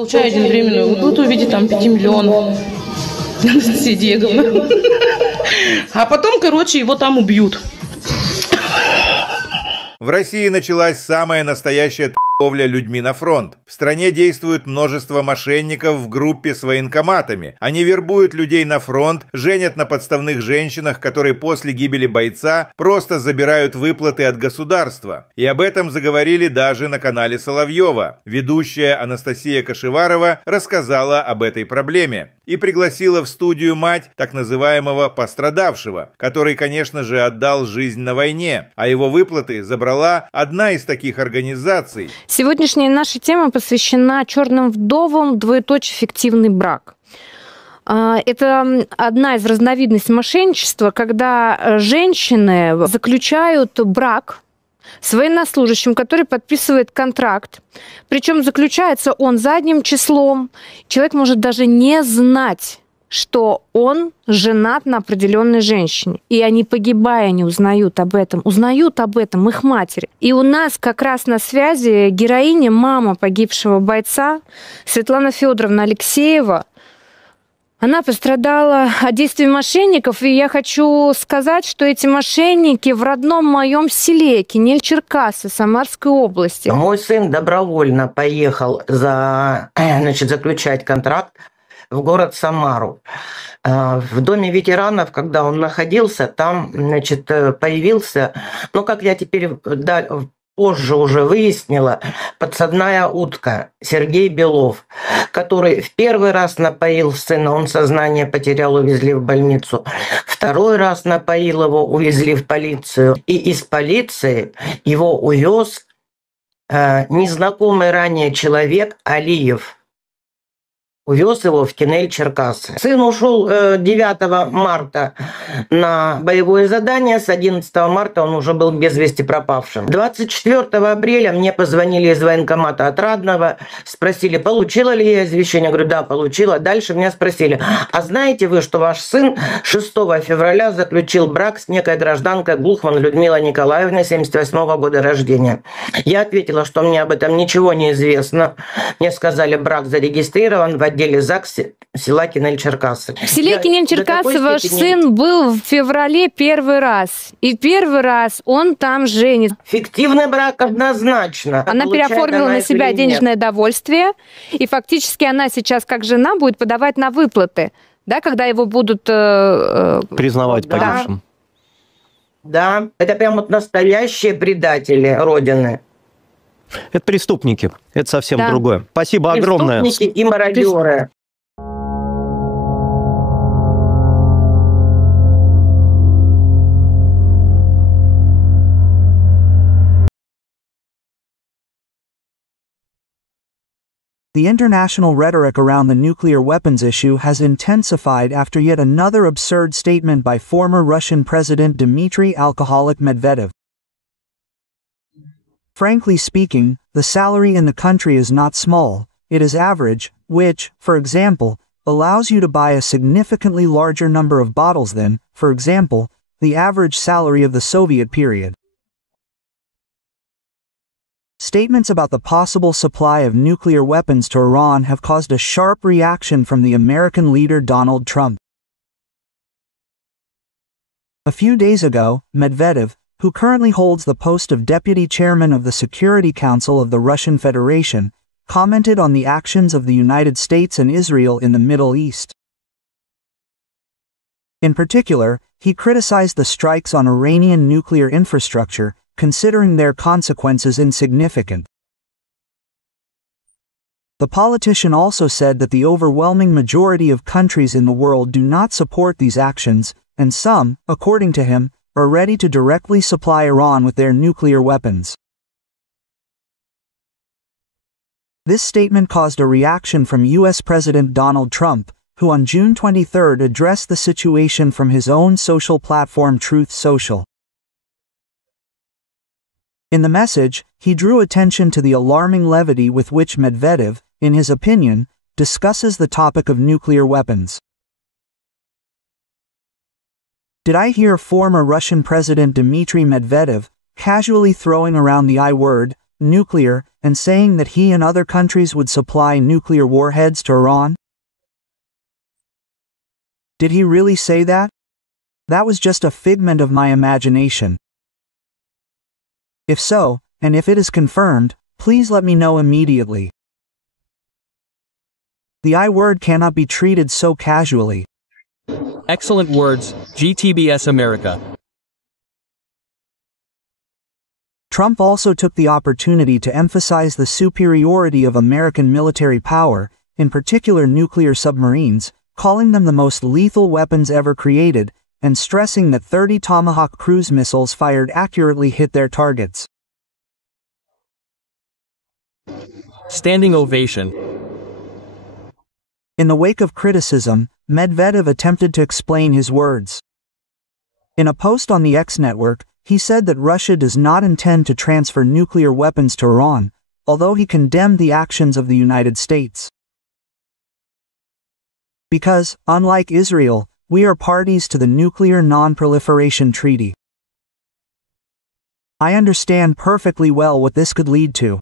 Получаю один временную выплату в виде там 5 миллионов. Анастасия Диеговна. А потом, короче, его там убьют. В России началась самая настоящая торговля людьми на фронт. В стране действует множество мошенников в группе с военкоматами. Они вербуют людей на фронт, женят на подставных женщинах, которые после гибели бойца просто забирают выплаты от государства. И об этом заговорили даже на канале Соловьёва. Ведущая Анастасия Кашеварова рассказала об этой проблеме и пригласила в студию «Мать» так называемого пострадавшего, который, конечно же, отдал жизнь на войне, а его выплаты забрала одна из таких организаций. Сегодняшняя наша тема посвящена черным вдовам, двоеточие, фиктивный брак. Это одна из разновидностей мошенничества, когда женщины заключают брак с военнослужащим, который подписывает контракт. Причем заключается он задним числом. Человек может даже не знать, что он женат на определенной женщине. И они, погибая, не узнают об этом. Узнают об этом их матери. И у нас как раз на связи героиня, мама погибшего бойца, Светлана Федоровна Алексеева. Она пострадала от действий мошенников, и я хочу сказать, что эти мошенники в родном моем селе Кинель-Черкасы Самарской области. Мой сын добровольно поехал заключать контракт в город Самару. В доме ветеранов, когда он находился, там, появился, как я теперь позже уже выяснила, подсадная утка Сергей Белов, который в первый раз напоил сына, он сознание потерял, увезли в больницу. Второй раз напоил его, увезли в полицию. И из полиции его увез незнакомый ранее человек Алиев. Увез его в Кинель-Черкасы. Сын ушел 9 марта на боевое задание. С 11 марта он уже был без вести пропавшим. 24 апреля мне позвонили из военкомата отрадного. Спросили, получила ли я извещение. Я говорю, да, получила. Дальше меня спросили, а знаете вы, что ваш сын 6 февраля заключил брак с некой гражданкой Глухман Людмилой Николаевной, 78 года рождения? Я ответила, что мне об этом ничего не известно. Мне сказали, брак зарегистрирован в отделе ЗАГС села Кинель-Черкасы. В селе Кинель-Черкасы ваш сын был в феврале первый раз. И первый раз он там женит. Фиктивный брак однозначно. Она переоформила на себя денежное довольствие. И фактически она сейчас, как жена, будет подавать на выплаты. Да, когда его будут... признавать погибшим. Да, это прям настоящие предатели Родины. Это преступники. Это совсем другое. Спасибо огромное. Преступники и мародеры. The international rhetoric around the nuclear weapons issue has intensified after yet another absurd statement by former Russian President Dmitry "Alcoholic" Medvedev. Frankly speaking, the salary in the country is not small, it is average, which, for example, allows you to buy a significantly larger number of bottles than, for example, the average salary of the Soviet period. Statements about the possible supply of nuclear weapons to Iran have caused a sharp reaction from the American leader Donald Trump. A few days ago, Medvedev, who currently holds the post of deputy chairman of the Security Council of the Russian Federation, commented on the actions of the United States and Israel in the Middle East. In particular, he criticized the strikes on Iranian nuclear infrastructure, considering their consequences insignificant. The politician also said that the overwhelming majority of countries in the world do not support these actions, and some, according to him, are ready to directly supply Iran with their nuclear weapons. This statement caused a reaction from U.S. President Donald Trump, who on June 23 addressed the situation from his own social platform Truth Social. In the message, he drew attention to the alarming levity with which Medvedev, in his opinion, discusses the topic of nuclear weapons. Did I hear former Russian President Dmitry Medvedev casually throwing around the I word, nuclear, and saying that he and other countries would supply nuclear warheads to Iran? Did he really say that? That was just a figment of my imagination. If so, and if it is confirmed, please let me know immediately. The I word cannot be treated so casually. Excellent words, GTBS America. Trump also took the opportunity to emphasize the superiority of American military power, in particular nuclear submarines, calling them the most lethal weapons ever created, and stressing that 30 Tomahawk cruise missiles fired accurately hit their targets. Standing ovation. In the wake of criticism, Medvedev attempted to explain his words. In a post on the X network, he said that Russia does not intend to transfer nuclear weapons to Iran, although he condemned the actions of the United States. Because, unlike Israel, we are parties to the Nuclear Non-Proliferation Treaty. I understand perfectly well what this could lead to.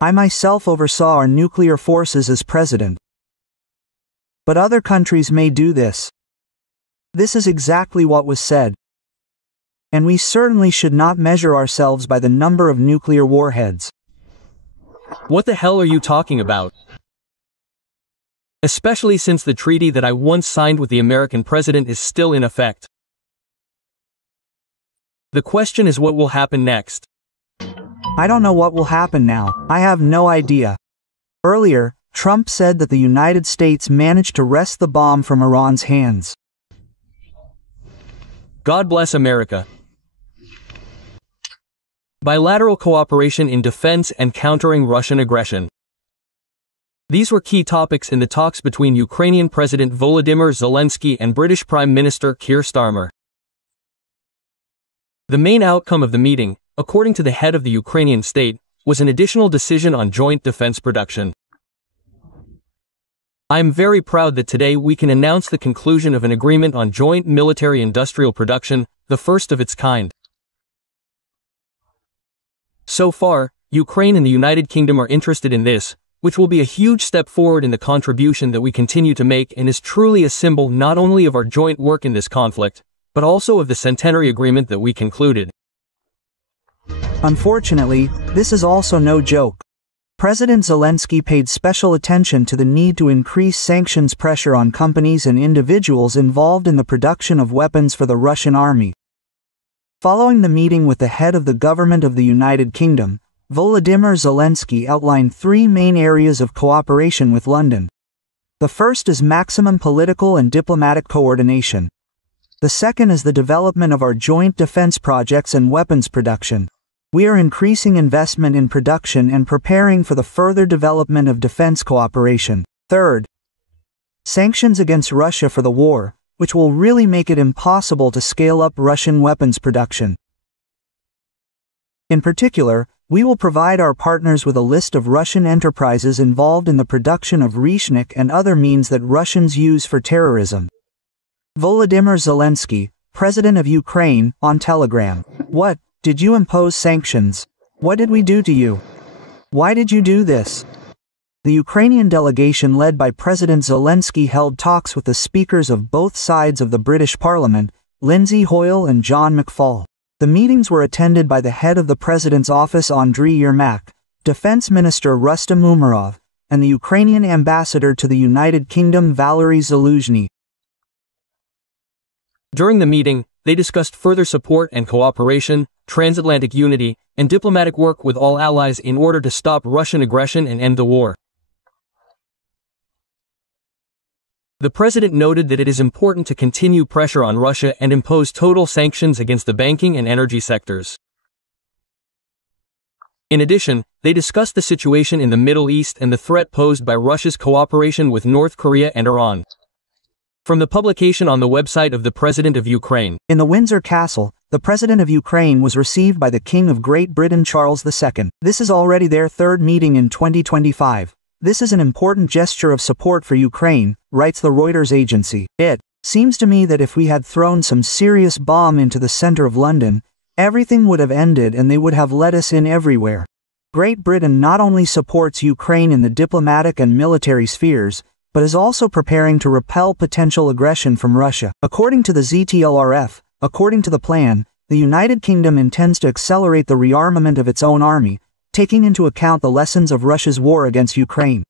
I myself oversaw our nuclear forces as president. But other countries may do this. This is exactly what was said. And we certainly should not measure ourselves by the number of nuclear warheads. What the hell are you talking about? Especially since the treaty that I once signed with the American president is still in effect. The question is what will happen next. I don't know what will happen now. I have no idea. Earlier, Trump said that the United States managed to wrest the bomb from Iran's hands. God bless America. Bilateral cooperation in defense and countering Russian aggression. These were key topics in the talks between Ukrainian President Volodymyr Zelensky and British Prime Minister Keir Starmer. The main outcome of the meeting, according to the head of the Ukrainian state, was an additional decision on joint defense production. I am very proud that today we can announce the conclusion of an agreement on joint military-industrial production, the first of its kind. So far, Ukraine and the United Kingdom are interested in this, which will be a huge step forward in the contribution that we continue to make and is truly a symbol not only of our joint work in this conflict, but also of the centenary agreement that we concluded. Unfortunately, this is also no joke. President Zelensky paid special attention to the need to increase sanctions pressure on companies and individuals involved in the production of weapons for the Russian army. Following the meeting with the head of the government of the United Kingdom, Volodymyr Zelensky outlined three main areas of cooperation with London. The first is maximum political and diplomatic coordination. The second is the development of our joint defense projects and weapons production. We are increasing investment in production and preparing for the further development of defense cooperation. Third, sanctions against Russia for the war, which will really make it impossible to scale up Russian weapons production. In particular, we will provide our partners with a list of Russian enterprises involved in the production of Rishnik and other means that Russians use for terrorism. Volodymyr Zelensky, President of Ukraine, on Telegram. What? Did you impose sanctions? What did we do to you? Why did you do this? The Ukrainian delegation led by President Zelensky held talks with the speakers of both sides of the British Parliament, Lindsay Hoyle and John McFall. The meetings were attended by the head of the President's office Andriy Yermak, Defense Minister Rustem Umerov, and the Ukrainian ambassador to the United Kingdom Valery Zaluzhny. During the meeting, they discussed further support and cooperation, transatlantic unity, and diplomatic work with all allies in order to stop Russian aggression and end the war. The president noted that it is important to continue pressure on Russia and impose total sanctions against the banking and energy sectors. In addition, they discussed the situation in the Middle East and the threat posed by Russia's cooperation with North Korea and Iran. From the publication on the website of the President of Ukraine. In the Windsor Castle, the President of Ukraine was received by the King of Great Britain Charles II. This is already their third meeting in 2025. This is an important gesture of support for Ukraine, writes the Reuters agency. It seems to me that if we had thrown some serious bomb into the center of London, everything would have ended and they would have let us in everywhere. Great Britain not only supports Ukraine in the diplomatic and military spheres, but is also preparing to repel potential aggression from Russia. According to the ZTLRF, according to the plan, the United Kingdom intends to accelerate the rearmament of its own army, taking into account the lessons of Russia's war against Ukraine.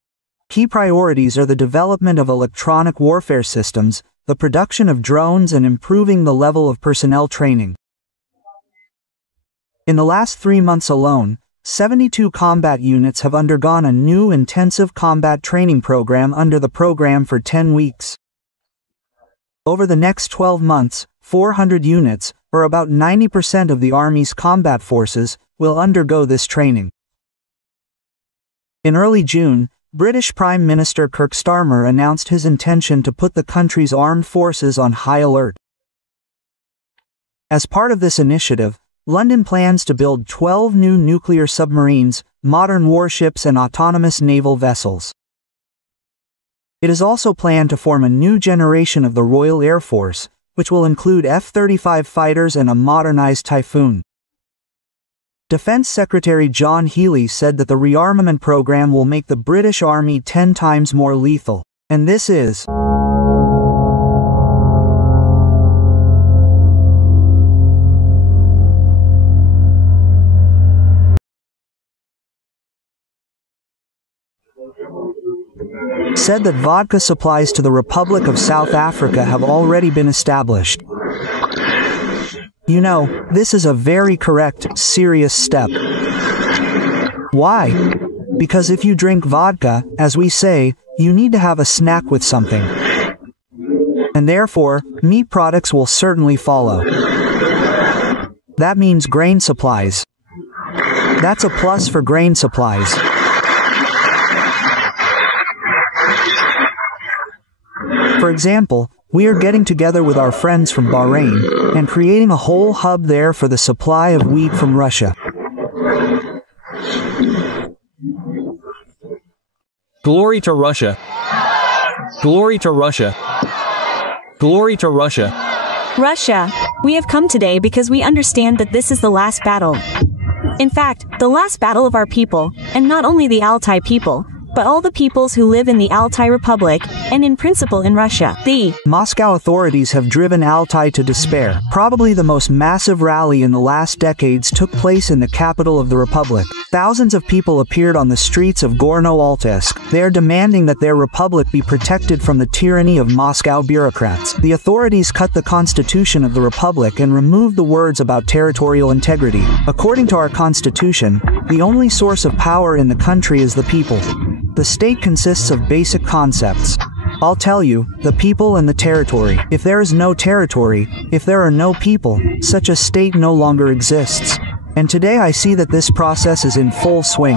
Key priorities are the development of electronic warfare systems, the production of drones, and improving the level of personnel training. In the last 3 months alone, 72 combat units have undergone a new intensive combat training program under the program for 10 weeks. Over the next 12 months, 400 units, or about 90% of the Army's combat forces, will undergo this training. In early June, British Prime Minister Keir Starmer announced his intention to put the country's armed forces on high alert. As part of this initiative, London plans to build 12 new nuclear submarines, modern warships, and autonomous naval vessels. It is also planned to form a new generation of the Royal Air Force, which will include F-35 fighters and a modernized Typhoon. Defense Secretary John Healey said that the rearmament program will make the British Army 10 times more lethal. And this is said that vodka supplies to the Republic of South Africa have already been established. You know, this is a very correct, serious step. Why? Because if you drink vodka, as we say, you need to have a snack with something. And therefore, meat products will certainly follow. That means grain supplies. That's a plus for grain supplies. For example, we are getting together with our friends from Bahrain and creating a whole hub there for the supply of wheat from Russia. Glory to Russia. Glory to Russia. Glory to Russia. Russia, we have come today because we understand that this is the last battle. In fact, the last battle of our people, and not only the Altai people, but all the peoples who live in the Altai Republic, and in principle in Russia. The Moscow authorities have driven Altai to despair. Probably the most massive rally in the last decades took place in the capital of the Republic. Thousands of people appeared on the streets of Gorno-Altaysk. They are demanding that their republic be protected from the tyranny of Moscow bureaucrats. The authorities cut the constitution of the Republic and removed the words about territorial integrity. According to our constitution, the only source of power in the country is the people. The state consists of basic concepts. I'll tell you, the people and the territory. If there is no territory, if there are no people, such a state no longer exists. And today I see that this process is in full swing.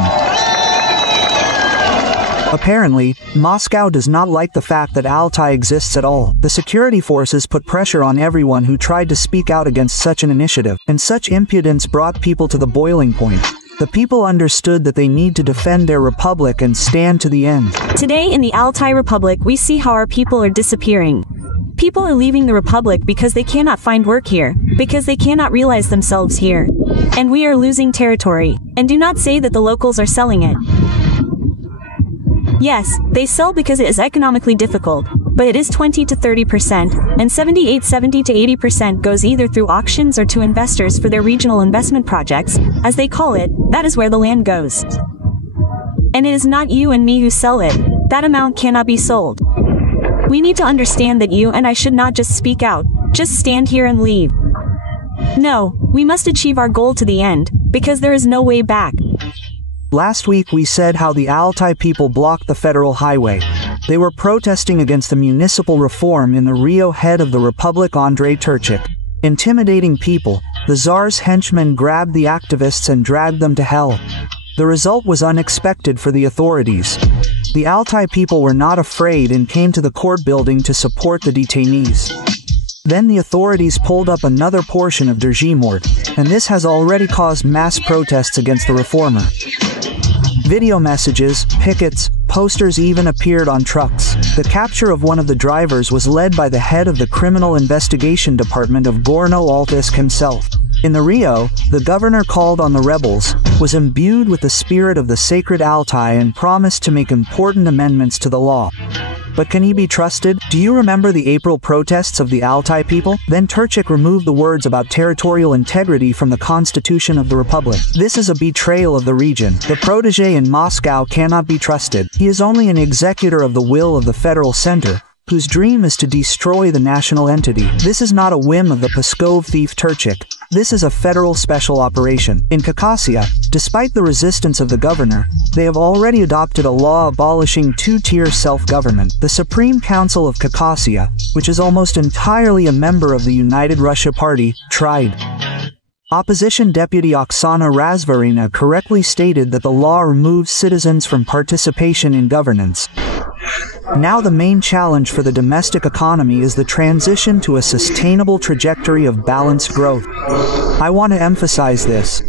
Apparently, Moscow does not like the fact that Altai exists at all. The security forces put pressure on everyone who tried to speak out against such an initiative, and such impudence brought people to the boiling point. The people understood that they need to defend their republic and stand to the end. Today in the Altai Republic we see how our people are disappearing. People are leaving the republic because they cannot find work here, because they cannot realize themselves here. And we are losing territory. And do not say that the locals are selling it. Yes, they sell because it is economically difficult, but it is 20 to 30%, and 70 to 80% goes either through auctions or to investors for their regional investment projects, as they call it. That is where the land goes. And it is not you and me who sell it. That amount cannot be sold. We need to understand that you and I should not just speak out, just stand here and leave. No, we must achieve our goal to the end, because there is no way back. Last week we said how the Altai people blocked the federal highway. They were protesting against the municipal reform in the Rio head of the Republic, Andrei Turchik. Intimidating people, the Tsar's henchmen grabbed the activists and dragged them to hell. The result was unexpected for the authorities. The Altai people were not afraid and came to the court building to support the detainees. Then the authorities pulled up another portion of Derzhimort, and this has already caused mass protests against the reformer. Video messages, pickets, posters even appeared on trucks. The capture of one of the drivers was led by the head of the Criminal Investigation Department of Gorno-Altaysk himself. In the Rio, the governor called on the rebels, was imbued with the spirit of the sacred Altai and promised to make important amendments to the law. But can he be trusted? Do you remember the April protests of the Altai people? Then Turchik removed the words about territorial integrity from the constitution of the republic. This is a betrayal of the region. The protege in Moscow cannot be trusted. He is only an executor of the will of the federal center, whose dream is to destroy the national entity. This is not a whim of the Pskov thief Turchik. This is a federal special operation. In Caucasia, despite the resistance of the governor, they have already adopted a law abolishing two-tier self-government. The Supreme Council of Caucasia, which is almost entirely a member of the United Russia Party, tried. Opposition Deputy Oksana Razvarina correctly stated that the law removes citizens from participation in governance. Now the main challenge for the domestic economy is the transition to a sustainable trajectory of balanced growth. I want to emphasize this.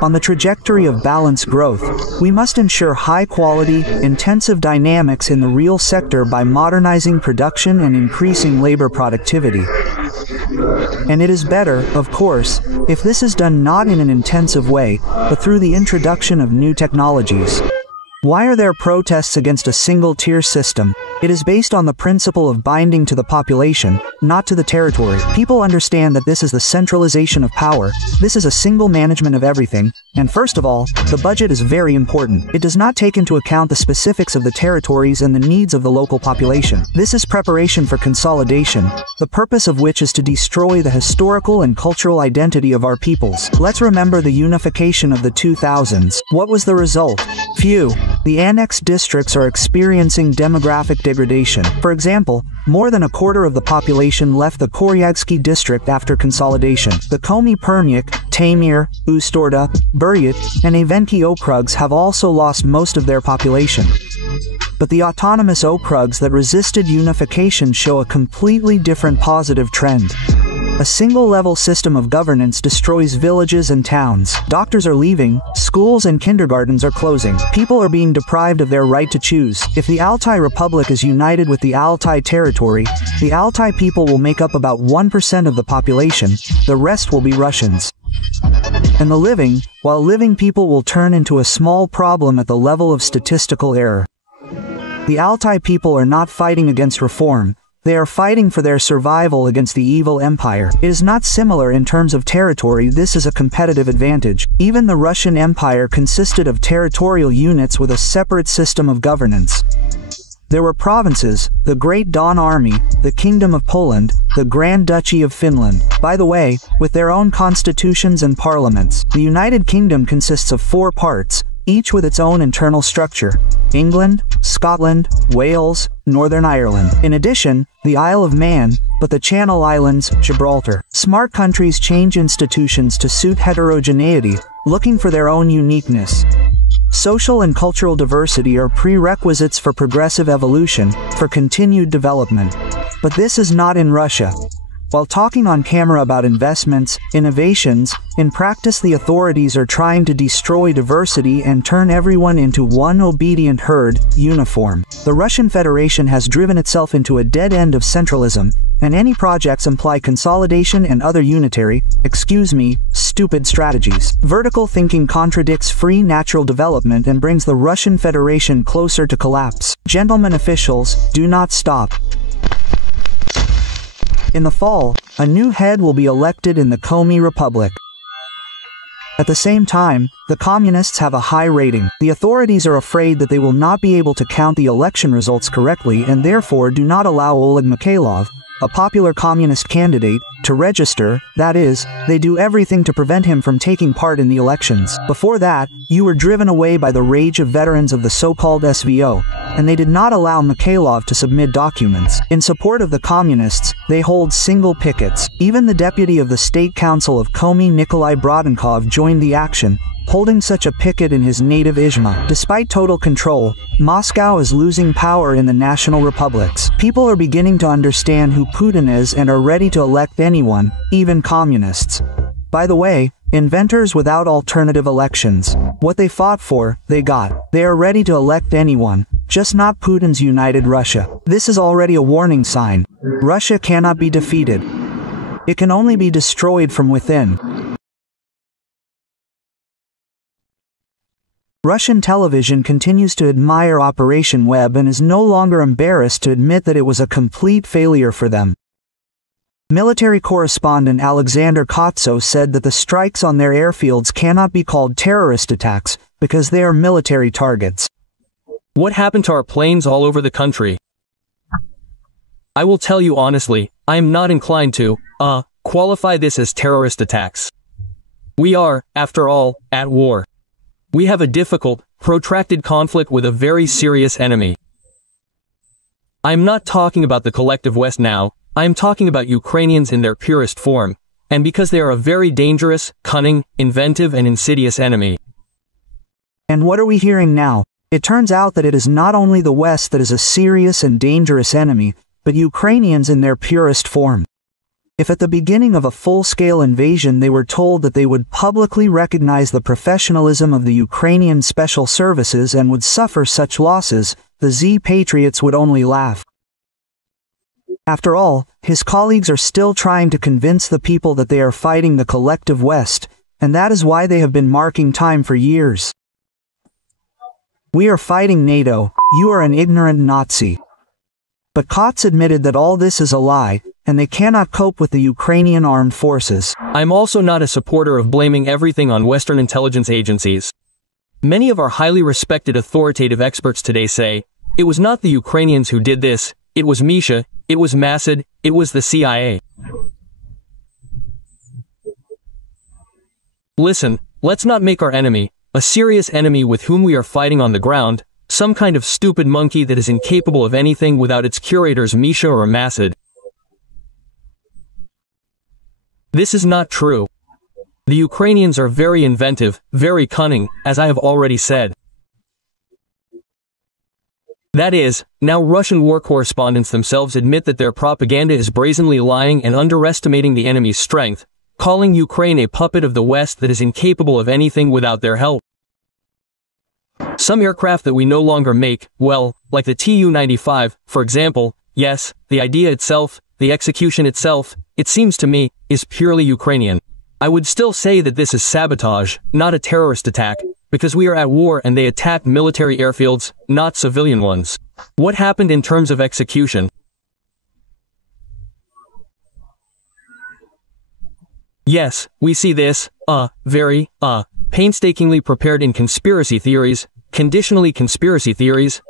On the trajectory of balanced growth, we must ensure high-quality, intensive dynamics in the real sector by modernizing production and increasing labor productivity. And it is better, of course, if this is done not in an intensive way, but through the introduction of new technologies. Why are there protests against a single-tier system? It is based on the principle of binding to the population, not to the territory. People understand that this is the centralization of power, this is a single management of everything, and first of all, the budget is very important. It does not take into account the specifics of the territories and the needs of the local population. This is preparation for consolidation, the purpose of which is to destroy the historical and cultural identity of our peoples. Let's remember the unification of the 2000s. What was the result? Phew. The annexed districts are experiencing demographic degradation. For example, more than a quarter of the population left the Koryagsky district after consolidation. The Komi Permyk, Taymyr, Ustorda, Buryat, and Evenki okrugs have also lost most of their population. But the autonomous okrugs that resisted unification show a completely different positive trend. A single-level system of governance destroys villages and towns. Doctors are leaving, schools and kindergartens are closing. People are being deprived of their right to choose. If the Altai Republic is united with the Altai territory, the Altai people will make up about 1% of the population, the rest will be Russians. And the living people will turn into a small problem at the level of statistical error. The Altai people are not fighting against reform. They are fighting for their survival against the evil empire. It is not similar in terms of territory. This is a competitive advantage. Even the Russian Empire consisted of territorial units with a separate system of governance. There were provinces, the Great Don Army, the Kingdom of Poland, the Grand Duchy of Finland. By the way, with their own constitutions and parliaments. The United Kingdom consists of 4 parts, each with its own internal structure: England, Scotland, Wales, Northern Ireland. In addition, the Isle of Man, but the Channel Islands, Gibraltar. Smart countries change institutions to suit heterogeneity, looking for their own uniqueness. Social and cultural diversity are prerequisites for progressive evolution, for continued development. But this is not in Russia. While talking on camera about investments, innovations, in practice the authorities are trying to destroy diversity and turn everyone into one obedient herd, uniform. The Russian Federation has driven itself into a dead end of centralism, and any projects imply consolidation and other unitary, stupid strategies. Vertical thinking contradicts free natural development and brings the Russian Federation closer to collapse. Gentlemen officials, do not stop. In the fall, a new head will be elected in the Komi Republic. At the same time, the communists have a high rating. The authorities are afraid that they will not be able to count the election results correctly and therefore do not allow Oleg Mikhailov, a popular communist candidate, to register. That is, they do everything to prevent him from taking part in the elections. Before that, you were driven away by the rage of veterans of the so-called SVO, and they did not allow Mikhailov to submit documents. In support of the communists, they hold single pickets. Even the deputy of the State Council of Komi, Nikolai Brodenkov, joined the action, holding such a picket in his native Izhma. Despite total control, Moscow is losing power in the national republics. People are beginning to understand who Putin is and are ready to elect anyone, even communists. By the way, inventors without alternative elections. What they fought for, they got. They are ready to elect anyone, just not Putin's united Russia. This is already a warning sign. Russia cannot be defeated. It can only be destroyed from within. Russian television continues to admire Operation Web and is no longer embarrassed to admit that it was a complete failure for them. Military correspondent Alexander Kotso said that the strikes on their airfields cannot be called terrorist attacks because they are military targets. What happened to our planes all over the country? I will tell you honestly, I am not inclined to, qualify this as terrorist attacks. We are, after all, at war. We have a difficult, protracted conflict with a very serious enemy. I am not talking about the collective West now, I am talking about Ukrainians in their purest form, and because they are a very dangerous, cunning, inventive and insidious enemy. And what are we hearing now? It turns out that it is not only the West that is a serious and dangerous enemy, but Ukrainians in their purest form. If at the beginning of a full-scale invasion they were told that they would publicly recognize the professionalism of the Ukrainian special services and would suffer such losses, the Z patriots would only laugh. After all, his colleagues are still trying to convince the people that they are fighting the collective West, and that is why they have been marking time for years. We are fighting NATO, you are an ignorant Nazi. But Kotz admitted that all this is a lie, and they cannot cope with the Ukrainian armed forces. I'm also not a supporter of blaming everything on Western intelligence agencies. Many of our highly respected authoritative experts today say, it was not the Ukrainians who did this, it was Misha, it was Masad, it was the CIA. Listen, let's not make our enemy, a serious enemy with whom we are fighting on the ground, some kind of stupid monkey that is incapable of anything without its curators Misha or Masad. This is not true. The Ukrainians are very inventive, very cunning, as I have already said. That is, now Russian war correspondents themselves admit that their propaganda is brazenly lying and underestimating the enemy's strength, calling Ukraine a puppet of the West that is incapable of anything without their help. Some aircraft that we no longer make, well, like the Tu-95, for example, yes, the idea itself, the execution itself, it seems to me, is purely Ukrainian. I would still say that this is sabotage, not a terrorist attack, because we are at war and they attack military airfields, not civilian ones. What happened in terms of execution? Yes, we see this, very, painstakingly prepared in conspiracy theories, conditionally conspiracy theories,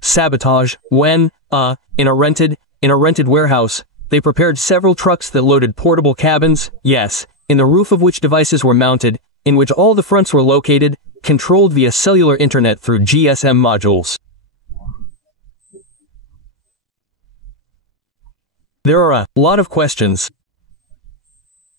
sabotage, when, in a rented warehouse, they prepared several trucks that loaded portable cabins, yes, in the roof of which devices were mounted, in which all the fronts were located, controlled via cellular internet through GSM modules. There are a lot of questions.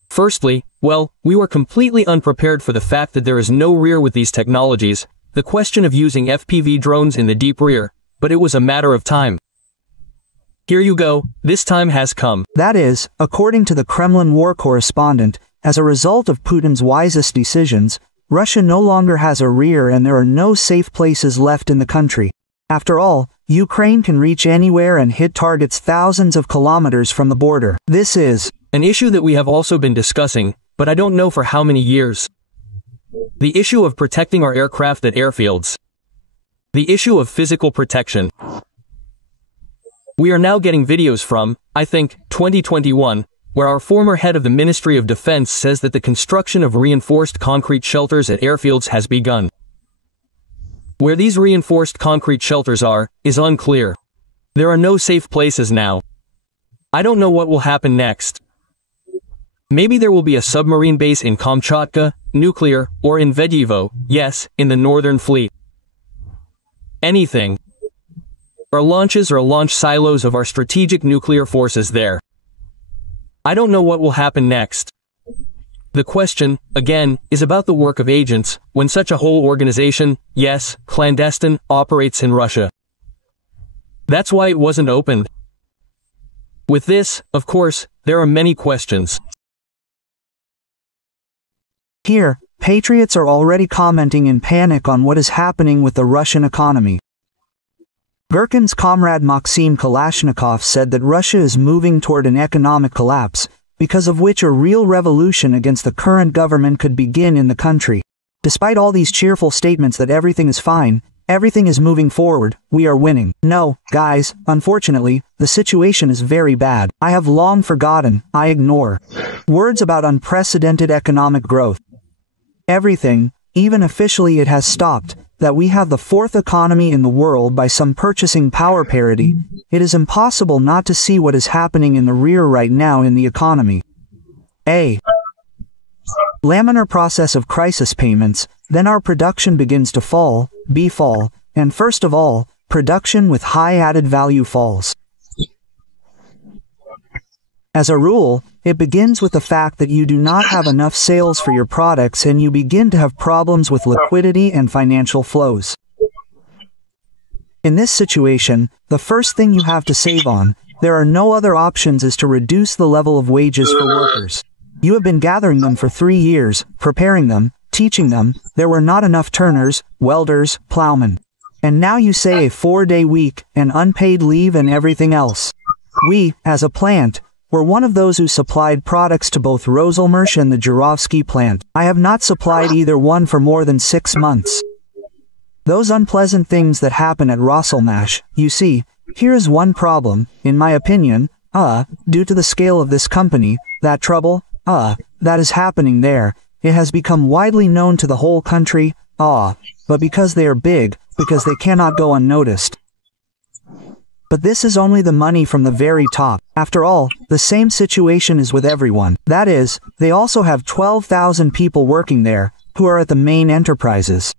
Firstly, well, we were completely unprepared for the fact that there is no rear with these technologies, the question of using FPV drones in the deep rear, but it was a matter of time. Here you go, this time has come. That is, according to the Kremlin war correspondent, as a result of Putin's wisest decisions, Russia no longer has a rear and there are no safe places left in the country. After all, Ukraine can reach anywhere and hit targets thousands of kilometers from the border. This is an issue that we have also been discussing, but I don't know for how many years. The issue of protecting our aircraft at airfields. The issue of physical protection. We are now getting videos from, I think, 2021, where our former head of the Ministry of Defense says that the construction of reinforced concrete shelters at airfields has begun. Where these reinforced concrete shelters are, is unclear. There are no safe places now. I don't know what will happen next. Maybe there will be a submarine base in Kamchatka, nuclear, or in Vedyevo, yes, in the Northern Fleet. Anything. Our launches or launch silos of our strategic nuclear forces there. I don't know what will happen next. The question, again, is about the work of agents, when such a whole organization, yes, clandestine, operates in Russia. That's why it wasn't opened. With this, of course, there are many questions. Here, patriots are already commenting in panic on what is happening with the Russian economy. Gherkin's comrade Maxim Kalashnikov said that Russia is moving toward an economic collapse, because of which a real revolution against the current government could begin in the country. Despite all these cheerful statements that everything is fine, everything is moving forward, we are winning. No, guys, unfortunately, the situation is very bad. I have long forgotten, I ignore words about unprecedented economic growth. Everything, even officially it has stopped, that we have the fourth economy in the world by some purchasing power parity. It is impossible not to see what is happening in the rear right now in the economy. A laminar process of crisis payments, then our production begins to fall, B fall, and first of all, production with high added value falls. As a rule, it begins with the fact that you do not have enough sales for your products and you begin to have problems with liquidity and financial flows. In this situation, the first thing you have to save on, there are no other options, is to reduce the level of wages for workers. You have been gathering them for 3 years, preparing them, teaching them, there were not enough turners, welders, plowmen. And now you say a 4-day week, and unpaid leave and everything else. We, as a plant, were one of those who supplied products to both Roselmarsh and the Jurovsky plant. I have not supplied either one for more than 6 months. Those unpleasant things that happen at Roselmarsh, you see, here is one problem, in my opinion, due to the scale of this company, that trouble, that is happening there, it has become widely known to the whole country, but because they are big, because they cannot go unnoticed. But this is only the money from the very top. After all, the same situation is with everyone. That is, they also have 12,000 people working there, who are at the main enterprises.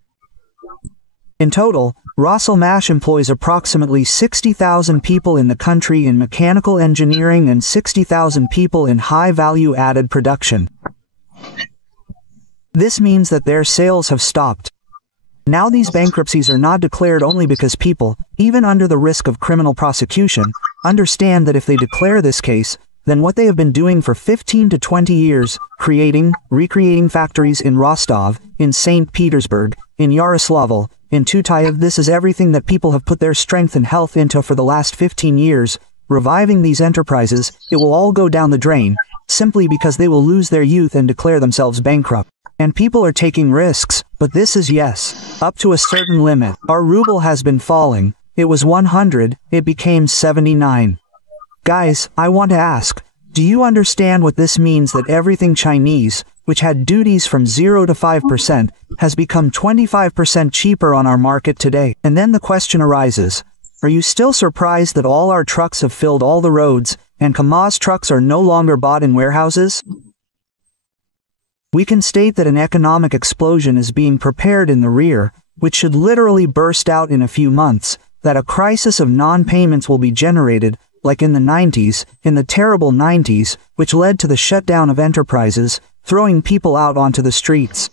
In total, Roselmarsh employs approximately 60,000 people in the country in mechanical engineering and 60,000 people in high value added production. This means that their sales have stopped. Now these bankruptcies are not declared only because people, even under the risk of criminal prosecution, understand that if they declare this case, then what they have been doing for 15 to 20 years, recreating factories in Rostov, in St. Petersburg, in Yaroslavl, in Tutayev, this is everything that people have put their strength and health into for the last 15 years, reviving these enterprises, it will all go down the drain, simply because they will lose their youth and declare themselves bankrupt. And people are taking risks, but this is yes, up to a certain limit. Our ruble has been falling, it was 100, it became 79. Guys, I want to ask, do you understand what this means, that everything Chinese, which had duties from 0 to 5%, has become 25% cheaper on our market today? And then the question arises, are you still surprised that all our trucks have filled all the roads, and KAMAZ trucks are no longer bought in warehouses? We can state that an economic explosion is being prepared in the rear, which should literally burst out in a few months, that a crisis of non-payments will be generated, like in the 90s, in the terrible 90s, which led to the shutdown of enterprises, throwing people out onto the streets.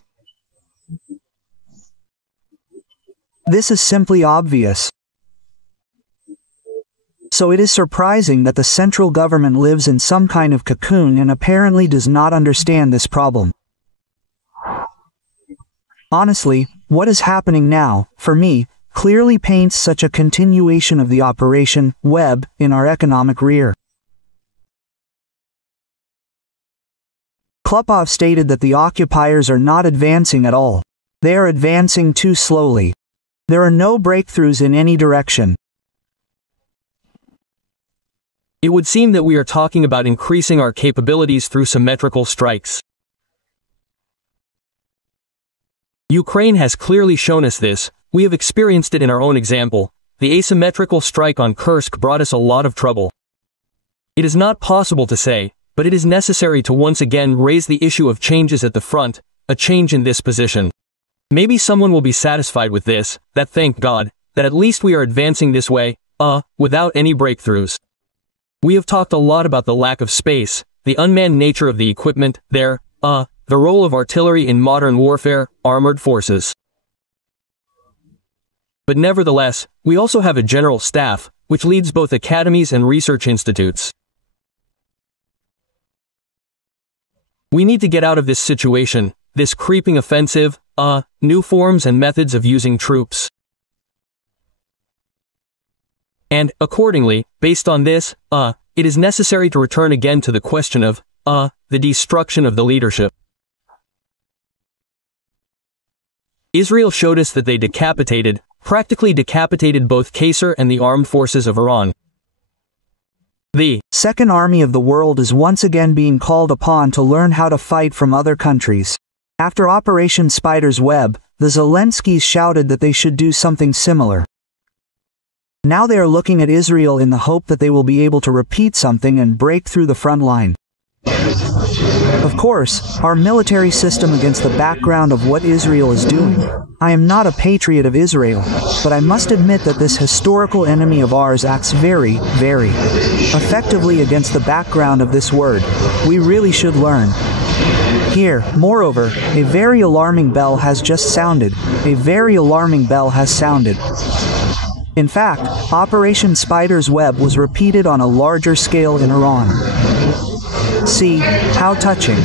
This is simply obvious. So it is surprising that the central government lives in some kind of cocoon and apparently does not understand this problem. Honestly, what is happening now, for me, clearly paints such a continuation of the Operation Web in our economic rear. Klopov stated that the occupiers are not advancing at all. They are advancing too slowly. There are no breakthroughs in any direction. It would seem that we are talking about increasing our capabilities through symmetrical strikes. Ukraine has clearly shown us this. We have experienced it in our own example. The asymmetrical strike on Kursk brought us a lot of trouble. It is not possible to say, but it is necessary to once again raise the issue of changes at the front, a change in this position. Maybe someone will be satisfied with this, that thank God, that at least we are advancing this way, without any breakthroughs. We have talked a lot about the lack of space, the unmanned nature of the equipment, the role of artillery in modern warfare, armored forces. But nevertheless, we also have a general staff, which leads both academies and research institutes. We need to get out of this situation, this creeping offensive, new forms and methods of using troops. And, accordingly, based on this, it is necessary to return again to the question of, the destruction of the leadership. Israel showed us that they practically decapitated both Qasser and the armed forces of Iran. The Second Army of the world is once again being called upon to learn how to fight from other countries. After Operation Spider's Web, the Zelenskys shouted that they should do something similar. Now they are looking at Israel in the hope that they will be able to repeat something and break through the front line. Of course, our military system against the background of what Israel is doing. I am not a patriot of Israel, but I must admit that this historical enemy of ours acts very, very effectively against the background of this word. We really should learn. Here, moreover, a very alarming bell has just sounded. A very alarming bell has sounded. In fact, Operation Spider's Web was repeated on a larger scale in Iran. See, how touching.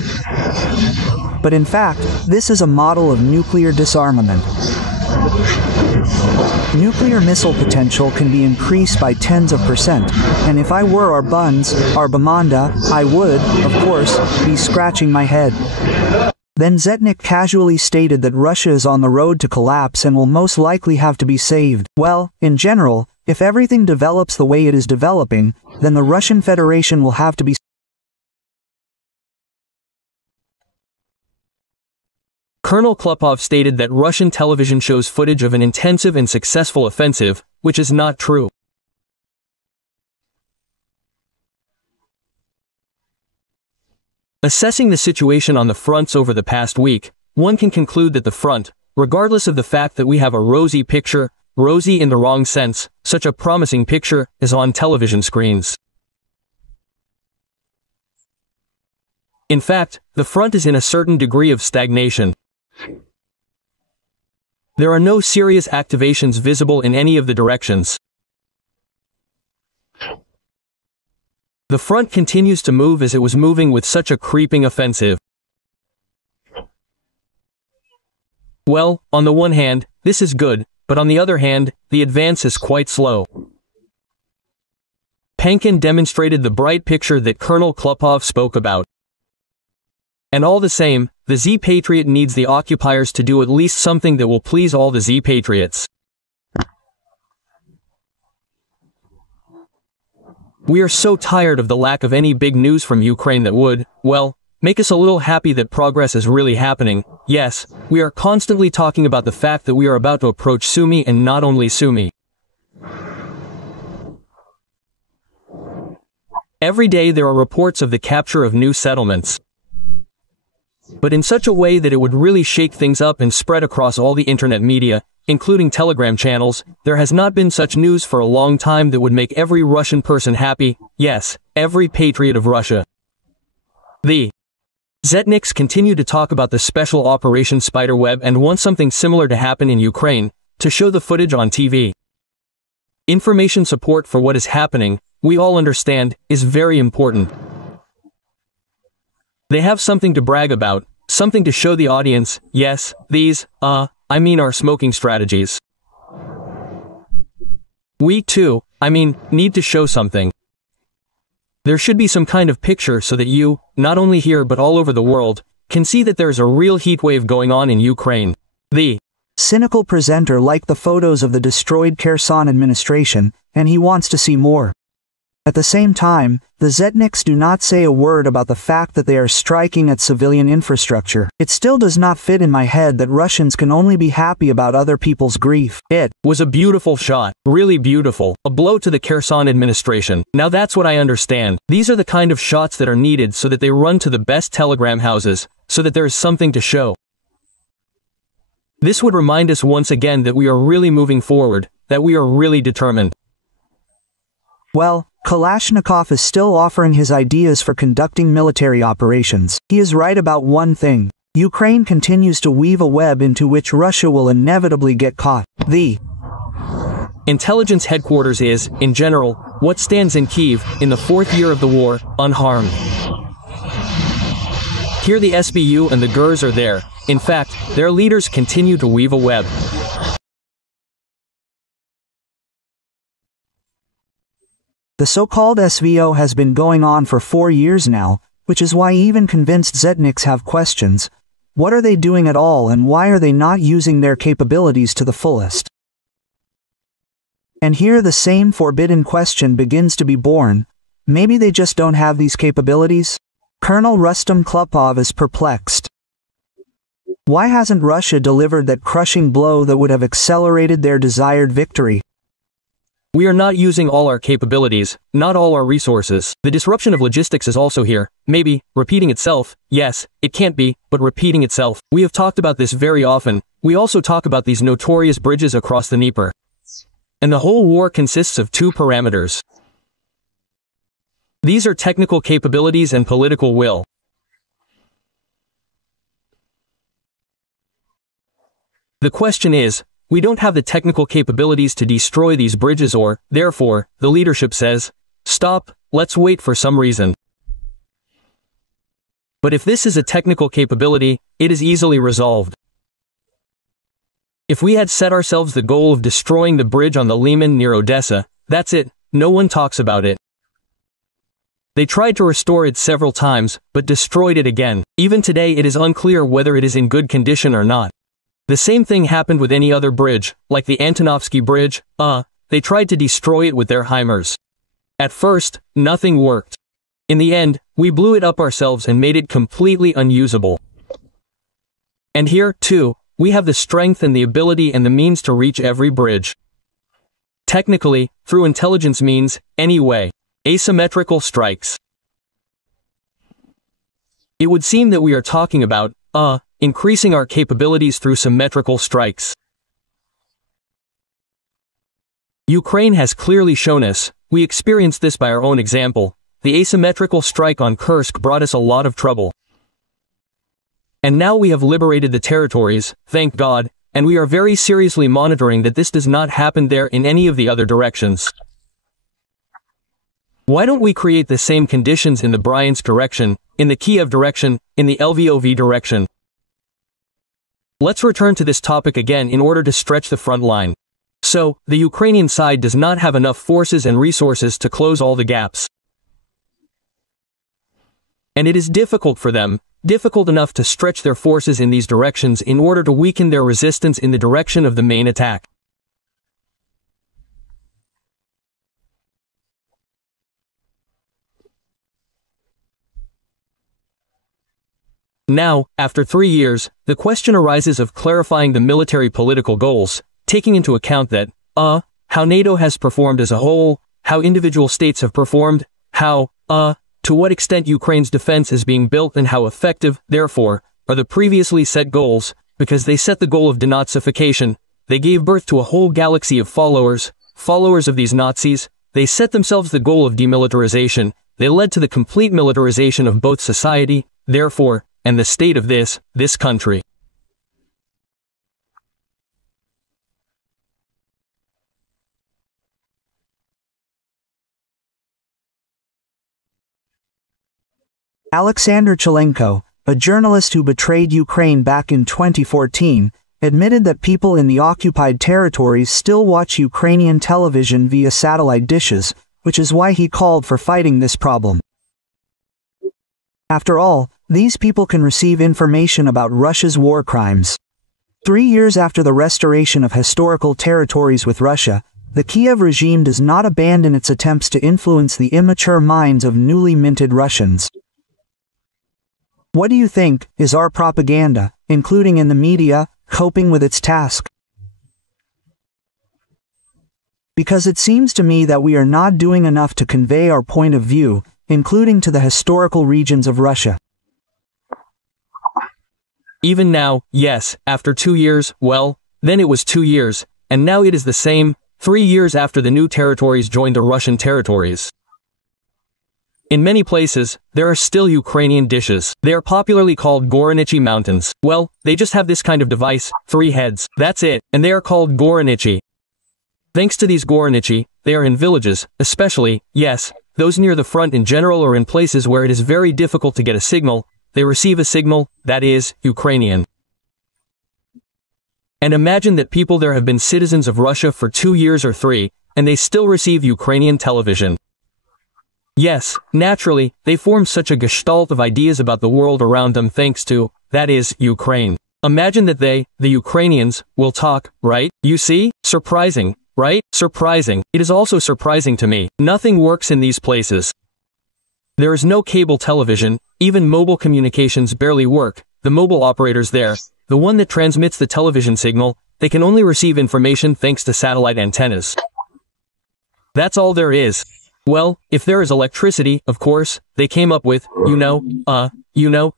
But in fact, this is a model of nuclear disarmament. Nuclear missile potential can be increased by tens of %, and if I were our Bamanda, I would, of course, be scratching my head. Then Zetnik casually stated that Russia is on the road to collapse and will most likely have to be saved. Well, in general, if everything develops the way it is developing, then the Russian Federation will have to be. Colonel Klupov stated that Russian television shows footage of an intensive and successful offensive, which is not true. Assessing the situation on the fronts over the past week, one can conclude that the front, regardless of the fact that we have a rosy picture, rosy in the wrong sense, such a promising picture, is on television screens. In fact, the front is in a certain degree of stagnation. There are no serious activations visible in any of the directions. The front continues to move as it was moving with such a creeping offensive. Well, on the one hand, this is good, but on the other hand, the advance is quite slow. Pankin demonstrated the bright picture that Colonel Klupov spoke about. And all the same, the Z-Patriot needs the occupiers to do at least something that will please all the Z-Patriots. We are so tired of the lack of any big news from Ukraine that would, well, make us a little happy that progress is really happening. Yes, we are constantly talking about the fact that we are about to approach Sumy, and not only Sumy. Every day there are reports of the capture of new settlements. But in such a way that it would really shake things up and spread across all the internet media, including Telegram channels, there has not been such news for a long time that would make every Russian person happy, yes, every patriot of Russia. The Zetniks continue to talk about the special Operation Spiderweb and want something similar to happen in Ukraine, to show the footage on TV. Information support for what is happening, we all understand, is very important. They have something to brag about, something to show the audience. Yes, these, are smoking strategies. We too, need to show something. There should be some kind of picture so that you, not only here but all over the world, can see that there's a real heatwave going on in Ukraine. The cynical presenter liked the photos of the destroyed Kherson administration, and he wants to see more. At the same time, the Zetniks do not say a word about the fact that they are striking at civilian infrastructure. It still does not fit in my head that Russians can only be happy about other people's grief. It was a beautiful shot, really beautiful, a blow to the Kherson administration. Now that's what I understand. These are the kind of shots that are needed so that they run to the best telegram houses, so that there is something to show. This would remind us once again that we are really moving forward, that we are really determined. Well, Kalashnikov is still offering his ideas for conducting military operations. He is right about one thing. Ukraine continues to weave a web into which Russia will inevitably get caught. The intelligence headquarters is, in general, what stands in Kyiv, in the 4th year of the war, unharmed. Here the SBU and the GERs are there. In fact, their leaders continue to weave a web. The so-called SVO has been going on for 4 years now, which is why even convinced Zetniks have questions. What are they doing at all, and why are they not using their capabilities to the fullest? And here the same forbidden question begins to be born. Maybe they just don't have these capabilities? Colonel Rustam Klupov is perplexed. Why hasn't Russia delivered that crushing blow that would have accelerated their desired victory? We are not using all our capabilities, not all our resources. The disruption of logistics is also here. Maybe, repeating itself. Yes, it can't be, but repeating itself. We have talked about this very often. We also talk about these notorious bridges across the Dnieper. And the whole war consists of two parameters. These are technical capabilities and political will. The question is, we don't have the technical capabilities to destroy these bridges, or, therefore, the leadership says, stop, let's wait for some reason. But if this is a technical capability, it is easily resolved. If we had set ourselves the goal of destroying the bridge on the Liman near Odessa, that's it, no one talks about it. They tried to restore it several times, but destroyed it again. Even today it is unclear whether it is in good condition or not. The same thing happened with any other bridge, like the Antonovsky Bridge. They tried to destroy it with their HIMARS. At first, nothing worked. In the end, we blew it up ourselves and made it completely unusable. And here, too, we have the strength and the ability and the means to reach every bridge. Technically, through intelligence means, anyway. Asymmetrical strikes. It would seem that we are talking about, increasing our capabilities through symmetrical strikes. Ukraine has clearly shown us, we experienced this by our own example. The asymmetrical strike on Kursk brought us a lot of trouble. And now we have liberated the territories, thank God, and we are very seriously monitoring that this does not happen there in any of the other directions. Why don't we create the same conditions in the Bryansk direction, in the Kiev direction, in the Lvov direction? Let's return to this topic again in order to stretch the front line. So, the Ukrainian side does not have enough forces and resources to close all the gaps. And it is difficult for them, difficult enough to stretch their forces in these directions in order to weaken their resistance in the direction of the main attack. Now, after 3 years, the question arises of clarifying the military-political goals, taking into account that, how NATO has performed as a whole, how individual states have performed, how, to what extent Ukraine's defense is being built, and how effective, therefore, are the previously set goals, because they set the goal of denazification, they gave birth to a whole galaxy of followers of these Nazis, they set themselves the goal of demilitarization, they led to the complete militarization of both society, therefore, and the state of this country. Alexander Chelenko, a journalist who betrayed Ukraine back in 2014, admitted that people in the occupied territories still watch Ukrainian television via satellite dishes, which is why he called for fighting this problem. After all, these people can receive information about Russia's war crimes. 3 years after the restoration of historical territories with Russia, the Kiev regime does not abandon its attempts to influence the immature minds of newly minted Russians. What do you think, is our propaganda, including in the media, coping with its task? Because it seems to me that we are not doing enough to convey our point of view, including to the historical regions of Russia. Even now, yes, after 2 years, well, then it was 2 years, and now it is the same, 3 years after the new territories joined the Russian territories. In many places, there are still Ukrainian dishes. They are popularly called Goronichi mountains. Well, they just have this kind of device, 3 heads, that's it, and they are called Goronichi. Thanks to these Goronichi, they are in villages, especially, yes, those near the front in general, or in places where it is very difficult to get a signal, they receive a signal, that is, Ukrainian. And imagine that people there have been citizens of Russia for 2 years or 3, and they still receive Ukrainian television. Yes, naturally, they form such a gestalt of ideas about the world around them thanks to, that is, Ukraine. Imagine that they, the Ukrainians, will talk, right? You see? Surprising, right? Surprising. It is also surprising to me. Nothing works in these places. There is no cable television, even mobile communications barely work. The mobile operators there, the one that transmits the television signal, they can only receive information thanks to satellite antennas. That's all there is. Well, if there is electricity, of course, they came up with,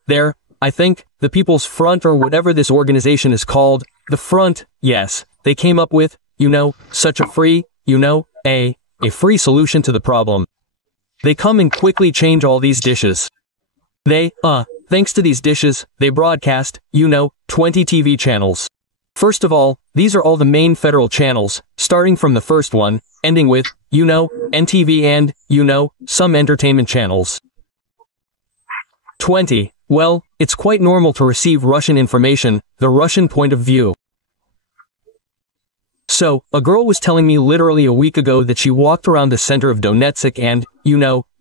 there, I think, the People's Front or whatever this organization is called, the Front, yes, they came up with, such a free, a free solution to the problem. They come and quickly change all these dishes. They, thanks to these dishes, they broadcast, 20 TV channels. First of all, these are all the main federal channels, starting from the first one, ending with, NTV and, some entertainment channels. 20. Well, it's quite normal to receive Russian information, the Russian point of view. So, a girl was telling me literally a week ago that she walked around the center of Donetsk and,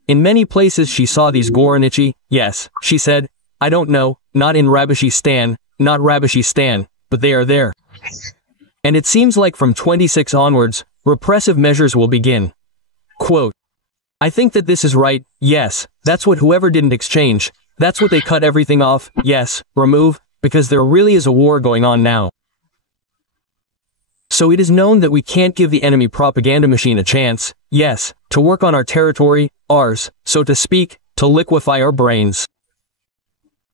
in many places she saw these Goronichi, yes, she said, I don't know, not in Rabishistan, not Rabishistan, but they are there. And it seems like from 26 onwards, repressive measures will begin. Quote, I think that this is right, yes, that's what whoever didn't exchange, that's what they cut everything off, yes, remove, because there really is a war going on now. So it is known that we can't give the enemy propaganda machine a chance, yes, to work on our territory, ours, so to speak, to liquefy our brains.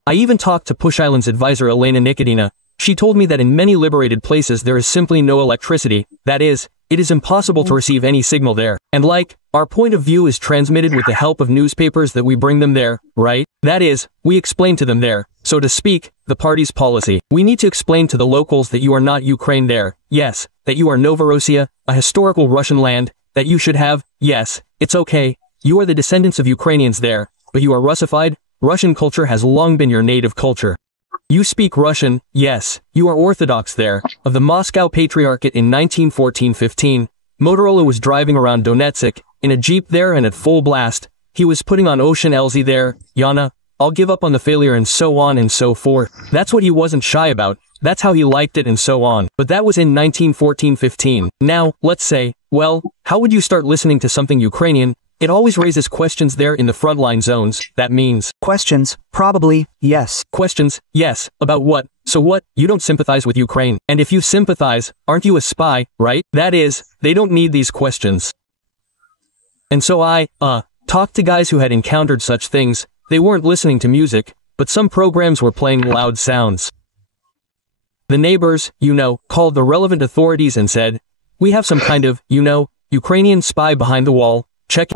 I even talked to Push Island's advisor Elena Nikodina. She told me that in many liberated places there is simply no electricity, that is, it is impossible to receive any signal there, and our point of view is transmitted with the help of newspapers that we bring them there, right? That is, we explain to them there, so to speak, the party's policy. We need to explain to the locals that you are not Ukraine there, yes, that you are Novorossiya, a historical Russian land, that you should have, yes, it's okay, you are the descendants of Ukrainians there, but you are Russified, Russian culture has long been your native culture. You speak Russian, yes, you are Orthodox there, of the Moscow Patriarchate in 1914-15, Motorola was driving around Donetsk, in a jeep there and at full blast, he was putting on Ocean Elzy there, Yana, I'll give up on the failure and so on and so forth. That's what he wasn't shy about, that's how he liked it and so on. But that was in 1914-15. Now, let's say, well, how would you start listening to something Ukrainian? It always raises questions there in the frontline zones, that means. Questions, probably, yes. Questions, yes, about what? So what? You don't sympathize with Ukraine. And if you sympathize, aren't you a spy, right? That is, they don't need these questions. And so I, talked to guys who had encountered such things. They weren't listening to music, but some programs were playing loud sounds. The neighbors, called the relevant authorities and said, we have some kind of, Ukrainian spy behind the wall, check.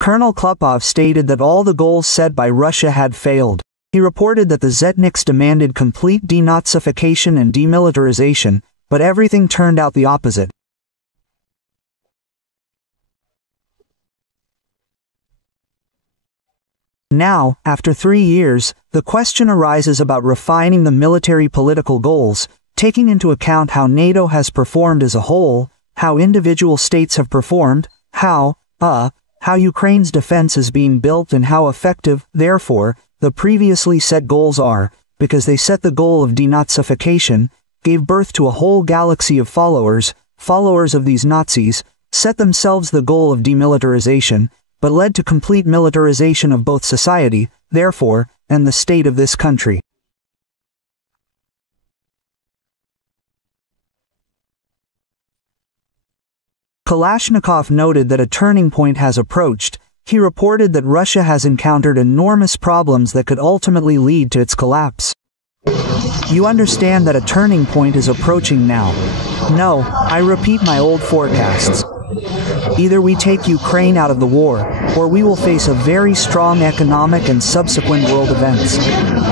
Colonel Klupov stated that all the goals set by Russia had failed. He reported that the Zetniks demanded complete denazification and demilitarization, but everything turned out the opposite. Now, after 3 years, the question arises about refining the military political goals, taking into account how NATO has performed as a whole, how individual states have performed, how Ukraine's defense is being built and how effective, therefore, the previously set goals are, because they set the goal of denazification, gave birth to a whole galaxy of followers of these Nazis, set themselves the goal of demilitarization, but led to complete militarization of both society, therefore, and the state of this country. Kalashnikov noted that a turning point has approached. He reported that Russia has encountered enormous problems that could ultimately lead to its collapse. You understand that a turning point is approaching now. No, I repeat my old forecasts. Either we take Ukraine out of the war, or we will face a very strong economic and subsequent world events.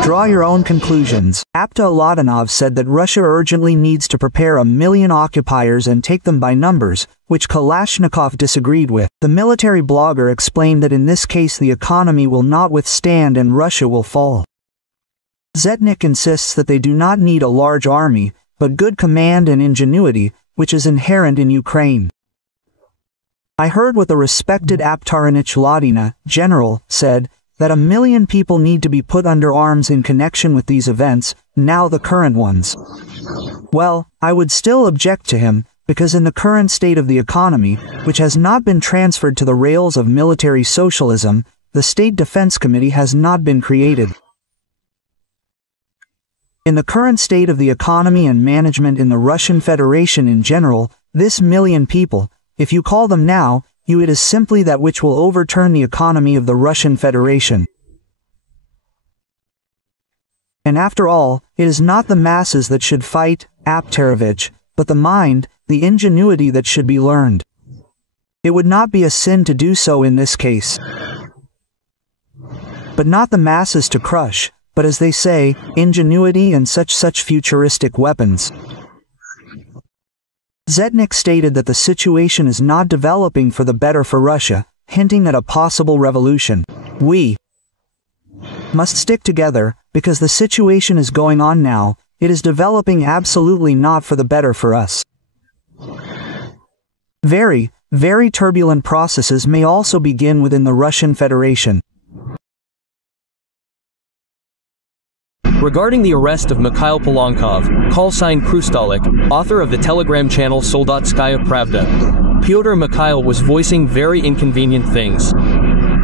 Draw your own conclusions. Apta Aladanov said that Russia urgently needs to prepare 1 million occupiers and take them by numbers, which Kalashnikov disagreed with. The military blogger explained that in this case the economy will not withstand and Russia will fall. Zetnik insists that they do not need a large army, but good command and ingenuity, which is inherent in Ukraine. I heard what the respected Aptaranich Ladina, general, said, that 1 million people need to be put under arms in connection with these events, now the current ones. Well, I would still object to him, because in the current state of the economy, which has not been transferred to the rails of military socialism, the State Defense Committee has not been created. In the current state of the economy and management in the Russian Federation in general, this 1 million people, if you call them now, it is simply that which will overturn the economy of the Russian Federation. And after all, it is not the masses that should fight, Aptarovich, but the mind, the ingenuity that should be learned. It would not be a sin to do so in this case. But not the masses to crush, but as they say, ingenuity and such futuristic weapons. Zetnik stated that the situation is not developing for the better for Russia, hinting at a possible revolution. We must stick together, because the situation is going on now, it is developing absolutely not for the better for us. Very, very turbulent processes may also begin within the Russian Federation. Regarding the arrest of Mikhail Polankov, call sign Krustalik, author of the Telegram channel Soldatskaya Pravda, Pyotr Mikhail was voicing very inconvenient things.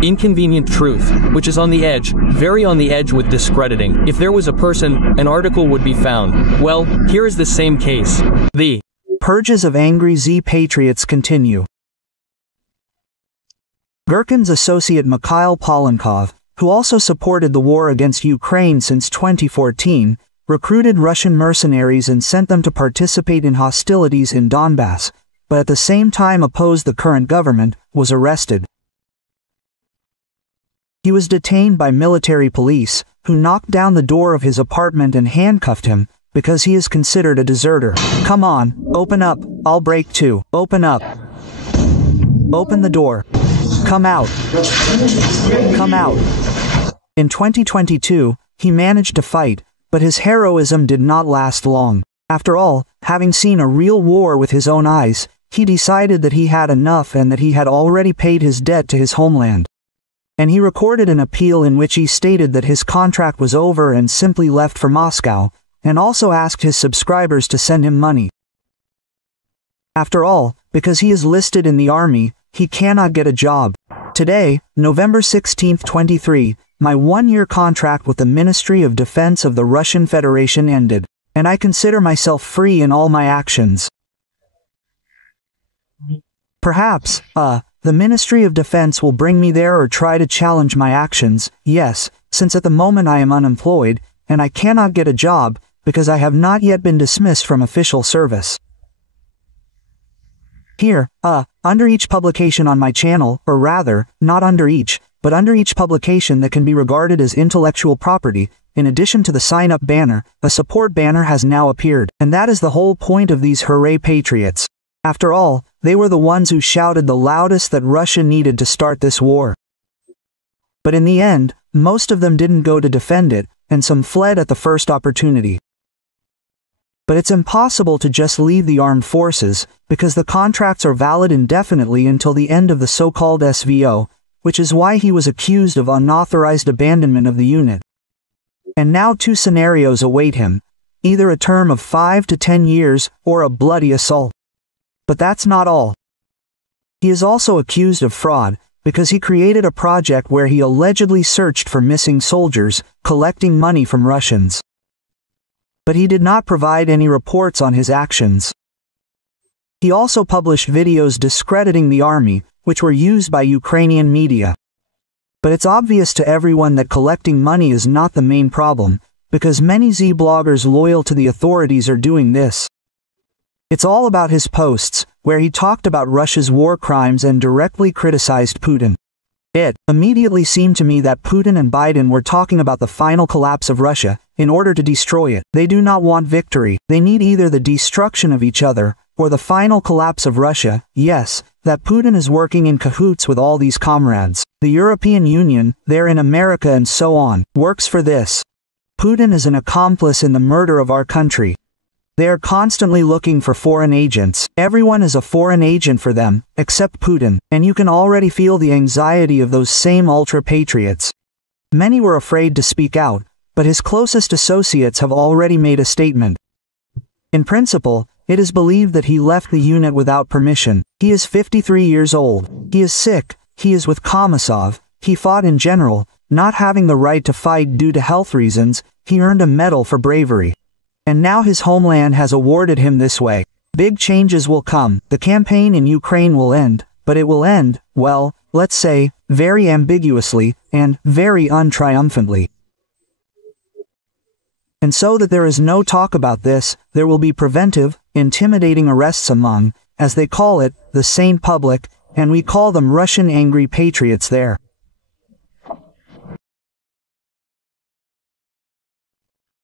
Inconvenient truth, which is on the edge, very on the edge with discrediting. If there was a person, an article would be found. Well, here is the same case. The purges of angry Z patriots continue. Gherkin's associate Mikhail Polankov, who also supported the war against Ukraine since 2014, recruited Russian mercenaries and sent them to participate in hostilities in Donbass, but at the same time opposed the current government, was arrested. He was detained by military police, who knocked down the door of his apartment and handcuffed him, because he is considered a deserter. Come on, open up, I'll break too. Open up. Open the door. Come out. Come out. In 2022, he managed to fight, but his heroism did not last long. After all, having seen a real war with his own eyes, he decided that he had enough and that he had already paid his debt to his homeland. And he recorded an appeal in which he stated that his contract was over and simply left for Moscow, and also asked his subscribers to send him money. After all, because he is listed in the army, he cannot get a job. Today, November 16, 23, my 1-year contract with the Ministry of Defense of the Russian Federation ended, and I consider myself free in all my actions. Perhaps, the Ministry of Defense will bring me there or try to challenge my actions, yes, since at the moment I am unemployed, and I cannot get a job, because I have not yet been dismissed from official service. Here, under each publication on my channel, or rather, not under each, but under each publication that can be regarded as intellectual property, in addition to the sign-up banner, a support banner has now appeared, and that is the whole point of these hooray patriots. After all, they were the ones who shouted the loudest that Russia needed to start this war. But in the end, most of them didn't go to defend it, and some fled at the first opportunity. But it's impossible to just leave the armed forces, because the contracts are valid indefinitely until the end of the so-called SVO, which is why he was accused of unauthorized abandonment of the unit. And now 2 scenarios await him, either a term of 5 to 10 years, or a bloody assault. But that's not all. He is also accused of fraud, because he created a project where he allegedly searched for missing soldiers, collecting money from Russians. But he did not provide any reports on his actions. He also published videos discrediting the army, which were used by Ukrainian media. But it's obvious to everyone that collecting money is not the main problem, because many Z bloggers loyal to the authorities are doing this. It's all about his posts, where he talked about Russia's war crimes and directly criticized Putin. It immediately seemed to me that Putin and Biden were talking about the final collapse of Russia, in order to destroy it. They do not want victory. They need either the destruction of each other, or the final collapse of Russia. Yes, that Putin is working in cahoots with all these comrades. The European Union, they're in America and so on, works for this. Putin is an accomplice in the murder of our country. They are constantly looking for foreign agents. Everyone is a foreign agent for them, except Putin, and you can already feel the anxiety of those same ultra-patriots. Many were afraid to speak out, but his closest associates have already made a statement. In principle, it is believed that he left the unit without permission. He is 53 years old. He is sick. He is with Komisov. He fought in general, not having the right to fight due to health reasons. He earned a medal for bravery. And now his homeland has awarded him this way. Big changes will come. The campaign in Ukraine will end, but it will end, well, let's say, very ambiguously, and very untriumphantly. And so that there is no talk about this, there will be preventive, intimidating arrests among, as they call it, the sane public, and we call them Russian angry patriots there.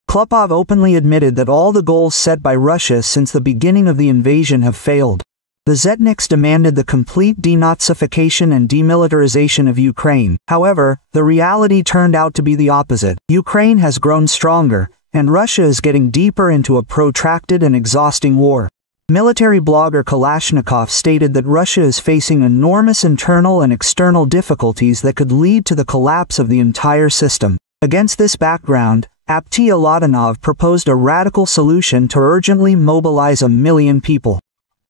Klopov openly admitted that all the goals set by Russia since the beginning of the invasion have failed. The Zetniks demanded the complete denazification and demilitarization of Ukraine. However, the reality turned out to be the opposite. Ukraine has grown stronger, and Russia is getting deeper into a protracted and exhausting war. Military blogger Kalashnikov stated that Russia is facing enormous internal and external difficulties that could lead to the collapse of the entire system. Against this background, Apti Aladanov proposed a radical solution to urgently mobilize 1 million people.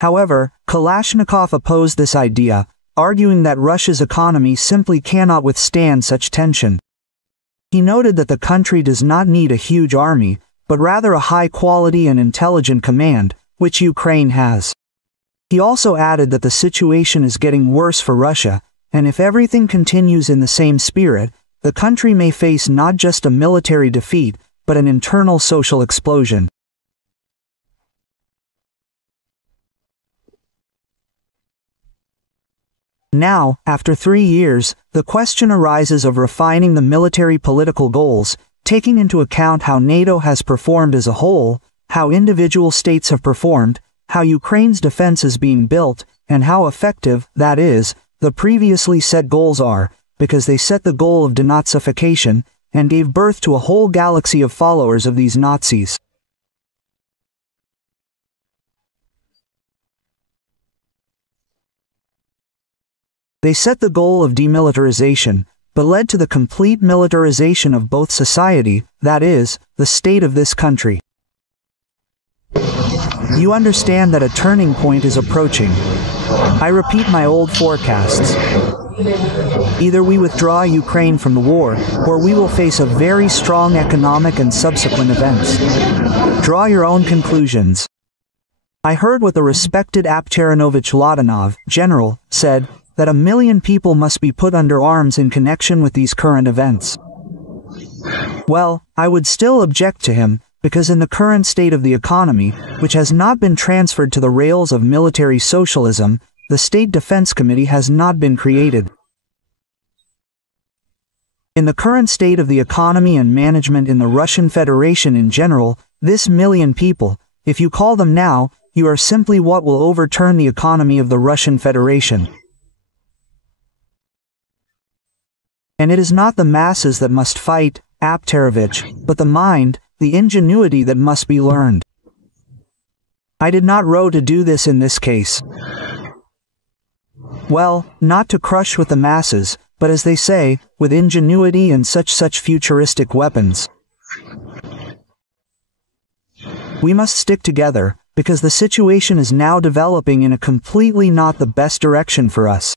However, Kalashnikov opposed this idea, arguing that Russia's economy simply cannot withstand such tension. He noted that the country does not need a huge army, but rather a high-quality and intelligent command, which Ukraine has. He also added that the situation is getting worse for Russia, and if everything continues in the same spirit, the country may face not just a military defeat, but an internal social explosion. Now, after 3 years, the question arises of refining the military political goals, taking into account how NATO has performed as a whole, how individual states have performed, how Ukraine's defense is being built, and how effective, that is, the previously set goals are, because they set the goal of denazification, and gave birth to a whole galaxy of followers of these Nazis. They set the goal of demilitarization, but led to the complete militarization of both society, that is, the state of this country. You understand that a turning point is approaching. I repeat my old forecasts. Either we withdraw Ukraine from the war, or we will face a very strong economic and subsequent events. Draw your own conclusions. I heard what the respected Apteranovich Ladanov, general, said, that 1 million people must be put under arms in connection with these current events. Well, I would still object to him, because in the current state of the economy, which has not been transferred to the rails of military socialism, the State Defense Committee has not been created. In the current state of the economy and management in the Russian Federation in general, this 1 million people, if you call them now, you are simply what will overturn the economy of the Russian Federation. And it is not the masses that must fight, Apterovich, but the mind, the ingenuity that must be learned. I did not row to do this in this case. Well, not to crush with the masses, but as they say, with ingenuity and such futuristic weapons. We must stick together, because the situation is now developing in a completely not the best direction for us.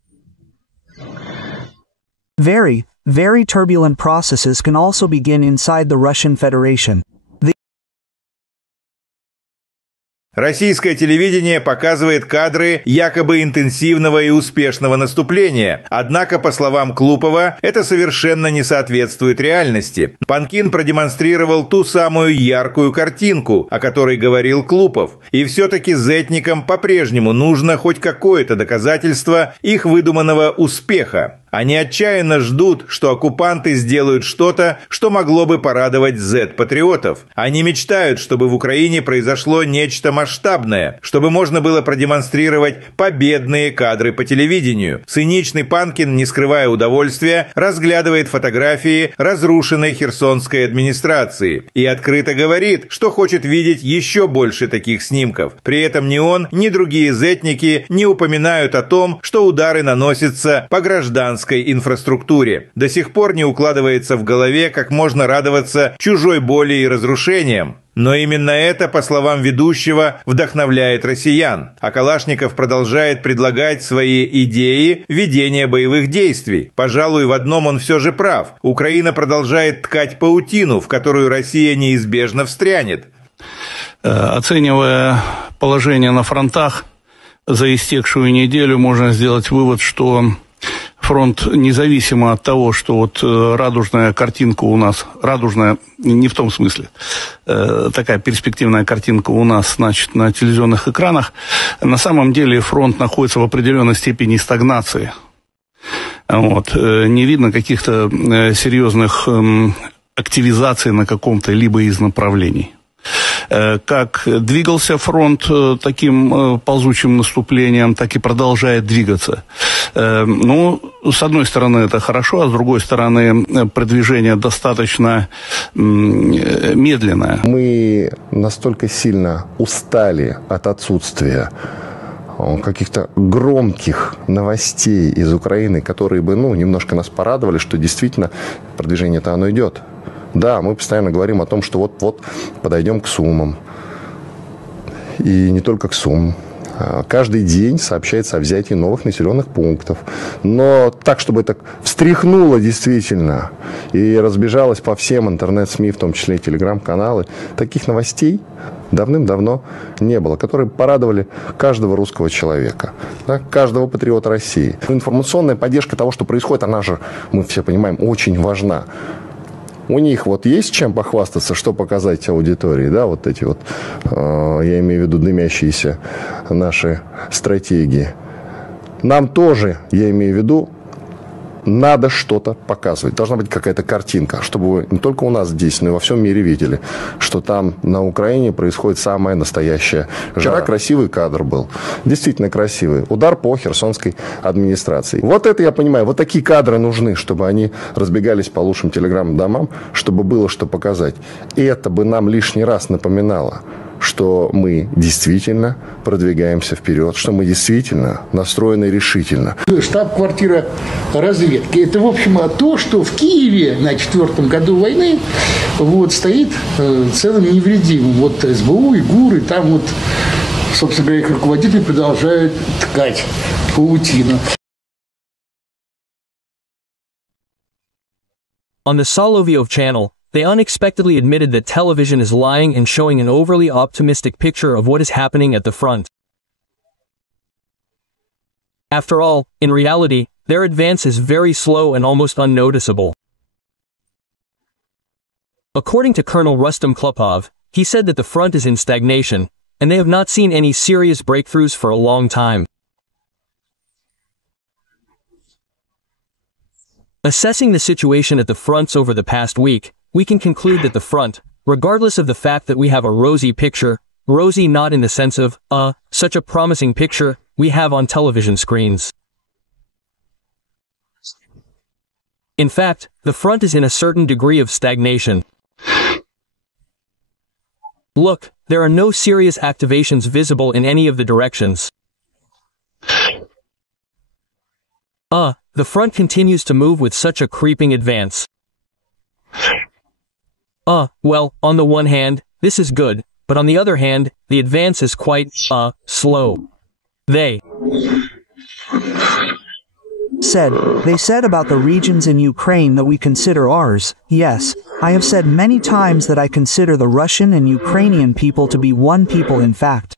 Very, very turbulent processes can also begin inside the Russian Federation. Российское телевидение показывает кадры якобы интенсивного и успешного наступления. Однако, по словам Клупова, это совершенно не соответствует реальности. Панкин продемонстрировал ту самую яркую картинку, о которой говорил Клупов. И все-таки зетникам по-прежнему нужно хоть какое-то доказательство их выдуманного успеха. Они отчаянно ждут, что оккупанты сделают что-то, что могло бы порадовать Z-патриотов. Они мечтают, чтобы в Украине произошло нечто масштабное, чтобы можно было продемонстрировать победные кадры по телевидению. Циничный Панкин, не скрывая удовольствия, разглядывает фотографии разрушенной херсонской администрации и открыто говорит, что хочет видеть еще больше таких снимков. При этом ни он, ни другие зетники не упоминают о том, что удары наносятся по гражданской инфраструктуре. До сих пор не укладывается в голове, как можно радоваться чужой боли и разрушениям. Но именно это, по словам ведущего, вдохновляет россиян. А Калашников продолжает предлагать свои идеи ведения боевых действий. Пожалуй, в одном он все же прав. Украина продолжает ткать паутину, в которую Россия неизбежно встрянет. Оценивая положение на фронтах за истекшую неделю, можно сделать вывод, что фронт, независимо от того, что вот радужная картинка у нас, радужная не в том смысле, такая перспективная картинка у нас, значит, на телевизионных экранах, на самом деле фронт находится в определенной степени стагнации. Вот. Не видно каких-то серьезных активизаций на каком-то либо из направлений. Как двигался фронт таким ползучим наступлением, так и продолжает двигаться. Ну, с одной стороны, это хорошо, а с другой стороны, продвижение достаточно медленное. Мы настолько сильно устали от отсутствия каких-то громких новостей из Украины, которые бы, немножко нас порадовали, что действительно продвижение-то оно идет. Да, мы постоянно говорим о том, что вот-вот подойдем к Сумам. И не только к Сумам. Каждый день сообщается о взятии новых населенных пунктов. Но так, чтобы это встряхнуло действительно и разбежалось по всем интернет-СМИ, в том числе и телеграм-каналы, таких новостей давным-давно не было, которые порадовали каждого русского человека, да, каждого патриота России. Информационная поддержка того, что происходит, она же, мы все понимаем, очень важна. У них вот есть чем похвастаться, что показать аудитории, да, вот эти вот, я имею в виду дымящиеся наши стратегии. Нам тоже, я имею в виду, надо что-то показывать. Должна быть какая-то картинка, чтобы вы не только у нас здесь, но и во всем мире видели, что там на Украине происходит самая настоящая жара. Вчера красивый кадр был. Действительно красивый. Удар по херсонской администрации. Вот это я понимаю. Вот такие кадры нужны, чтобы они разбегались по лучшим телеграм-домам, чтобы было что показать. И это бы нам лишний раз напоминало, что мы действительно продвигаемся вперед, что мы действительно настроены решительно. Штаб-квартира разведки. Это, в общем, то, что в Киеве на 4-м году войны стоит целым невредимым. Вот СБУ и ГУР, и там собственно говоря, их руководители продолжают ткать паутину. On the Соловьёва channel, they unexpectedly admitted that television is lying and showing an overly optimistic picture of what is happening at the front. After all, in reality, their advance is very slow and almost unnoticeable. According to Colonel Rustam Klupov, he said that the front is in stagnation, and they have not seen any serious breakthroughs for a long time. Assessing the situation at the fronts over the past week, we can conclude that the front, regardless of the fact that we have a rosy picture, rosy not in the sense of, such a promising picture we have on television screens. In fact, the front is in a certain degree of stagnation. Look, there are no serious activations visible in any of the directions. The front continues to move with such a creeping advance. Well, on the one hand, this is good, but on the other hand, the advance is quite, slow. They said about the regions in Ukraine that we consider ours. Yes, I have said many times that I consider the Russian and Ukrainian people to be one people in fact.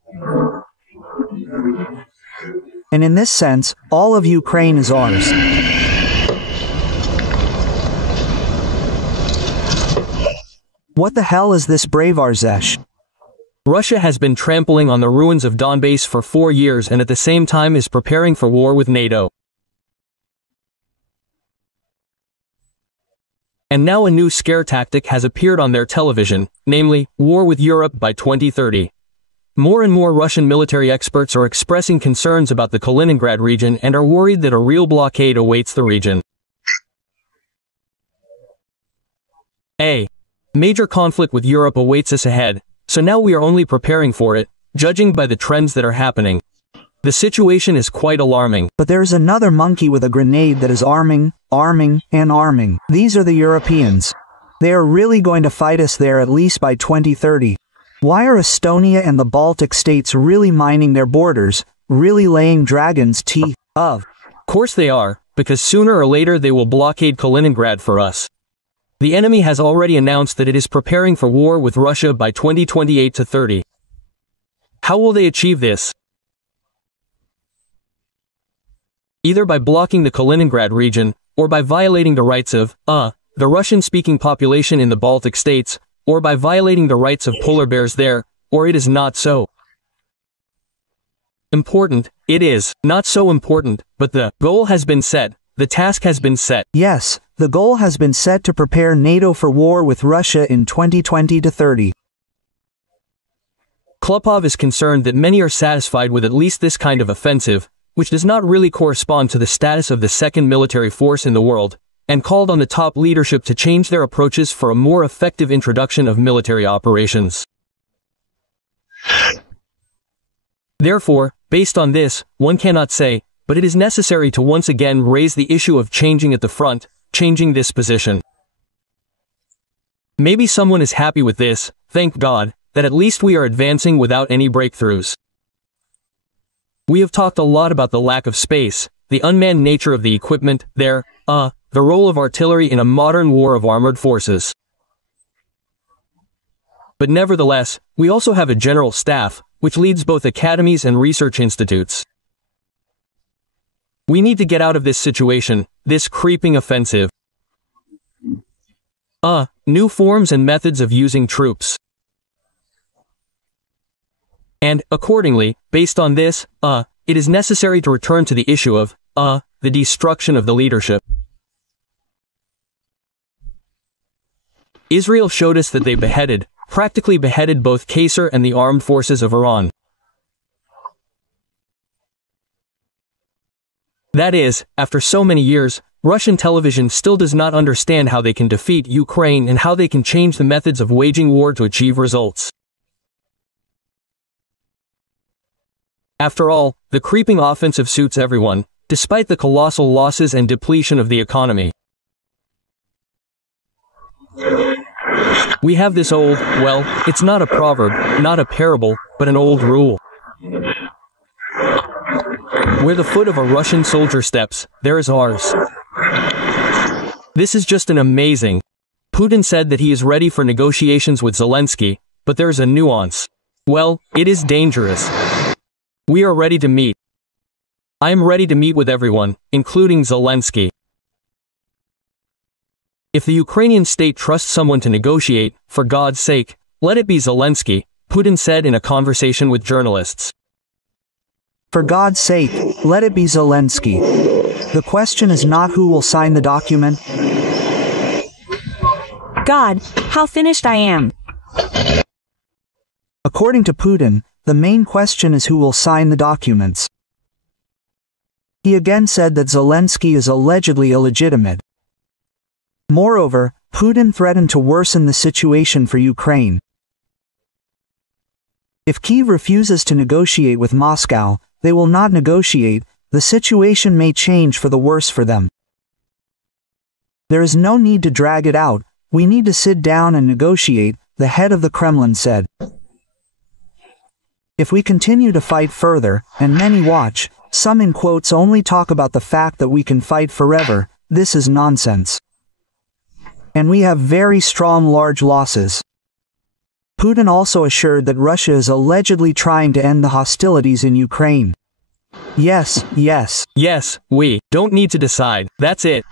And in this sense, all of Ukraine is ours. What the hell is this brave Arzesh? Russia has been trampling on the ruins of Donbass for 4 years and at the same time is preparing for war with NATO. And now a new scare tactic has appeared on their television, namely, war with Europe by 2030. More and more Russian military experts are expressing concerns about the Kaliningrad region and are worried that a real blockade awaits the region. A major conflict with Europe awaits us ahead, so now we are only preparing for it, judging by the trends that are happening. The situation is quite alarming. But there's another monkey with a grenade that is arming, and arming. These are the Europeans. They are really going to fight us there at least by 2030. Why are Estonia and the Baltic states really minding their borders, really laying dragons' teeth of? Of course they are, because sooner or later they will blockade Kaliningrad for us. The enemy has already announced that it is preparing for war with Russia by 2028 to 30. How will they achieve this? Either by blocking the Kaliningrad region, or by violating the rights of, the Russian-speaking population in the Baltic states, or by violating the rights of polar bears there, or it is not so important. It is not so important, but the goal has been set, the task has been set. Yes, the goal has been set to prepare NATO for war with Russia in 2020 to 30. Klopov is concerned that many are satisfied with at least this kind of offensive, which does not really correspond to the status of the second military force in the world, and called on the top leadership to change their approaches for a more effective introduction of military operations. Therefore, based on this, one cannot say, but it is necessary to once again raise the issue of changing at the front, changing this position. Maybe someone is happy with this, thank God, that at least we are advancing without any breakthroughs. We have talked a lot about the lack of space, the unmanned nature of the equipment, the role of artillery in a modern war of armored forces. But nevertheless, we also have a general staff, which leads both academies and research institutes. We need to get out of this situation, this creeping offensive. New forms and methods of using troops. And, accordingly, based on this, it is necessary to return to the issue of, the destruction of the leadership. Israel showed us that they practically beheaded both Qasser and the armed forces of Iran. That is, after so many years, Russian television still does not understand how they can defeat Ukraine and how they can change the methods of waging war to achieve results. After all, the creeping offensive suits everyone, despite the colossal losses and depletion of the economy. We have this old, well, it's not a proverb, not a parable, but an old rule. Where the foot of a Russian soldier steps, there is ours. This is just an amazing. Putin said that he is ready for negotiations with Zelensky, but there is a nuance. Well, it is dangerous. We are ready to meet. I am ready to meet with everyone, including Zelensky. If the Ukrainian state trusts someone to negotiate, for God's sake, let it be Zelensky, Putin said in a conversation with journalists. For God's sake, let it be Zelensky. The question is not who will sign the document. God, how finished I am. According to Putin, the main question is who will sign the documents. He again said that Zelensky is allegedly illegitimate. Moreover, Putin threatened to worsen the situation for Ukraine. If Kyiv refuses to negotiate with Moscow, they will not negotiate, the situation may change for the worse for them. There is no need to drag it out, we need to sit down and negotiate, the head of the Kremlin said. If we continue to fight further, and many watch, some in quotes only talk about the fact that we can fight forever, this is nonsense. And we have very strong large losses. Putin also assured that Russia is allegedly trying to end the hostilities in Ukraine. Yes, we don't need to decide, that's it.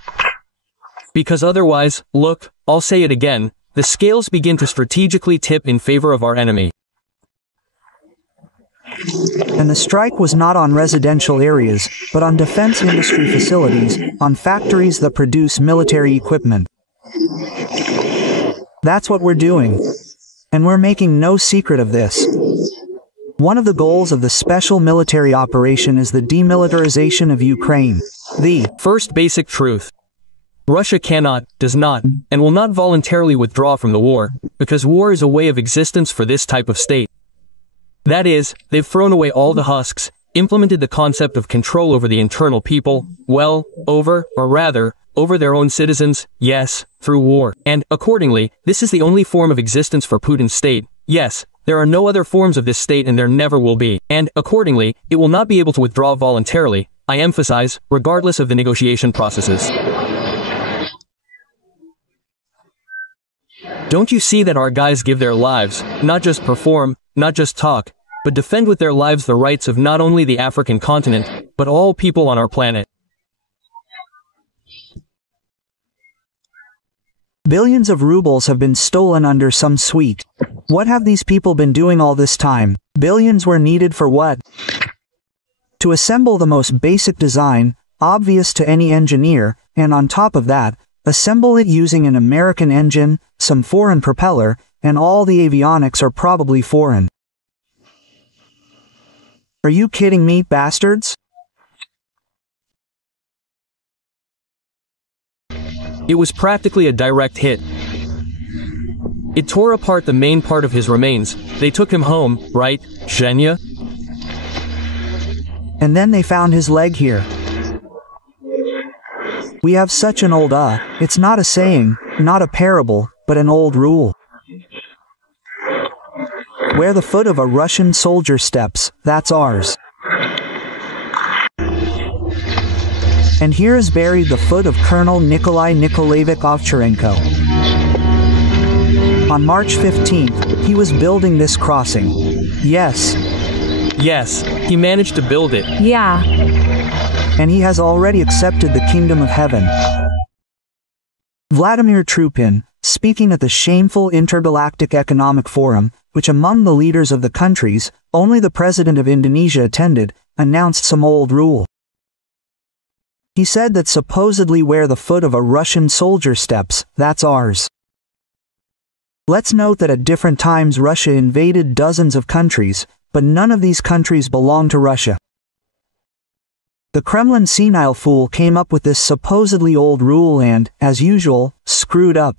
Because otherwise, look, I'll say it again, the scales begin to strategically tip in favor of our enemy. And the strike was not on residential areas, but on defense industry facilities, on factories that produce military equipment. That's what we're doing. And we're making no secret of this. One of the goals of the special military operation is the demilitarization of Ukraine. The first basic truth. Russia cannot, does not, and will not voluntarily withdraw from the war, because war is a way of existence for this type of state. That is, they've thrown away all the husks, implemented the concept of control over the internal people, over their own citizens, yes, through war. And, accordingly, this is the only form of existence for Putin's state. Yes, there are no other forms of this state and there never will be. And, accordingly, it will not be able to withdraw voluntarily, I emphasize, regardless of the negotiation processes. Don't you see that our guys give their lives, not just perform, not just talk, but defend with their lives the rights of not only the African continent, but all people on our planet? Billions of rubles have been stolen under some suite. What have these people been doing all this time? Billions were needed for what? To assemble the most basic design, obvious to any engineer, and on top of that, assemble it using an American engine, some foreign propeller, and all the avionics are probably foreign. Are you kidding me, bastards? It was practically a direct hit. It tore apart the main part of his remains. They took him home, right, Zhenya? And then they found his leg here. We have such an old it's not a saying, not a parable, but an old rule. Where the foot of a Russian soldier steps, that's ours. And here is buried the foot of Colonel Nikolai Nikolaevich Ovcharenko. On March 15th, he was building this crossing. Yes. Yes, he managed to build it. Yeah. And he has already accepted the kingdom of heaven. Vladimir Trupin, speaking at the shameful Intergalactic Economic Forum, which among the leaders of the countries, only the president of Indonesia attended, announced some old rule. He said that supposedly where the foot of a Russian soldier steps, that's ours. Let's note that at different times Russia invaded dozens of countries, but none of these countries belong to Russia. The Kremlin senile fool came up with this supposedly old rule and, as usual, screwed up.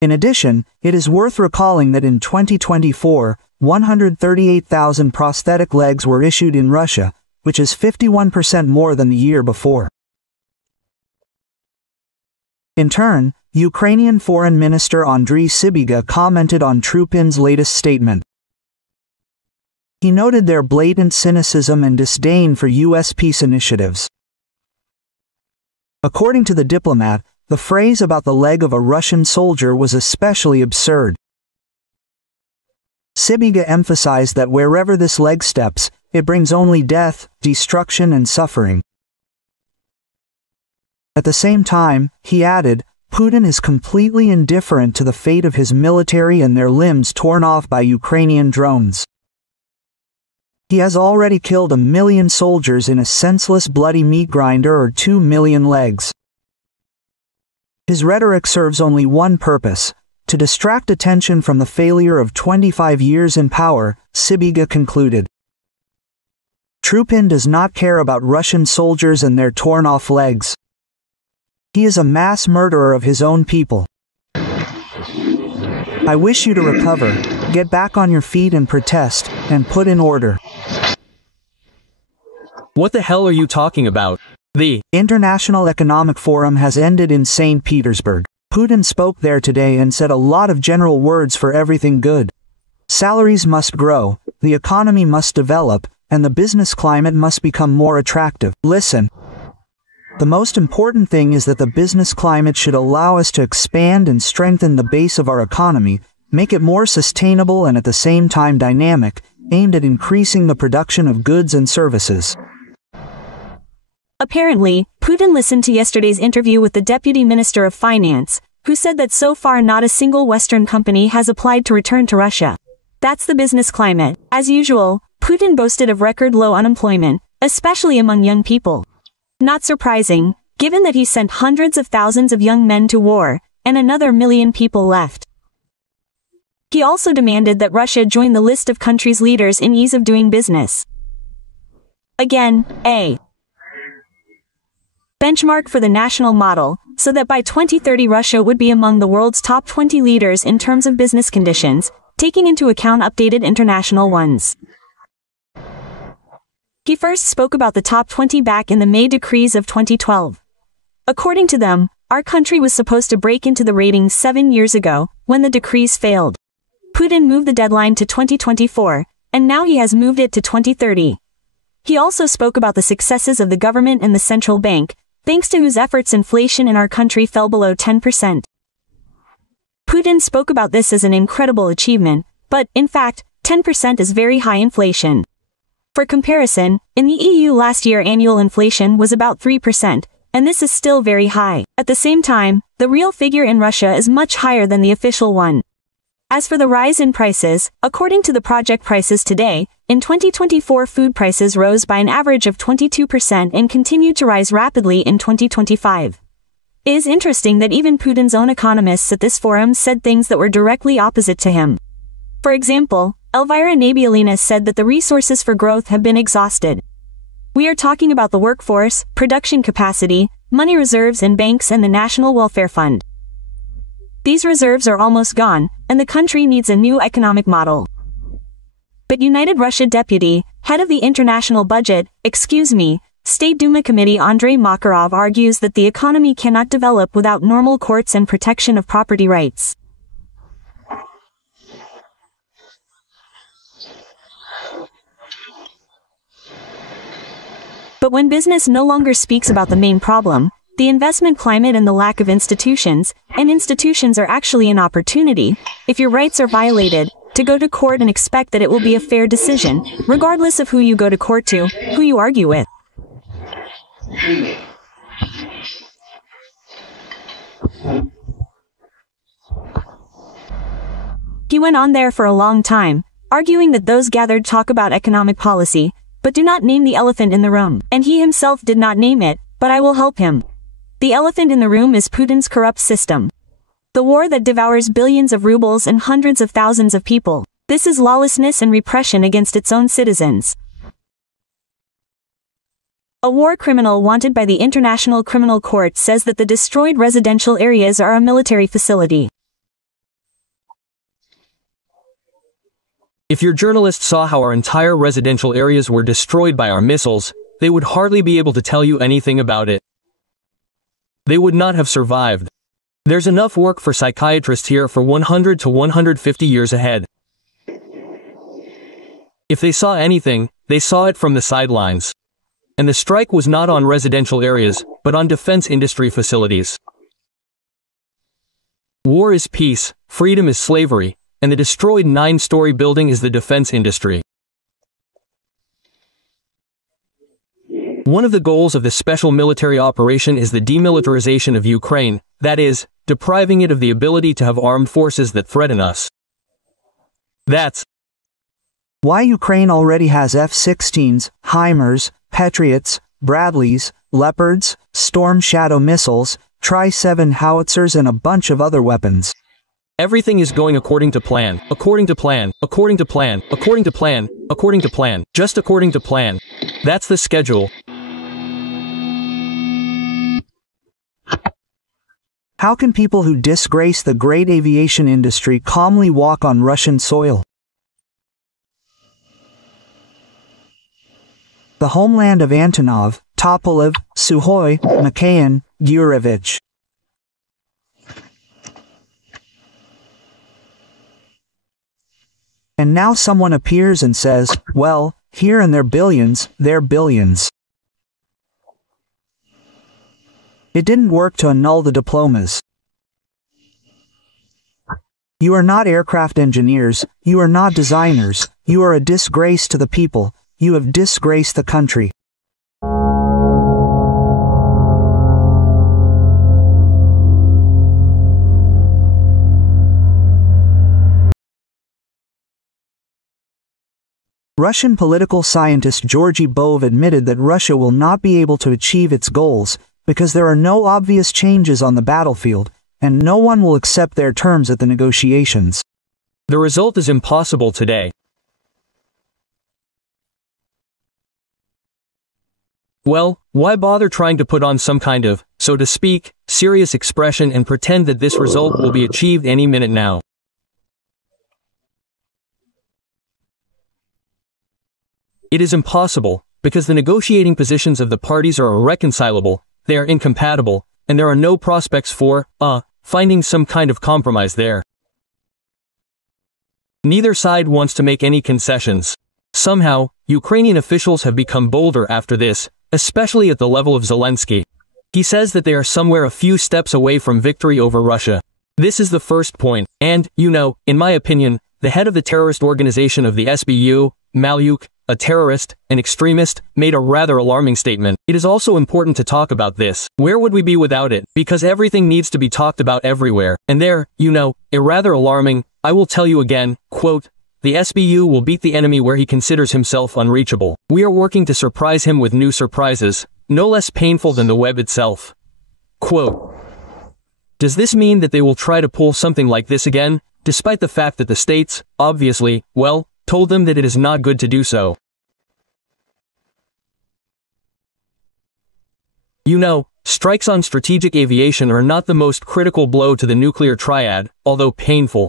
In addition, it is worth recalling that in 2024, 138,000 prosthetic legs were issued in Russia, which is 51% more than the year before. In turn, Ukrainian Foreign Minister Andriy Sybiga commented on Trupin's latest statement. He noted their blatant cynicism and disdain for U.S. peace initiatives. According to the diplomat, the phrase about the leg of a Russian soldier was especially absurd. Sybiga emphasized that wherever this leg steps, it brings only death, destruction, and suffering. At the same time, he added, Putin is completely indifferent to the fate of his military and their limbs torn off by Ukrainian drones. He has already killed 1 million soldiers in a senseless bloody meat grinder or 2 million legs. His rhetoric serves only one purpose, to distract attention from the failure of 25 years in power, Sybiga concluded. Trupin does not care about Russian soldiers and their torn-off legs. He is a mass murderer of his own people. I wish you to recover, get back on your feet and protest, and put in order. What the hell are you talking about? The International Economic Forum has ended in St. Petersburg. Putin spoke there today and said a lot of general words for everything good. Salaries must grow, the economy must develop, and the business climate must become more attractive. Listen. The most important thing is that the business climate should allow us to expand and strengthen the base of our economy, make it more sustainable and at the same time dynamic, aimed at increasing the production of goods and services. Apparently, Putin listened to yesterday's interview with the Deputy Minister of Finance, who said that so far not a single Western company has applied to return to Russia. That's the business climate. As usual, Putin boasted of record low unemployment, especially among young people. Not surprising, given that he sent hundreds of thousands of young men to war, and another million people left. He also demanded that Russia join the list of countries' leaders in ease of doing business. Again, a benchmark for the national model, so that by 2030 Russia would be among the world's top 20 leaders in terms of business conditions, taking into account updated international ones. He first spoke about the top 20 back in the May decrees of 2012. According to them, our country was supposed to break into the ratings 7 years ago, when the decrees failed. Putin moved the deadline to 2024, and now he has moved it to 2030. He also spoke about the successes of the government and the central bank, thanks to whose efforts inflation in our country fell below 10%. Putin spoke about this as an incredible achievement, but, in fact, 10% is very high inflation. For comparison, in the EU last year annual inflation was about 3%, and this is still very high. At the same time, the real figure in Russia is much higher than the official one. As for the rise in prices, according to the project Prices Today, in 2024 food prices rose by an average of 22% and continued to rise rapidly in 2025. It is interesting that even Putin's own economists at this forum said things that were directly opposite to him. For example, Elvira Nabialina said that the resources for growth have been exhausted. We are talking about the workforce, production capacity, money reserves in banks and the National Welfare Fund. These reserves are almost gone, and the country needs a new economic model. But United Russia Deputy, head of the International Budget, State Duma Committee Andrei Makarov argues that the economy cannot develop without normal courts and protection of property rights. But when business no longer speaks about the main problem, the investment climate and the lack of institutions, and institutions are actually an opportunity, if your rights are violated, to go to court and expect that it will be a fair decision, regardless of who you go to court to, who you argue with. He went on there for a long time, arguing that those gathered talk about economic policy, but do not name the elephant in the room. And he himself did not name it, but I will help him. The elephant in the room is Putin's corrupt system. The war that devours billions of rubles and hundreds of thousands of people. This is lawlessness and repression against its own citizens. A war criminal wanted by the International Criminal Court says that the destroyed residential areas are a military facility. If your journalists saw how our entire residential areas were destroyed by our missiles, they would hardly be able to tell you anything about it. They would not have survived. There's enough work for psychiatrists here for 100 to 150 years ahead. If they saw anything, they saw it from the sidelines. And the strike was not on residential areas, but on defense industry facilities. War is peace, freedom is slavery, and the destroyed 9-story building is the defense industry. One of the goals of this special military operation is the demilitarization of Ukraine, that is, depriving it of the ability to have armed forces that threaten us. That's why Ukraine already has F-16s, HIMARS, Patriots, Bradleys, Leopards, Storm Shadow missiles, Tri-7 howitzers and a bunch of other weapons. Everything is going according to plan, according to plan, according to plan, according to plan, according to plan, just according to plan. That's the schedule. How can people who disgrace the great aviation industry calmly walk on Russian soil? The homeland of Antonov, Tupolev, Sukhoi, Mikhail, Gurevich. And now someone appears and says, well, here and their billions, they're billions. It didn't work to annul the diplomas. You are not aircraft engineers, you are not designers, you are a disgrace to the people, you have disgraced the country. Russian political scientist Georgy Bove admitted that Russia will not be able to achieve its goals because there are no obvious changes on the battlefield, and no one will accept their terms at the negotiations. The result is impossible today. Well, why bother trying to put on some kind of, so to speak, serious expression and pretend that this result will be achieved any minute now? It is impossible, because the negotiating positions of the parties are irreconcilable, they are incompatible, and there are no prospects for, finding some kind of compromise there. Neither side wants to make any concessions. Somehow, Ukrainian officials have become bolder after this, especially at the level of Zelensky. He says that they are somewhere a few steps away from victory over Russia. This is the first point, and, in my opinion, the head of the terrorist organization of the SBU, Malyuk, a terrorist, an extremist, made a rather alarming statement. It is also important to talk about this. Where would we be without it? Because everything needs to be talked about everywhere. And there, a rather alarming, I will tell you again, quote, the SBU will beat the enemy where he considers himself unreachable. We are working to surprise him with new surprises, no less painful than the web itself. Quote, does this mean that they will try to pull something like this again, despite the fact that the states, obviously, told them that it is not good to do so? Strikes on strategic aviation are not the most critical blow to the nuclear triad, although painful.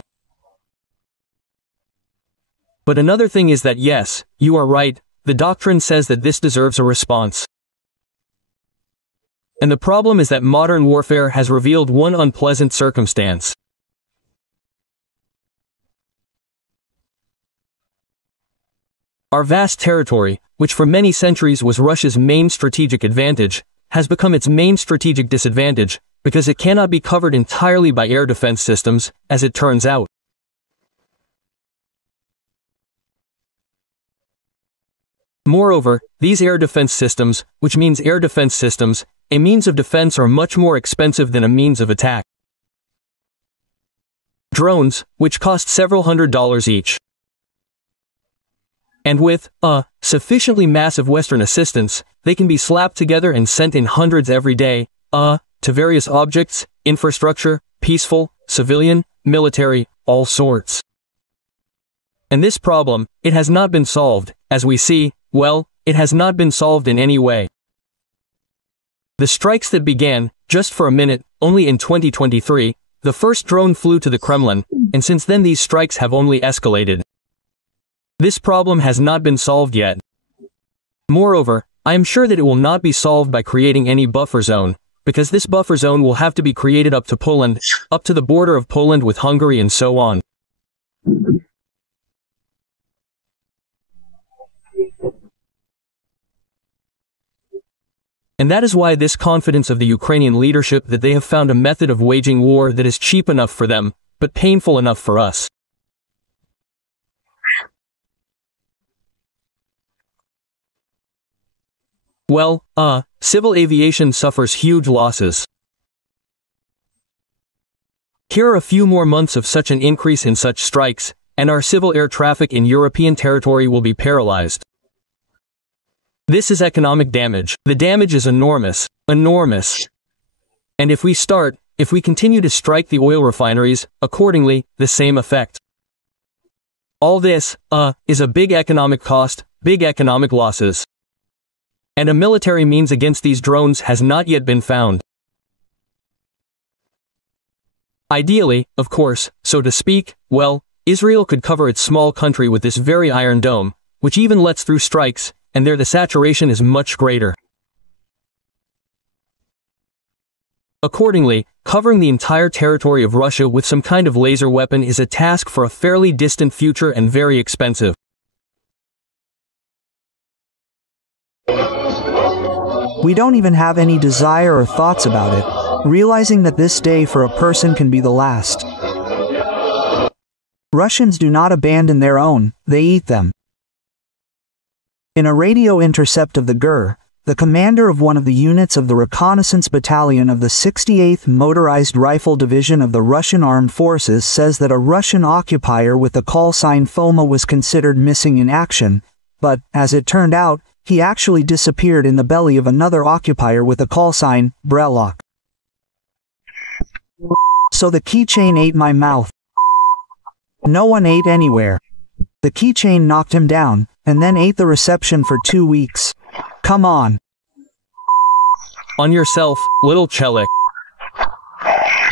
But another thing is that yes, you are right, the doctrine says that this deserves a response. And the problem is that modern warfare has revealed one unpleasant circumstance. Our vast territory, which for many centuries was Russia's main strategic advantage, has become its main strategic disadvantage, because it cannot be covered entirely by air defense systems, as it turns out. Moreover, these air defense systems, which means air defense systems, a means of defense, are much more expensive than a means of attack. Drones, which cost several $100s each. And with, sufficiently massive Western assistance, they can be slapped together and sent in hundreds every day, to various objects, infrastructure, peaceful, civilian, military, all sorts. And this problem, it has not been solved, as we see, it has not been solved in any way. The strikes that began, just for a minute, only in 2023, the first drone flew to the Kremlin, and since then these strikes have only escalated. This problem has not been solved yet. Moreover, I am sure that it will not be solved by creating any buffer zone, because this buffer zone will have to be created up to Poland, up to the border of Poland with Hungary and so on. And that is why this confidence of the Ukrainian leadership that they have found a method of waging war that is cheap enough for them, but painful enough for us. Civil aviation suffers huge losses. Here are a few more months of such an increase in such strikes, and our civil air traffic in European territory will be paralyzed. This is economic damage. The damage is enormous. Enormous. And if we continue to strike the oil refineries, accordingly, the same effect. All this, is a big economic cost, big economic losses. And a military means against these drones has not yet been found. Ideally, of course, so to speak, Israel could cover its small country with this very Iron Dome, which even lets through strikes, and there the saturation is much greater. Accordingly, covering the entire territory of Russia with some kind of laser weapon is a task for a fairly distant future and very expensive. We don't even have any desire or thoughts about it, realizing that this day for a person can be the last. Russians do not abandon their own, they eat them. In a radio intercept of the GUR, the commander of one of the units of the reconnaissance battalion of the 68th Motorized Rifle Division of the Russian Armed Forces says that a Russian occupier with the call sign FOMA was considered missing in action, but, as it turned out, he actually disappeared in the belly of another occupier with a call sign, Brelok. So the keychain ate my mouth. No one ate anywhere. The keychain knocked him down, and then ate the reception for 2 weeks. Come on. On yourself, little Chelik.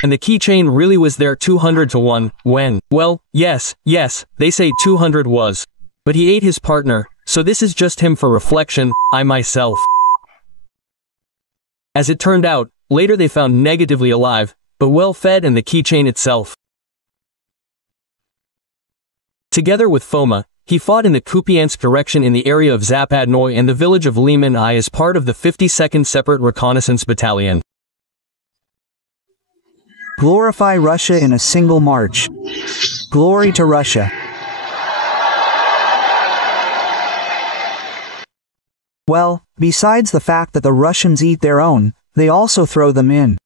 And the keychain really was there 200 to 1, when, well, yes, they say 200 was. But he ate his partner, so this is just him for reflection, I myself. As it turned out, later they found negatively alive, but well-fed and the keychain itself. Together with Foma, he fought in the Kupiansk direction in the area of Zapadnoy and the village of Liman I as part of the 52nd Separate Reconnaissance Battalion. Glorify Russia in a single march. Glory to Russia. Well, besides the fact that the Russians eat their own, they also throw them in.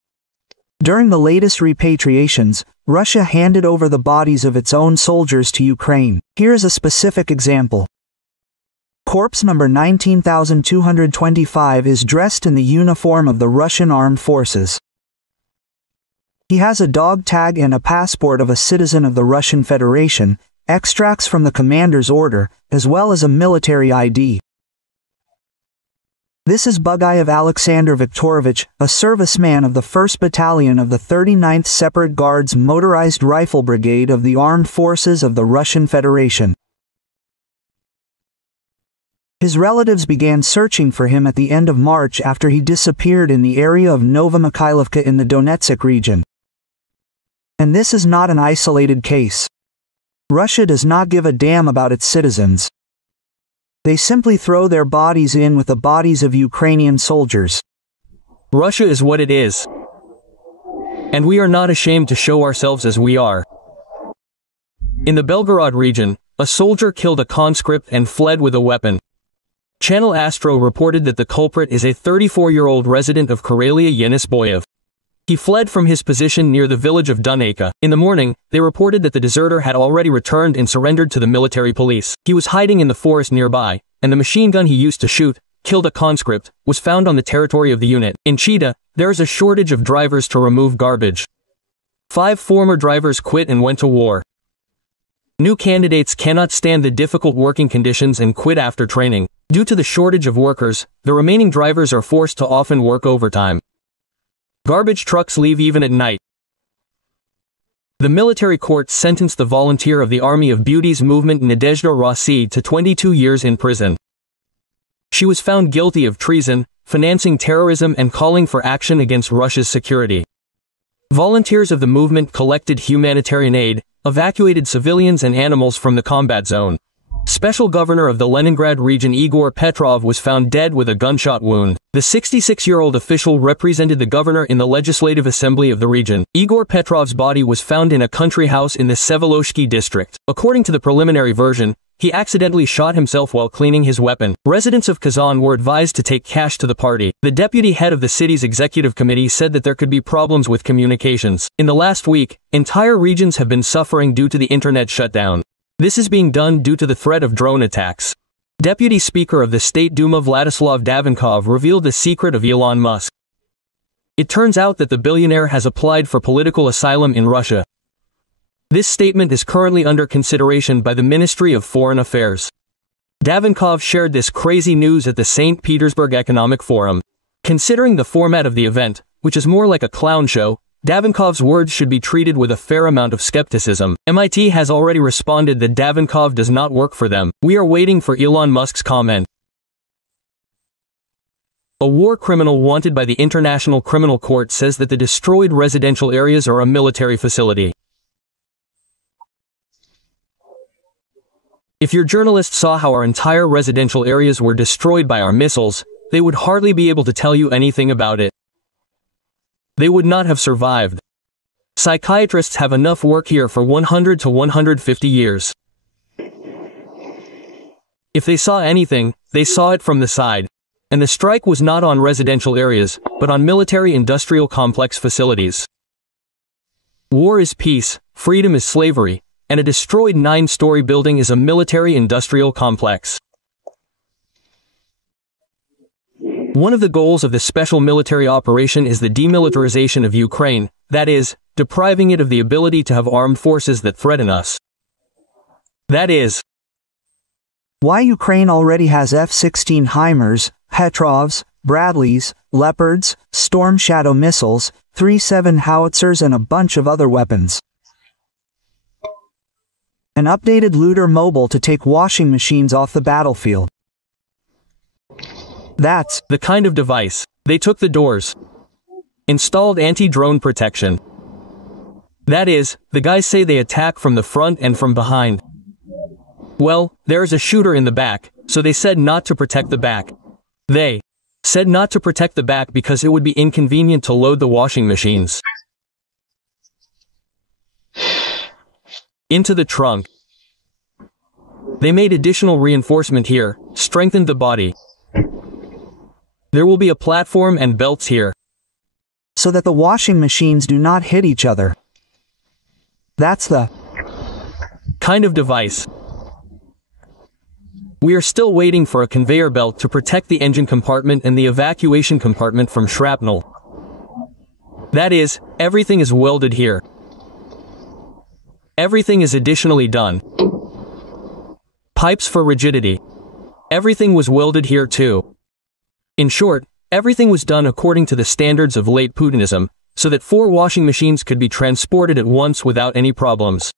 During the latest repatriations, Russia handed over the bodies of its own soldiers to Ukraine. Here's a specific example. Corpse number 19,225 is dressed in the uniform of the Russian Armed Forces. He has a dog tag and a passport of a citizen of the Russian Federation, extracts from the commander's order, as well as a military ID. This is Bugayev Alexander Viktorovich, a serviceman of the 1st Battalion of the 39th Separate Guards Motorized Rifle Brigade of the Armed Forces of the Russian Federation. His relatives began searching for him at the end of March after he disappeared in the area of Novomykhailovka in the Donetsk region. And this is not an isolated case. Russia does not give a damn about its citizens. They simply throw their bodies in with the bodies of Ukrainian soldiers. Russia is what it is. And we are not ashamed to show ourselves as we are. In the Belgorod region, a soldier killed a conscript and fled with a weapon. Channel Astro reported that the culprit is a 34-year-old resident of Karelia Yenis Boyev. He fled from his position near the village of Dunayka. In the morning, they reported that the deserter had already returned and surrendered to the military police. He was hiding in the forest nearby, and the machine gun he used to shoot, killed a conscript, was found on the territory of the unit. In Chita, there is a shortage of drivers to remove garbage. 5 former drivers quit and went to war. New candidates cannot stand the difficult working conditions and quit after training. Due to the shortage of workers, the remaining drivers are forced to often work overtime. Garbage trucks leave even at night. The military court sentenced the volunteer of the Army of Beauty's movement Nadezhda Rossi to 22 years in prison. She was found guilty of treason, financing terrorism and calling for action against Russia's security. Volunteers of the movement collected humanitarian aid, evacuated civilians and animals from the combat zone. Special Governor of the Leningrad region Igor Petrov was found dead with a gunshot wound. The 66-year-old official represented the governor in the Legislative Assembly of the region. Igor Petrov's body was found in a country house in the Seveloshki district. According to the preliminary version, he accidentally shot himself while cleaning his weapon. Residents of Kazan were advised to take cash to the party. The deputy head of the city's executive committee said that there could be problems with communications. In the last week, entire regions have been suffering due to the internet shutdown. This is being done due to the threat of drone attacks. Deputy Speaker of the State Duma Vladislav Davinkov revealed the secret of Elon Musk. It turns out that the billionaire has applied for political asylum in Russia. This statement is currently under consideration by the Ministry of Foreign Affairs. Davinkov shared this crazy news at the St. Petersburg Economic Forum. Considering the format of the event, which is more like a clown show, Davinkov's words should be treated with a fair amount of skepticism. MIT has already responded that Davinkov does not work for them. We are waiting for Elon Musk's comment. A war criminal wanted by the International Criminal Court says that the destroyed residential areas are a military facility. If your journalist saw how our entire residential areas were destroyed by our missiles, they would hardly be able to tell you anything about it. They would not have survived. Psychiatrists have enough work here for 100 to 150 years. If they saw anything, they saw it from the side. And the strike was not on residential areas, but on military-industrial complex facilities. War is peace, freedom is slavery, and a destroyed 9-story building is a military-industrial complex. One of the goals of this special military operation is the demilitarization of Ukraine, that is, depriving it of the ability to have armed forces that threaten us. That is why Ukraine already has F-16 HIMARS, Petrovs, Bradleys, Leopards, Storm Shadow missiles, 3-7 howitzers and a bunch of other weapons. An updated looter mobile to take washing machines off the battlefield. That's the kind of device. They took the doors. Installed anti-drone protection. That is, the guys say they attack from the front and from behind. Well, there is a shooter in the back, so they said not to protect the back. They said not to protect the back because it would be inconvenient to load the washing machines into the trunk. They made additional reinforcement here, strengthened the body. There will be a platform and belts here, so that the washing machines do not hit each other. That's the kind of device. We are still waiting for a conveyor belt to protect the engine compartment and the evacuation compartment from shrapnel. That is, everything is welded here. Everything is additionally done. Pipes for rigidity. Everything was welded here too. In short, everything was done according to the standards of late Putinism, so that 4 washing machines could be transported at once without any problems.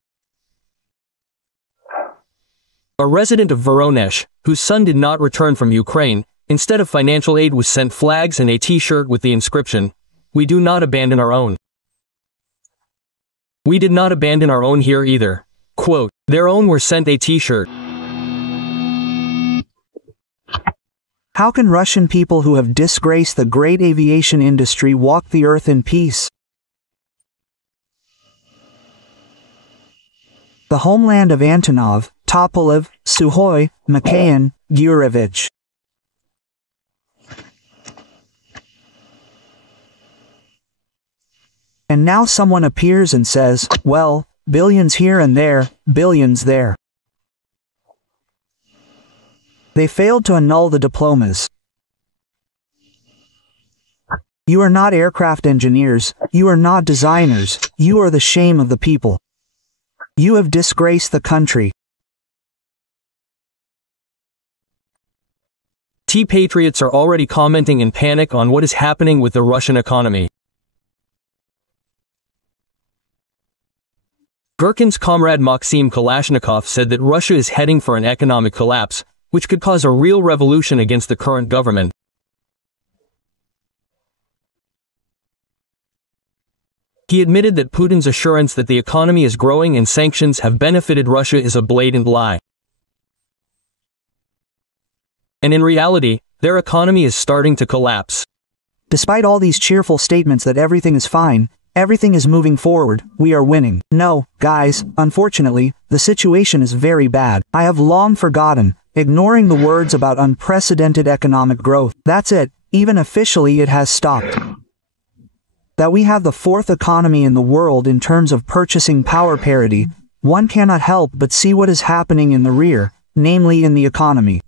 A resident of Voronezh, whose son did not return from Ukraine, instead of financial aid was sent flags and a t-shirt with the inscription, "We do not abandon our own." We did not abandon our own here either. Quote, their own were sent a t-shirt. How can Russian people who have disgraced the great aviation industry walk the earth in peace? The homeland of Antonov, Tupolev, Sukhoi, Mikhail, Gurevich. And now someone appears and says, well, billions here and there, billions there. They failed to annul the diplomas. You are not aircraft engineers, you are not designers, you are the shame of the people. You have disgraced the country. T-Patriots are already commenting in panic on what is happening with the Russian economy. Gherkin's comrade Maxim Kalashnikov said that Russia is heading for an economic collapse, which could cause a real revolution against the current government. He admitted that Putin's assurance that the economy is growing and sanctions have benefited Russia is a blatant lie. And in reality, their economy is starting to collapse. Despite all these cheerful statements that everything is fine, everything is moving forward, we are winning. No, guys, unfortunately, the situation is very bad. I have long forgotten, ignoring the words about unprecedented economic growth. That's it, even officially it has stopped. That we have the 4th economy in the world in terms of purchasing power parity, one cannot help but see what is happening in the rear, namely in the economy.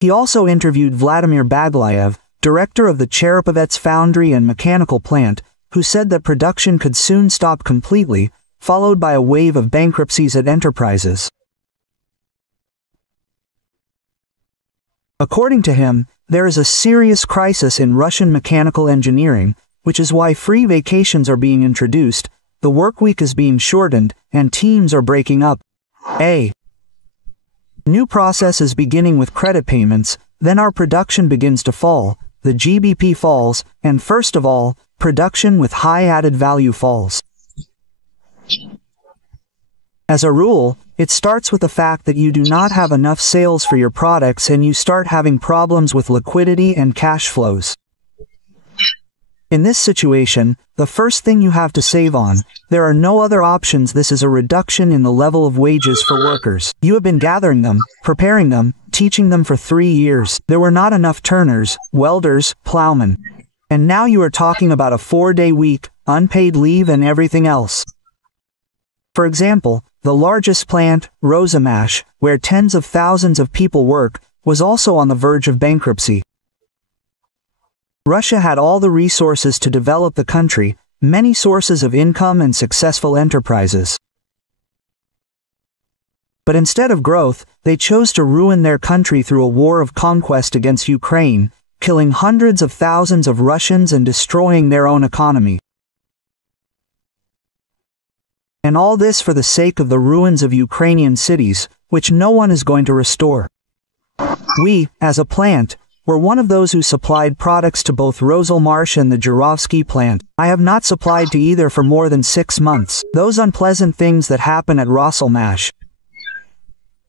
He also interviewed Vladimir Baglayev, director of the Cherepovets foundry and mechanical plant, who said that production could soon stop completely, followed by a wave of bankruptcies at enterprises. According to him, there is a serious crisis in Russian mechanical engineering, which is why free vacations are being introduced, the work week is being shortened, and teams are breaking up. A new process is beginning with credit payments, then our production begins to fall, the GBP falls, and first of all, production with high added value falls. As a rule, it starts with the fact that you do not have enough sales for your products and you start having problems with liquidity and cash flows. In this situation, the first thing you have to save on, there are no other options. This is a reduction in the level of wages for workers. You have been gathering them, preparing them, teaching them for 3 years. There were not enough turners, welders, plowmen. And now you are talking about a 4-day week, unpaid leave and everything else. For example, the largest plant, Rosamash, where tens of thousands of people work, was also on the verge of bankruptcy. Russia had all the resources to develop the country, many sources of income and successful enterprises. But instead of growth, they chose to ruin their country through a war of conquest against Ukraine, killing hundreds of thousands of Russians and destroying their own economy. And all this for the sake of the ruins of Ukrainian cities, which no one is going to restore. We, as a plant, were one of those who supplied products to both Roselmarsh and the Jurovsky plant. I have not supplied to either for more than 6 months. Those unpleasant things that happen at Roselmarsh.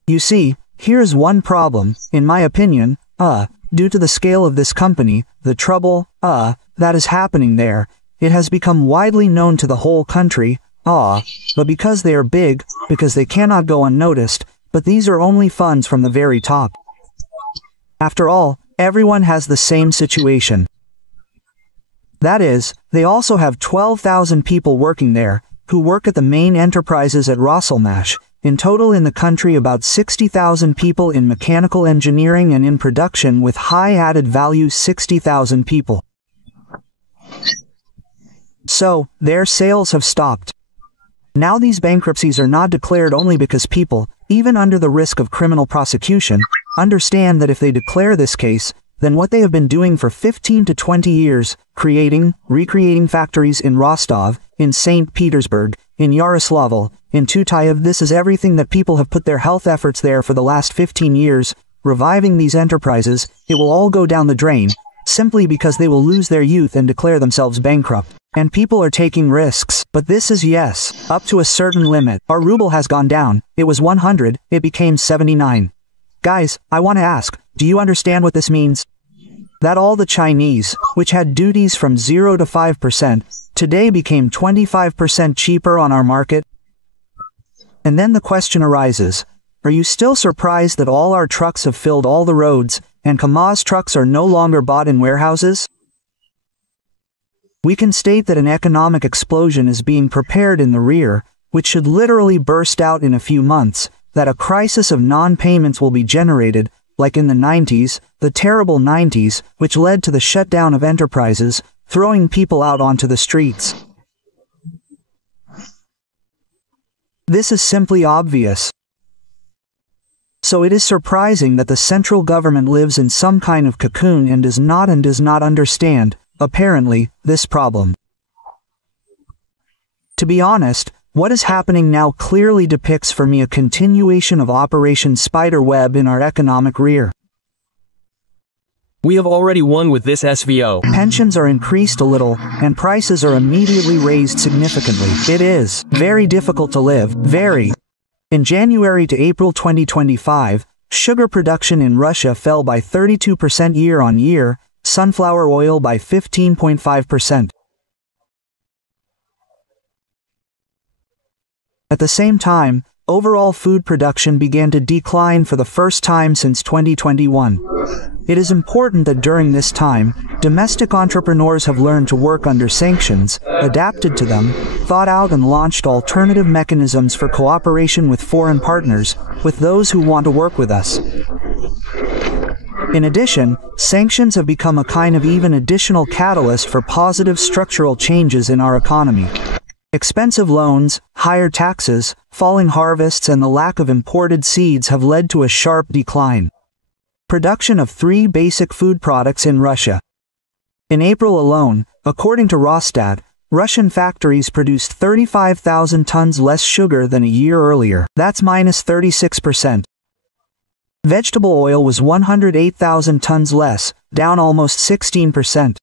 You see, here's one problem, in my opinion, due to the scale of this company, the trouble, that is happening there. It has become widely known to the whole country, but because they are big, because they cannot go unnoticed, but these are only funds from the very top. After all, everyone has the same situation. That is, they also have 12,000 people working there, who work at the main enterprises at Roselmarsh. In total in the country about 60,000 people in mechanical engineering and in production with high added value 60,000 people. So, their sales have stopped. Now these bankruptcies are not declared only because people, even under the risk of criminal prosecution, understand that if they declare this case, then what they have been doing for 15 to 20 years, recreating factories in Rostov, in St. Petersburg, in Yaroslavl, in Tutayev, this is everything that people have put their health efforts there for the last 15 years, reviving these enterprises, it will all go down the drain, simply because they will lose their youth and declare themselves bankrupt. And people are taking risks, but this is yes, up to a certain limit. Our ruble has gone down, it was 100, it became 79. Guys, I want to ask, do you understand what this means? That all the Chinese, which had duties from 0 to 5%, today became 25% cheaper on our market? And then the question arises, are you still surprised that all our trucks have filled all the roads, and Kamaz trucks are no longer bought in warehouses? We can state that an economic explosion is being prepared in the rear, which should literally burst out in a few months, that a crisis of non-payments will be generated, like in the 90s, the terrible 90s, which led to the shutdown of enterprises, throwing people out onto the streets. This is simply obvious. So it is surprising that the central government lives in some kind of cocoon and does not understand, apparently, this problem. To be honest, what is happening now clearly depicts for me a continuation of Operation Spiderweb in our economic rear. We have already won with this SVO. Pensions are increased a little, and prices are immediately raised significantly. It is very difficult to live, very. In January to April 2025, sugar production in Russia fell by 32% year-on-year, sunflower oil by 15.5%. At the same time, overall food production began to decline for the first time since 2021. It is important that during this time, domestic entrepreneurs have learned to work under sanctions, adapted to them, thought out and launched alternative mechanisms for cooperation with foreign partners, with those who want to work with us. In addition, sanctions have become a kind of even additional catalyst for positive structural changes in our economy. Expensive loans, higher taxes, falling harvests and the lack of imported seeds have led to a sharp decline. Production of 3 basic food products in Russia. In April alone, according to Rosstat, Russian factories produced 35,000 tons less sugar than a year earlier. That's minus 36%. Vegetable oil was 108,000 tons less, down almost 16%.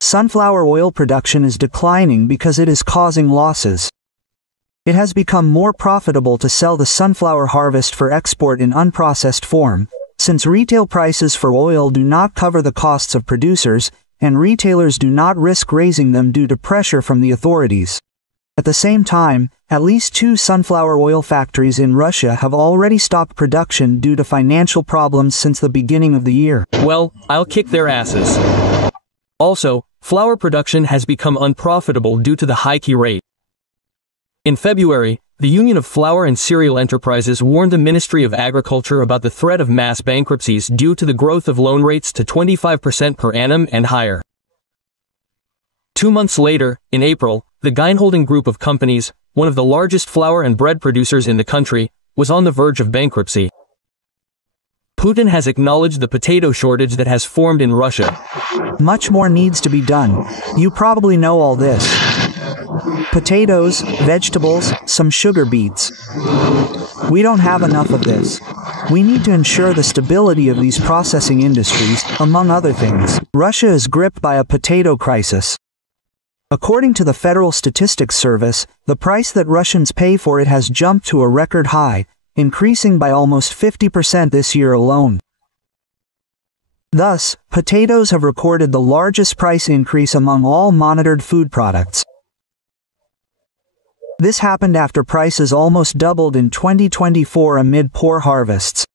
Sunflower oil production is declining because it is causing losses. It has become more profitable to sell the sunflower harvest for export in unprocessed form, since retail prices for oil do not cover the costs of producers, and retailers do not risk raising them due to pressure from the authorities. At the same time, at least 2 sunflower oil factories in Russia have already stopped production due to financial problems since the beginning of the year. Well, I'll kick their asses. Also, flour production has become unprofitable due to the high key rate. In February, the Union of Flour and Cereal Enterprises warned the Ministry of Agriculture about the threat of mass bankruptcies due to the growth of loan rates to 25% per annum and higher. 2 months later, in April, the Geinholding group of companies, one of the largest flour and bread producers in the country, was on the verge of bankruptcy. Putin has acknowledged the potato shortage that has formed in Russia. Much more needs to be done. You probably know all this. Potatoes, vegetables, some sugar beets. We don't have enough of this. We need to ensure the stability of these processing industries, among other things. Russia is gripped by a potato crisis. According to the Federal Statistics Service, the price that Russians pay for it has jumped to a record high, increasing by almost 50% this year alone. Thus, potatoes have recorded the largest price increase among all monitored food products. This happened after prices almost doubled in 2024 amid poor harvests.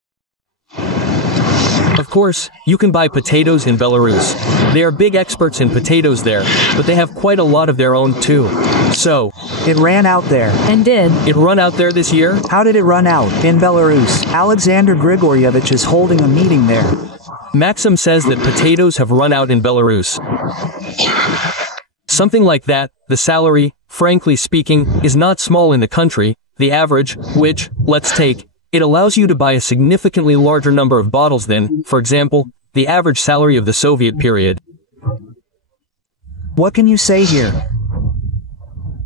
Of course, you can buy potatoes in Belarus. They are big experts in potatoes there, but they have quite a lot of their own too. So, it ran out there. And did it run out there this year? How did it run out? In Belarus. Alexander Grigorievich is holding a meeting there. Maxim says that potatoes have run out in Belarus. Something like that. The salary, frankly speaking, is not small in the country. The average, which, let's take, it allows you to buy a significantly larger number of bottles than, for example, the average salary of the Soviet period. What can you say here?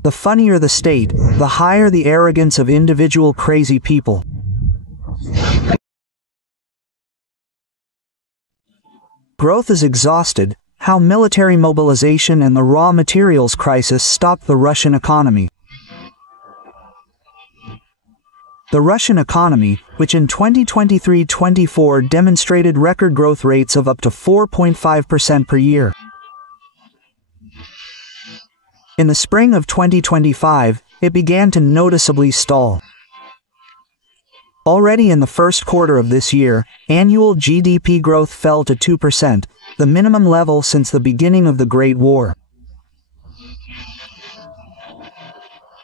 The funnier the state, the higher the arrogance of individual crazy people. Growth is exhausted. How military mobilization and the raw materials crisis stopped the Russian economy. The Russian economy, which in 2023-24 demonstrated record growth rates of up to 4.5% per year. In the spring of 2025, it began to noticeably stall. Already in the first quarter of this year, annual GDP growth fell to 2%, the minimum level since the beginning of the Great War.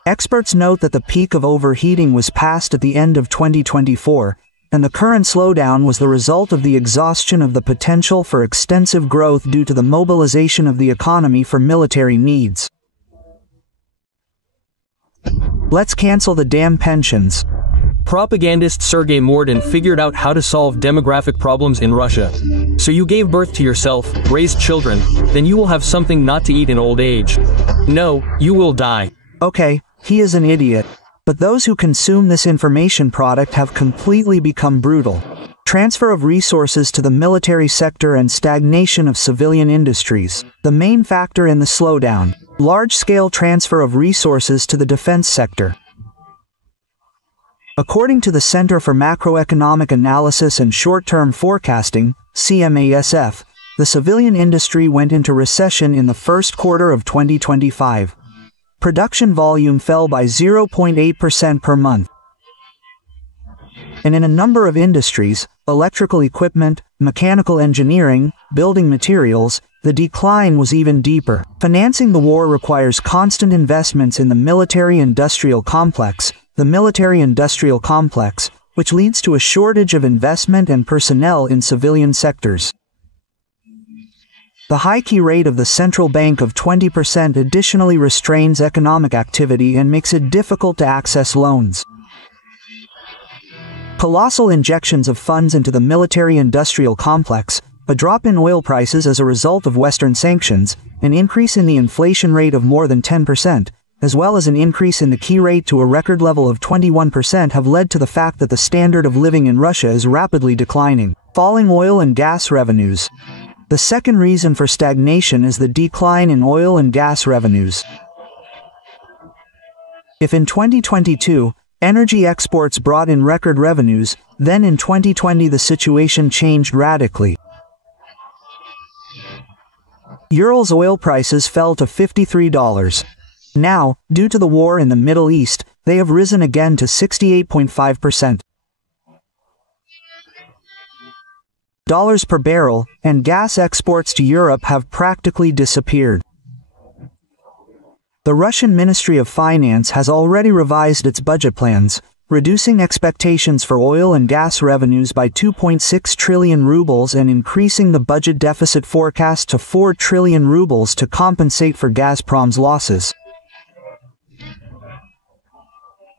Experts note that the peak of overheating was passed at the end of 2024, and the current slowdown was the result of the exhaustion of the potential for extensive growth due to the mobilization of the economy for military needs. Let's cancel the damn pensions. Propagandist Sergei Mordin figured out how to solve demographic problems in Russia. So you gave birth to yourself, raised children, then you will have something not to eat in old age. No, you will die. Okay, he is an idiot. But those who consume this information product have completely become brutal. Transfer of resources to the military sector and stagnation of civilian industries. The main factor in the slowdown. Large-scale transfer of resources to the defense sector. According to the Center for Macroeconomic Analysis and Short-Term Forecasting, CMASF, the civilian industry went into recession in the first quarter of 2025. Production volume fell by 0.8% per month. And in a number of industries, electrical equipment, mechanical engineering, building materials, the decline was even deeper. Financing the war requires constant investments in the military-industrial complex, which leads to a shortage of investment and personnel in civilian sectors. The high key rate of the central bank of 20% additionally restrains economic activity and makes it difficult to access loans. Colossal injections of funds into the military-industrial complex, a drop in oil prices as a result of Western sanctions, an increase in the inflation rate of more than 10%, as well as an increase in the key rate to a record level of 21% have led to the fact that the standard of living in Russia is rapidly declining. Falling oil and gas revenues. The second reason for stagnation is the decline in oil and gas revenues. If in 2022, energy exports brought in record revenues, then in 2020 the situation changed radically. Ural's oil prices fell to $53. Now, due to the war in the Middle East, they have risen again to 68.5%. Dollars per barrel, and gas exports to Europe have practically disappeared. The Russian Ministry of Finance has already revised its budget plans, reducing expectations for oil and gas revenues by 2.6 trillion rubles and increasing the budget deficit forecast to 4 trillion rubles to compensate for Gazprom's losses.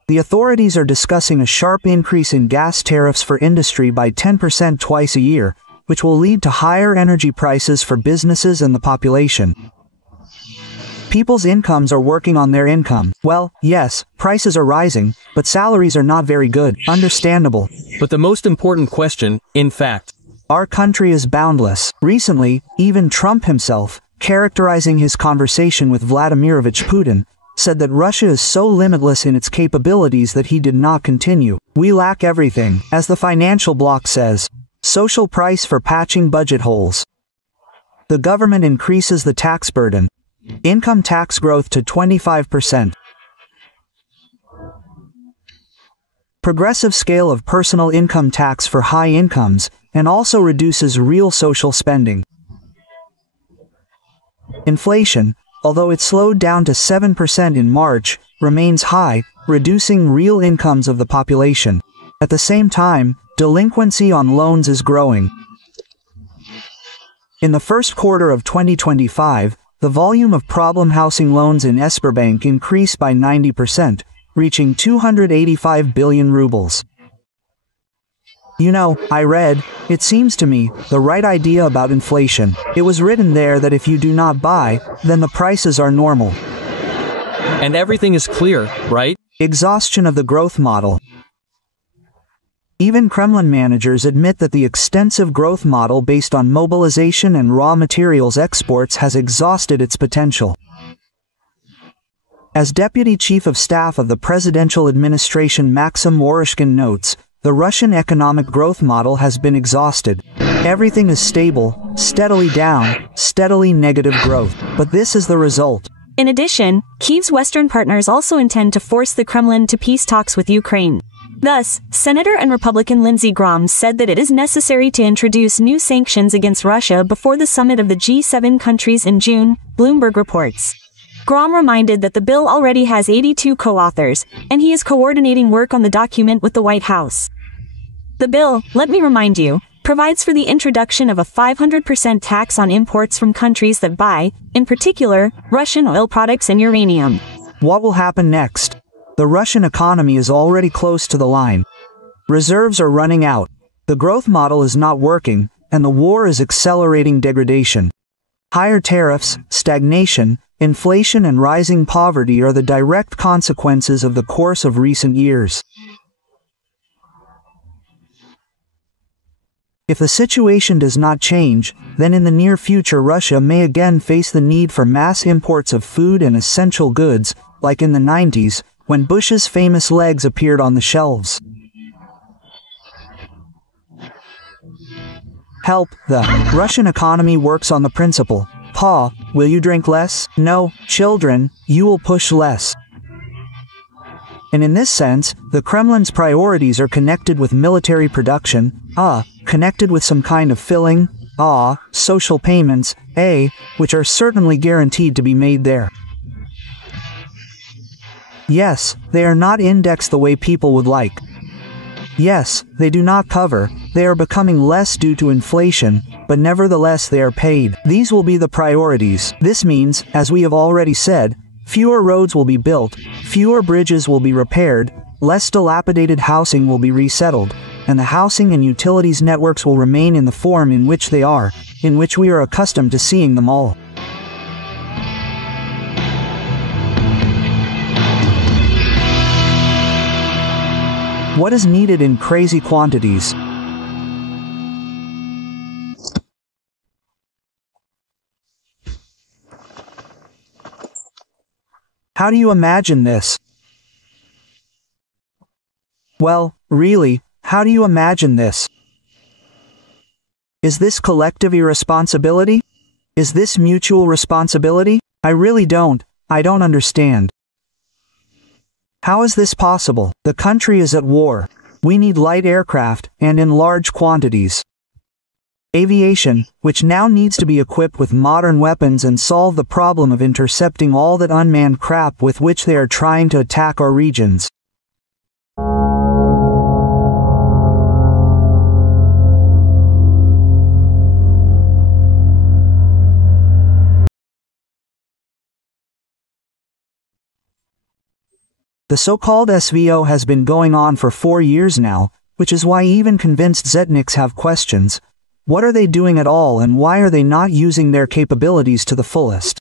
The authorities are discussing a sharp increase in gas tariffs for industry by 10% twice a year, which will lead to higher energy prices for businesses and the population. People's incomes are working on their income. Well, yes, prices are rising, but salaries are not very good. Understandable. But the most important question, in fact, our country is boundless. Recently, even Trump himself, characterizing his conversation with Vladimirovich Putin, said that Russia is so limitless in its capabilities that he did not continue. We lack everything, as the financial bloc says. Social price for patching budget holes. The government increases the tax burden. Income tax growth to 25%. Progressive scale of personal income tax for high incomes, and also reduces real social spending. Inflation, although it slowed down to 7% in March, remains high, reducing real incomes of the population. At the same time, delinquency on loans is growing. In the first quarter of 2025, the volume of problem housing loans in Sberbank increased by 90%, reaching 285 billion rubles. You know, I read, it seems to me, the right idea about inflation. It was written there that if you do not buy, then the prices are normal. And everything is clear, right? Exhaustion of the growth model. Even Kremlin managers admit that the extensive growth model based on mobilization and raw materials exports has exhausted its potential. As Deputy Chief of Staff of the Presidential Administration Maxim Oreshkin notes, the Russian economic growth model has been exhausted. Everything is stable, steadily down, steadily negative growth. But this is the result. In addition, Kyiv's Western partners also intend to force the Kremlin to peace talks with Ukraine. Thus, Senator and Republican Lindsey Graham said that it is necessary to introduce new sanctions against Russia before the summit of the G7 countries in June, Bloomberg reports. Graham reminded that the bill already has 82 co-authors, and he is coordinating work on the document with the White House. The bill, let me remind you, provides for the introduction of a 500% tax on imports from countries that buy, in particular, Russian oil products and uranium. What will happen next? The Russian economy is already close to the line. Reserves are running out. The growth model is not working, and the war is accelerating degradation. Higher tariffs, stagnation, inflation and rising poverty are the direct consequences of the course of recent years. If the situation does not change, then in the near future Russia may again face the need for mass imports of food and essential goods, like in the 90s, when Bush's famous legs appeared on the shelves. Help. The Russian economy works on the principle, Pa, will you drink less? No, children, you will push less. And in this sense, the Kremlin's priorities are connected with military production, connected with some kind of filling, social payments, which are certainly guaranteed to be made there. Yes, they are not indexed the way people would like. Yes, they do not cover, they are becoming less due to inflation, but nevertheless they are paid. These will be the priorities. This means, as we have already said, fewer roads will be built, fewer bridges will be repaired, less dilapidated housing will be resettled, and the housing and utilities networks will remain in the form in which they are, in which we are accustomed to seeing them all. What is needed in crazy quantities? How do you imagine this? Well, really, how do you imagine this? Is this collective irresponsibility? Is this mutual responsibility? I really don't. I don't understand. How is this possible? The country is at war. We need light aircraft, and in large quantities. Aviation, which now needs to be equipped with modern weapons and solve the problem of intercepting all that unmanned crap with which they are trying to attack our regions. The so-called SVO has been going on for 4 years now, which is why even convinced Zetniks have questions. What are they doing at all, and why are they not using their capabilities to the fullest?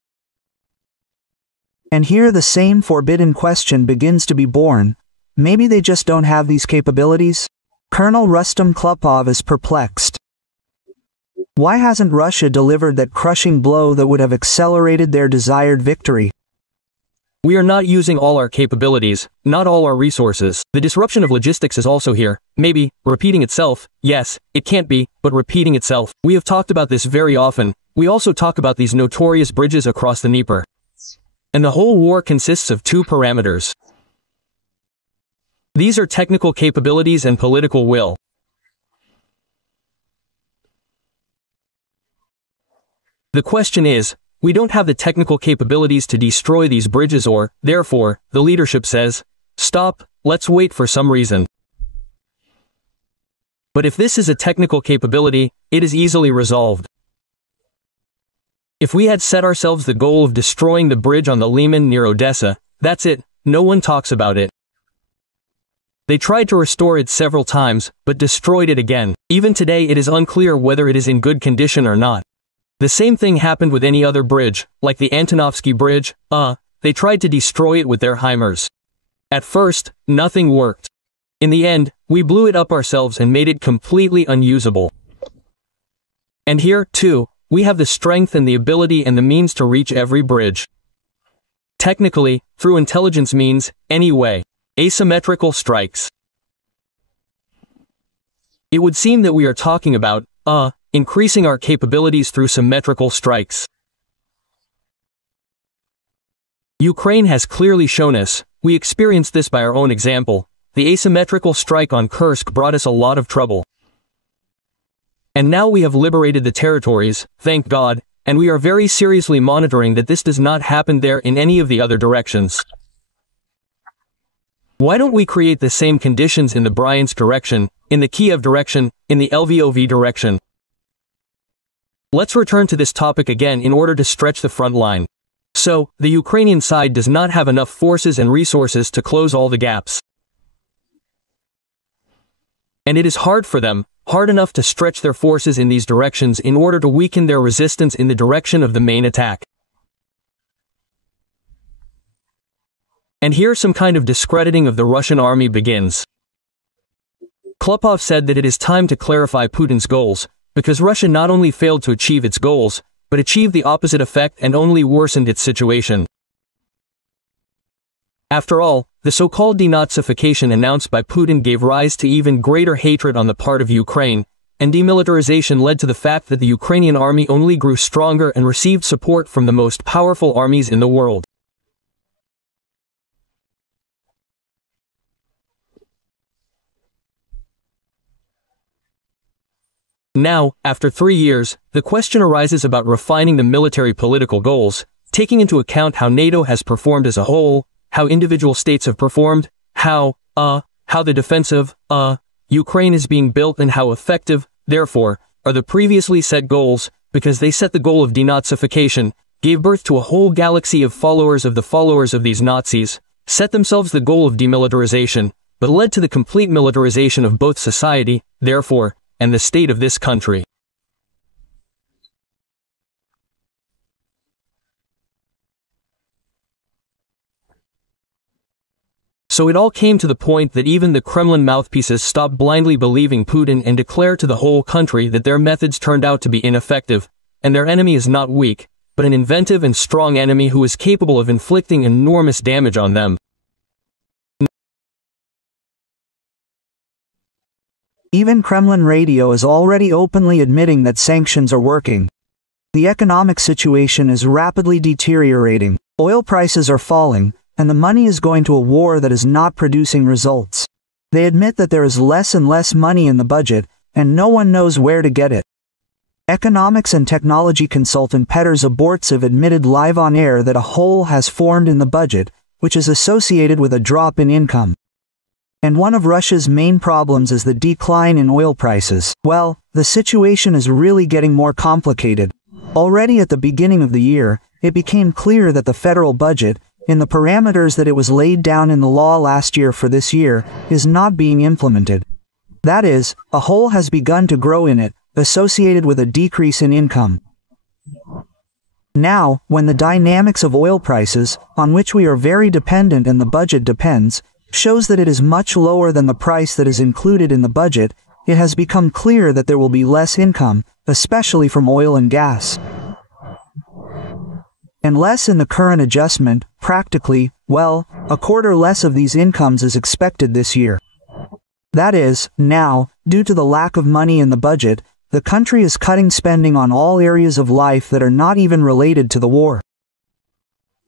And here the same forbidden question begins to be born. Maybe they just don't have these capabilities? Colonel Rustam Klupov is perplexed. Why hasn't Russia delivered that crushing blow that would have accelerated their desired victory? We are not using all our capabilities, not all our resources. The disruption of logistics is also here. Maybe, repeating itself. Yes, it can't be, but repeating itself. We have talked about this very often. We also talk about these notorious bridges across the Dnieper. And the whole war consists of 2 parameters. These are technical capabilities and political will. The question is, we don't have the technical capabilities to destroy these bridges, or, therefore, the leadership says, stop, let's wait for some reason. But if this is a technical capability, it is easily resolved. If we had set ourselves the goal of destroying the bridge on the Liman near Odessa, that's it, no one talks about it. They tried to restore it several times, but destroyed it again. Even today it is unclear whether it is in good condition or not. The same thing happened with any other bridge, like the Antonovsky Bridge. They tried to destroy it with their HIMARS. At first, nothing worked. In the end, we blew it up ourselves and made it completely unusable. And here, too, we have the strength and the ability and the means to reach every bridge. Technically, through intelligence means, anyway. Asymmetrical strikes. It would seem that we are talking about, increasing our capabilities through symmetrical strikes. Ukraine has clearly shown us, we experienced this by our own example, the asymmetrical strike on Kursk brought us a lot of trouble. And now we have liberated the territories, thank God, and we are very seriously monitoring that this does not happen there in any of the other directions. Why don't we create the same conditions in the Bryansk direction, in the Kiev direction, in the Lvov direction? Let's return to this topic again in order to stretch the front line. So, the Ukrainian side does not have enough forces and resources to close all the gaps. And it is hard for them, hard enough to stretch their forces in these directions in order to weaken their resistance in the direction of the main attack. And here some kind of discrediting of the Russian army begins. Klupov said that it is time to clarify Putin's goals, because Russia not only failed to achieve its goals, but achieved the opposite effect and only worsened its situation. After all, the so-called denazification announced by Putin gave rise to even greater hatred on the part of Ukraine, and demilitarization led to the fact that the Ukrainian army only grew stronger and received support from the most powerful armies in the world. Now, after 3 years, the question arises about refining the military political goals, taking into account how NATO has performed as a whole, how individual states have performed, how the defensive, Ukraine is being built and how effective, therefore, are the previously set goals, because they set the goal of denazification, gave birth to a whole galaxy of followers of these Nazis, set themselves the goal of demilitarization, but led to the complete militarization of both society, therefore, and the state of this country. So it all came to the point that even the Kremlin mouthpieces stopped blindly believing Putin and declared to the whole country that their methods turned out to be ineffective, and their enemy is not weak, but an inventive and strong enemy who is capable of inflicting enormous damage on them. Even Kremlin radio is already openly admitting that sanctions are working. The economic situation is rapidly deteriorating, oil prices are falling, and the money is going to a war that is not producing results. They admit that there is less and less money in the budget, and no one knows where to get it. Economics and technology consultant Petr Zabortsev admitted live on air that a hole has formed in the budget, which is associated with a drop in income. And one of Russia's main problems is the decline in oil prices. Well, the situation is really getting more complicated. Already at the beginning of the year, it became clear that the federal budget, in the parameters that it was laid down in the law last year for this year, is not being implemented. That is, a hole has begun to grow in it, associated with a decrease in income. Now, when the dynamics of oil prices, on which we are very dependent and the budget depends, shows that it is much lower than the price that is included in the budget, it has become clear that there will be less income, especially from oil and gas. And less in the current adjustment, practically, well, a quarter less of these incomes is expected this year. That is, now, due to the lack of money in the budget, the country is cutting spending on all areas of life that are not even related to the war.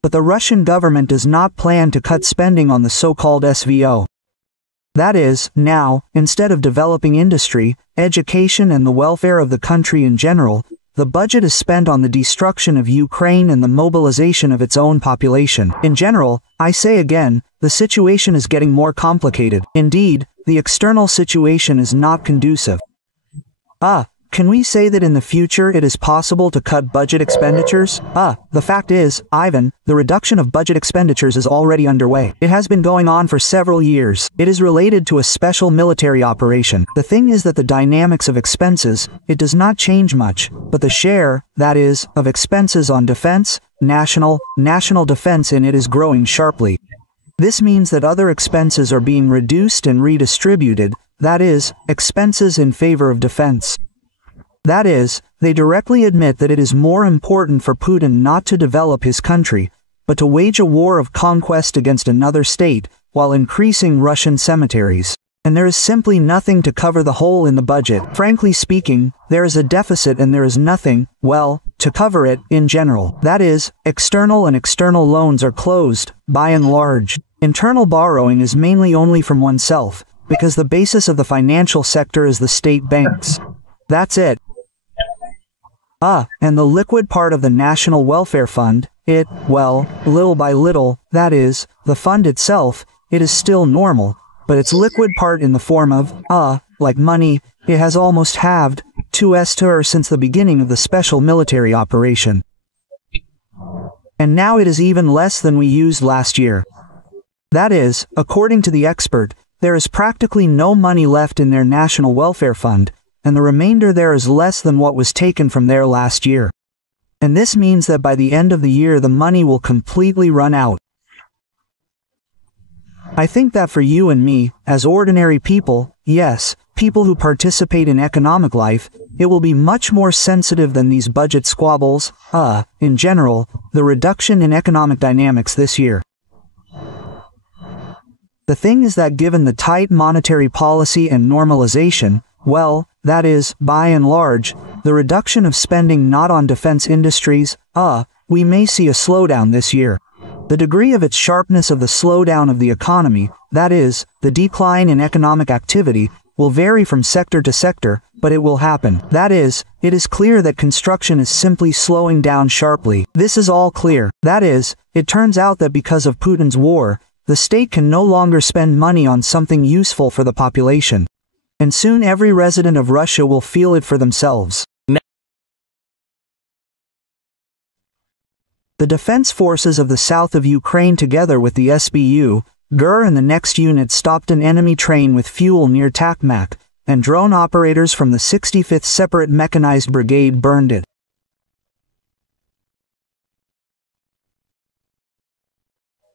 But the Russian government does not plan to cut spending on the so-called SVO. That is, now, instead of developing industry, education and the welfare of the country in general, the budget is spent on the destruction of Ukraine and the mobilization of its own population. In general, I say again, the situation is getting more complicated. Indeed, the external situation is not conducive. Can we say that in the future it is possible to cut budget expenditures? The fact is, Ivan, the reduction of budget expenditures is already underway. It has been going on for several years. It is related to a special military operation. The thing is that the dynamics of expenses, it does not change much, but the share, that is, of expenses on defense, national defense in it is growing sharply. This means that other expenses are being reduced and redistributed, that is, expenses in favor of defense. That is, they directly admit that it is more important for Putin not to develop his country, but to wage a war of conquest against another state, while increasing Russian cemeteries. And there is simply nothing to cover the hole in the budget. Frankly speaking, there is a deficit and there is nothing, well, to cover it, in general. That is, external and external loans are closed, by and large. Internal borrowing is mainly only from oneself, because the basis of the financial sector is the state banks. That's it. And the liquid part of the National Welfare Fund, it, well, little by little, that is, the fund itself, it is still normal, but its liquid part in the form of, like money, it has almost halved, since the beginning of the special military operation. And now it is even less than we used last year. That is, according to the expert, there is practically no money left in their National Welfare Fund, and the remainder there is less than what was taken from there last year. And this means that by the end of the year the money will completely run out. I think that for you and me, as ordinary people, yes, people who participate in economic life, it will be much more sensitive than these budget squabbles, in general, the reduction in economic dynamics this year. The thing is that given the tight monetary policy and normalization, well, that is, by and large, the reduction of spending not on defense industries, we may see a slowdown this year. The degree of its sharpness of the slowdown of the economy, that is, the decline in economic activity, will vary from sector to sector, but it will happen. That is, it is clear that construction is simply slowing down sharply. This is all clear. That is, it turns out that because of Putin's war, the state can no longer spend money on something useful for the population. And soon every resident of Russia will feel it for themselves. The defense forces of the south of Ukraine together with the SBU, GUR and the next unit stopped an enemy train with fuel near Takmak, and drone operators from the 65th Separate Mechanized Brigade burned it.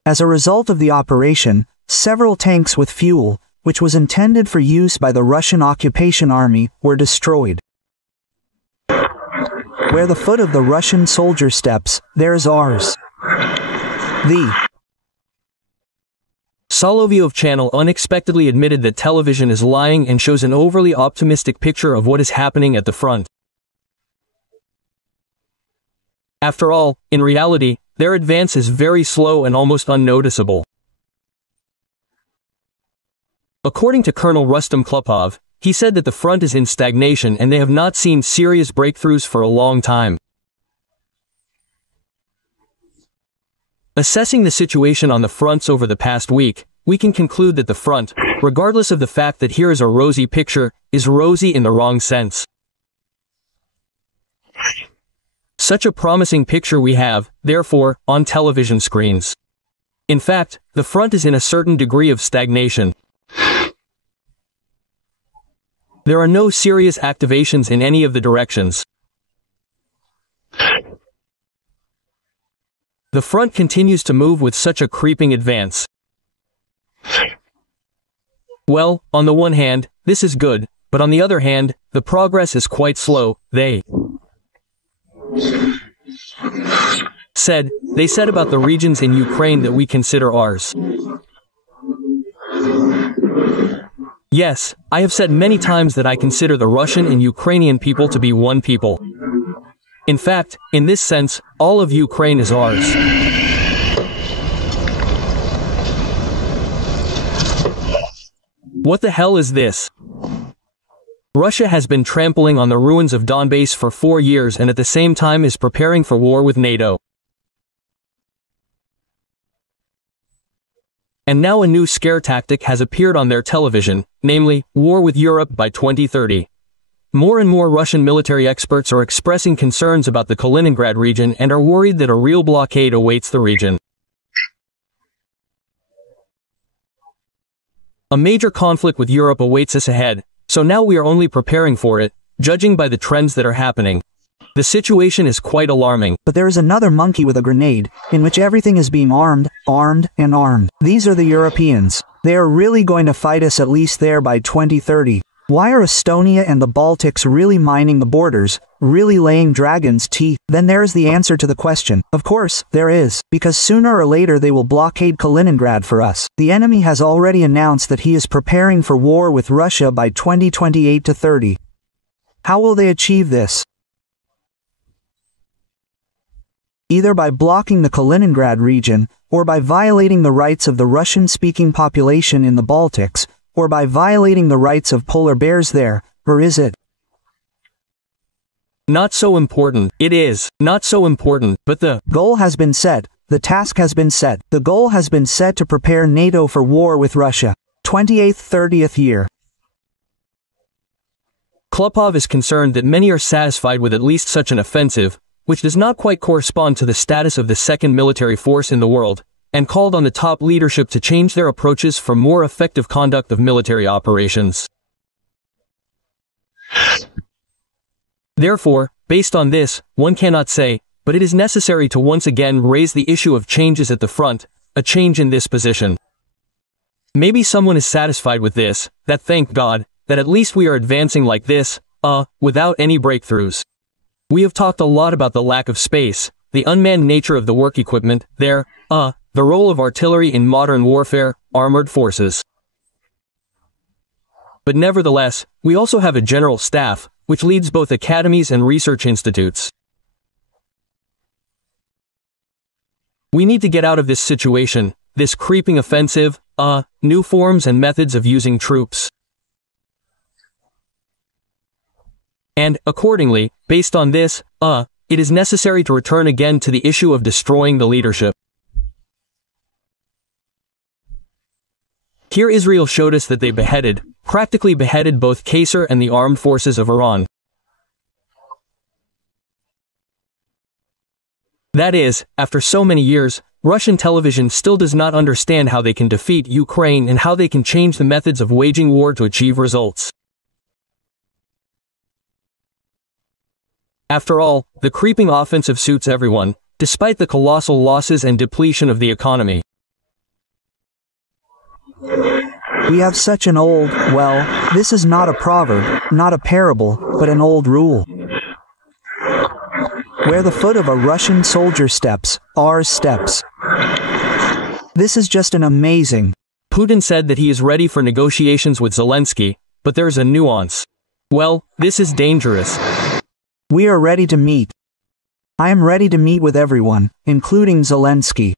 As a result of the operation, several tanks with fuel, which was intended for use by the Russian occupation army, were destroyed. Where the foot of the Russian soldier steps, there is ours. The Solовьёva channel unexpectedly admitted that television is lying and shows an overly optimistic picture of what is happening at the front. After all, in reality, their advance is very slow and almost unnoticeable. According to Colonel Rustam Klupov, he said that the front is in stagnation and they have not seen serious breakthroughs for a long time. Assessing the situation on the fronts over the past week, we can conclude that the front, regardless of the fact that here is a rosy picture, is rosy in the wrong sense. Such a promising picture we have, therefore, on television screens. In fact, the front is in a certain degree of stagnation. There are no serious activations in any of the directions. The front continues to move with such a creeping advance. Well, on the one hand, this is good, but on the other hand, the progress is quite slow. They said about the regions in Ukraine that we consider ours. Yes, I have said many times that I consider the Russian and Ukrainian people to be one people. In fact, in this sense, all of Ukraine is ours. What the hell is this? Russia has been trampling on the ruins of Donbass for 4 years and at the same time is preparing for war with NATO. And now a new scare tactic has appeared on their television, namely, war with Europe by 2030. More and more Russian military experts are expressing concerns about the Kaliningrad region and are worried that a real blockade awaits the region. A major conflict with Europe awaits us ahead, so now we are only preparing for it, judging by the trends that are happening. The situation is quite alarming. But there is another monkey with a grenade, in which everything is being armed, and armed. These are the Europeans. They are really going to fight us at least there by 2030. Why are Estonia and the Baltics really mining the borders, really laying dragons' teeth? Then there is the answer to the question. Of course, there is, because sooner or later they will blockade Kaliningrad for us. The enemy has already announced that he is preparing for war with Russia by 2028 to 30. How will they achieve this? Either by blocking the Kaliningrad region, or by violating the rights of the Russian-speaking population in the Baltics, or by violating the rights of polar bears there, or is it? Not so important. It is not so important, but the goal has been set, the task has been set, the goal has been set to prepare NATO for war with Russia. 28th-30th year. Klopov is concerned that many are satisfied with at least such an offensive, which does not quite correspond to the status of the second military force in the world, and called on the top leadership to change their approaches for more effective conduct of military operations. Therefore, based on this, one cannot say, but it is necessary to once again raise the issue of changes at the front, a change in this position. Maybe someone is satisfied with this, that thank God, that at least we are advancing like this, without any breakthroughs. We have talked a lot about the lack of space, the unmanned nature of the work equipment, the role of artillery in modern warfare, armored forces. But nevertheless, we also have a general staff, which leads both academies and research institutes. We need to get out of this situation, this creeping offensive, new forms and methods of using troops. And, accordingly, based on this, it is necessary to return again to the issue of destroying the leadership. Here Israel showed us that they practically beheaded both Qasser and the armed forces of Iran. That is, after so many years, Russian television still does not understand how they can defeat Ukraine and how they can change the methods of waging war to achieve results. After all, the creeping offensive suits everyone, despite the colossal losses and depletion of the economy. We have such an old, well, this is not a proverb, not a parable, but an old rule. Where the foot of a Russian soldier steps, ours steps. This is just an amazing. Putin said that he is ready for negotiations with Zelensky, but there is a nuance. Well, this is dangerous. We are ready to meet. I am ready to meet with everyone, including Zelensky.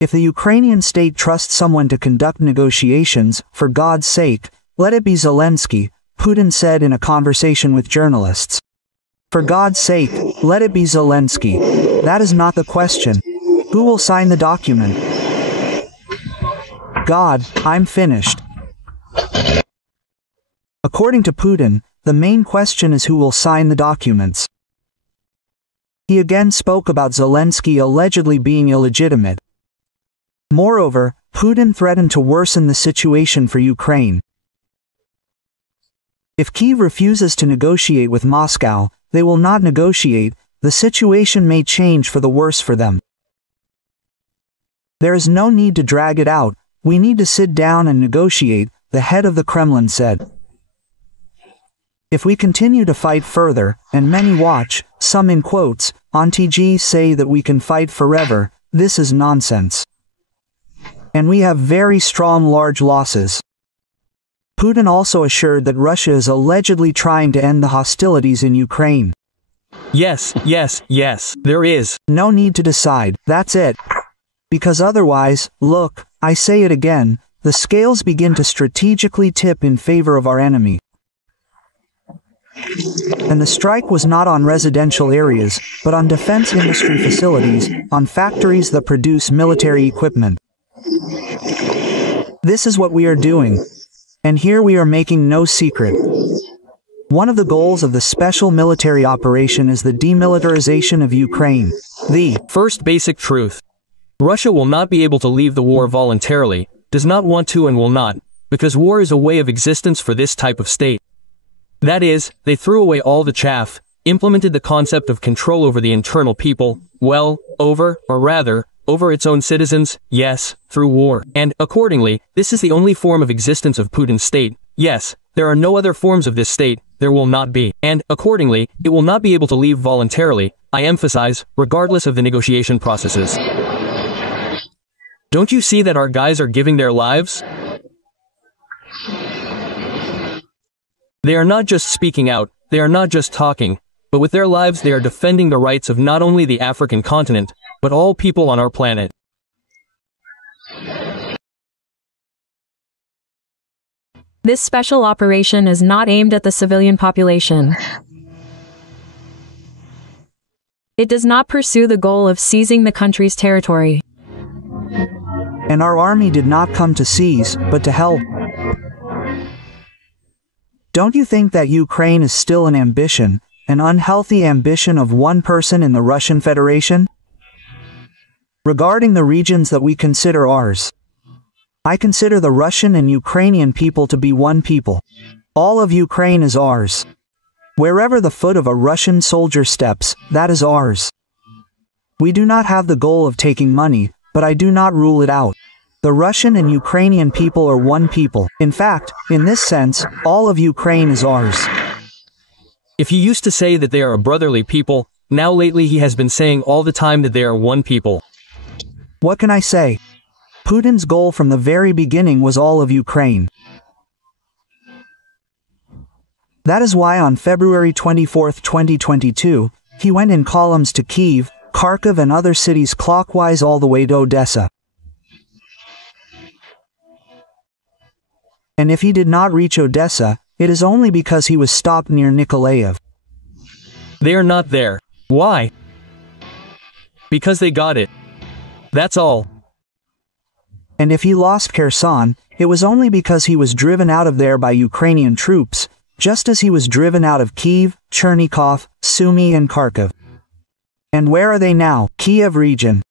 If the Ukrainian state trusts someone to conduct negotiations, for God's sake, let it be Zelensky, Putin said in a conversation with journalists. For God's sake, let it be Zelensky. That is not the question. Who will sign the document? God, I'm finished. According to Putin, the main question is who will sign the documents. He again spoke about Zelensky allegedly being illegitimate. Moreover, Putin threatened to worsen the situation for Ukraine. If Kyiv refuses to negotiate with Moscow, they will not negotiate, the situation may change for the worse for them. There is no need to drag it out, we need to sit down and negotiate, the head of the Kremlin said. If we continue to fight further, and many watch, some in quotes, on TG say that we can fight forever, this is nonsense. And we have very strong large losses. Putin also assured that Russia is allegedly trying to end the hostilities in Ukraine. Yes, there is. No need to decide, that's it. Because otherwise, look, I say it again, the scales begin to strategically tip in favor of our enemy. And the strike was not on residential areas, but on defense industry facilities, on factories that produce military equipment. This is what we are doing. And here we are making no secret. One of the goals of the special military operation is the demilitarization of Ukraine. The first basic truth. Russia will not be able to leave the war voluntarily, does not want to and will not, because war is a way of existence for this type of state. That is, they threw away all the chaff, implemented the concept of control over the internal people, over its own citizens, yes, through war. And, accordingly, this is the only form of existence of Putin's state. Yes, there are no other forms of this state, there will not be. And, accordingly, it will not be able to leave voluntarily, I emphasize, regardless of the negotiation processes. Don't you see that our guys are giving their lives? They are not just speaking out, they are not just talking, but with their lives they are defending the rights of not only the African continent, but all people on our planet. This special operation is not aimed at the civilian population. It does not pursue the goal of seizing the country's territory. And our army did not come to seize, but to help. Don't you think that Ukraine is still an ambition, an unhealthy ambition of one person in the Russian Federation? Regarding the regions that we consider ours, I consider the Russian and Ukrainian people to be one people. All of Ukraine is ours. Wherever the foot of a Russian soldier steps, that is ours. We do not have the goal of taking money, but I do not rule it out. The Russian and Ukrainian people are one people. In fact, in this sense, all of Ukraine is ours. If he used to say that they are a brotherly people, now lately he has been saying all the time that they are one people. What can I say? Putin's goal from the very beginning was all of Ukraine. That is why on February 24, 2022, he went in columns to Kyiv, Kharkiv and other cities clockwise all the way to Odessa. And if he did not reach Odessa, it is only because he was stopped near Nikolaev. They are not there. Why? Because they got it. That's all. And if he lost Kherson, it was only because he was driven out of there by Ukrainian troops, just as he was driven out of Kyiv, Chernigov, Sumy and Kharkiv. And where are they now? Kiev region.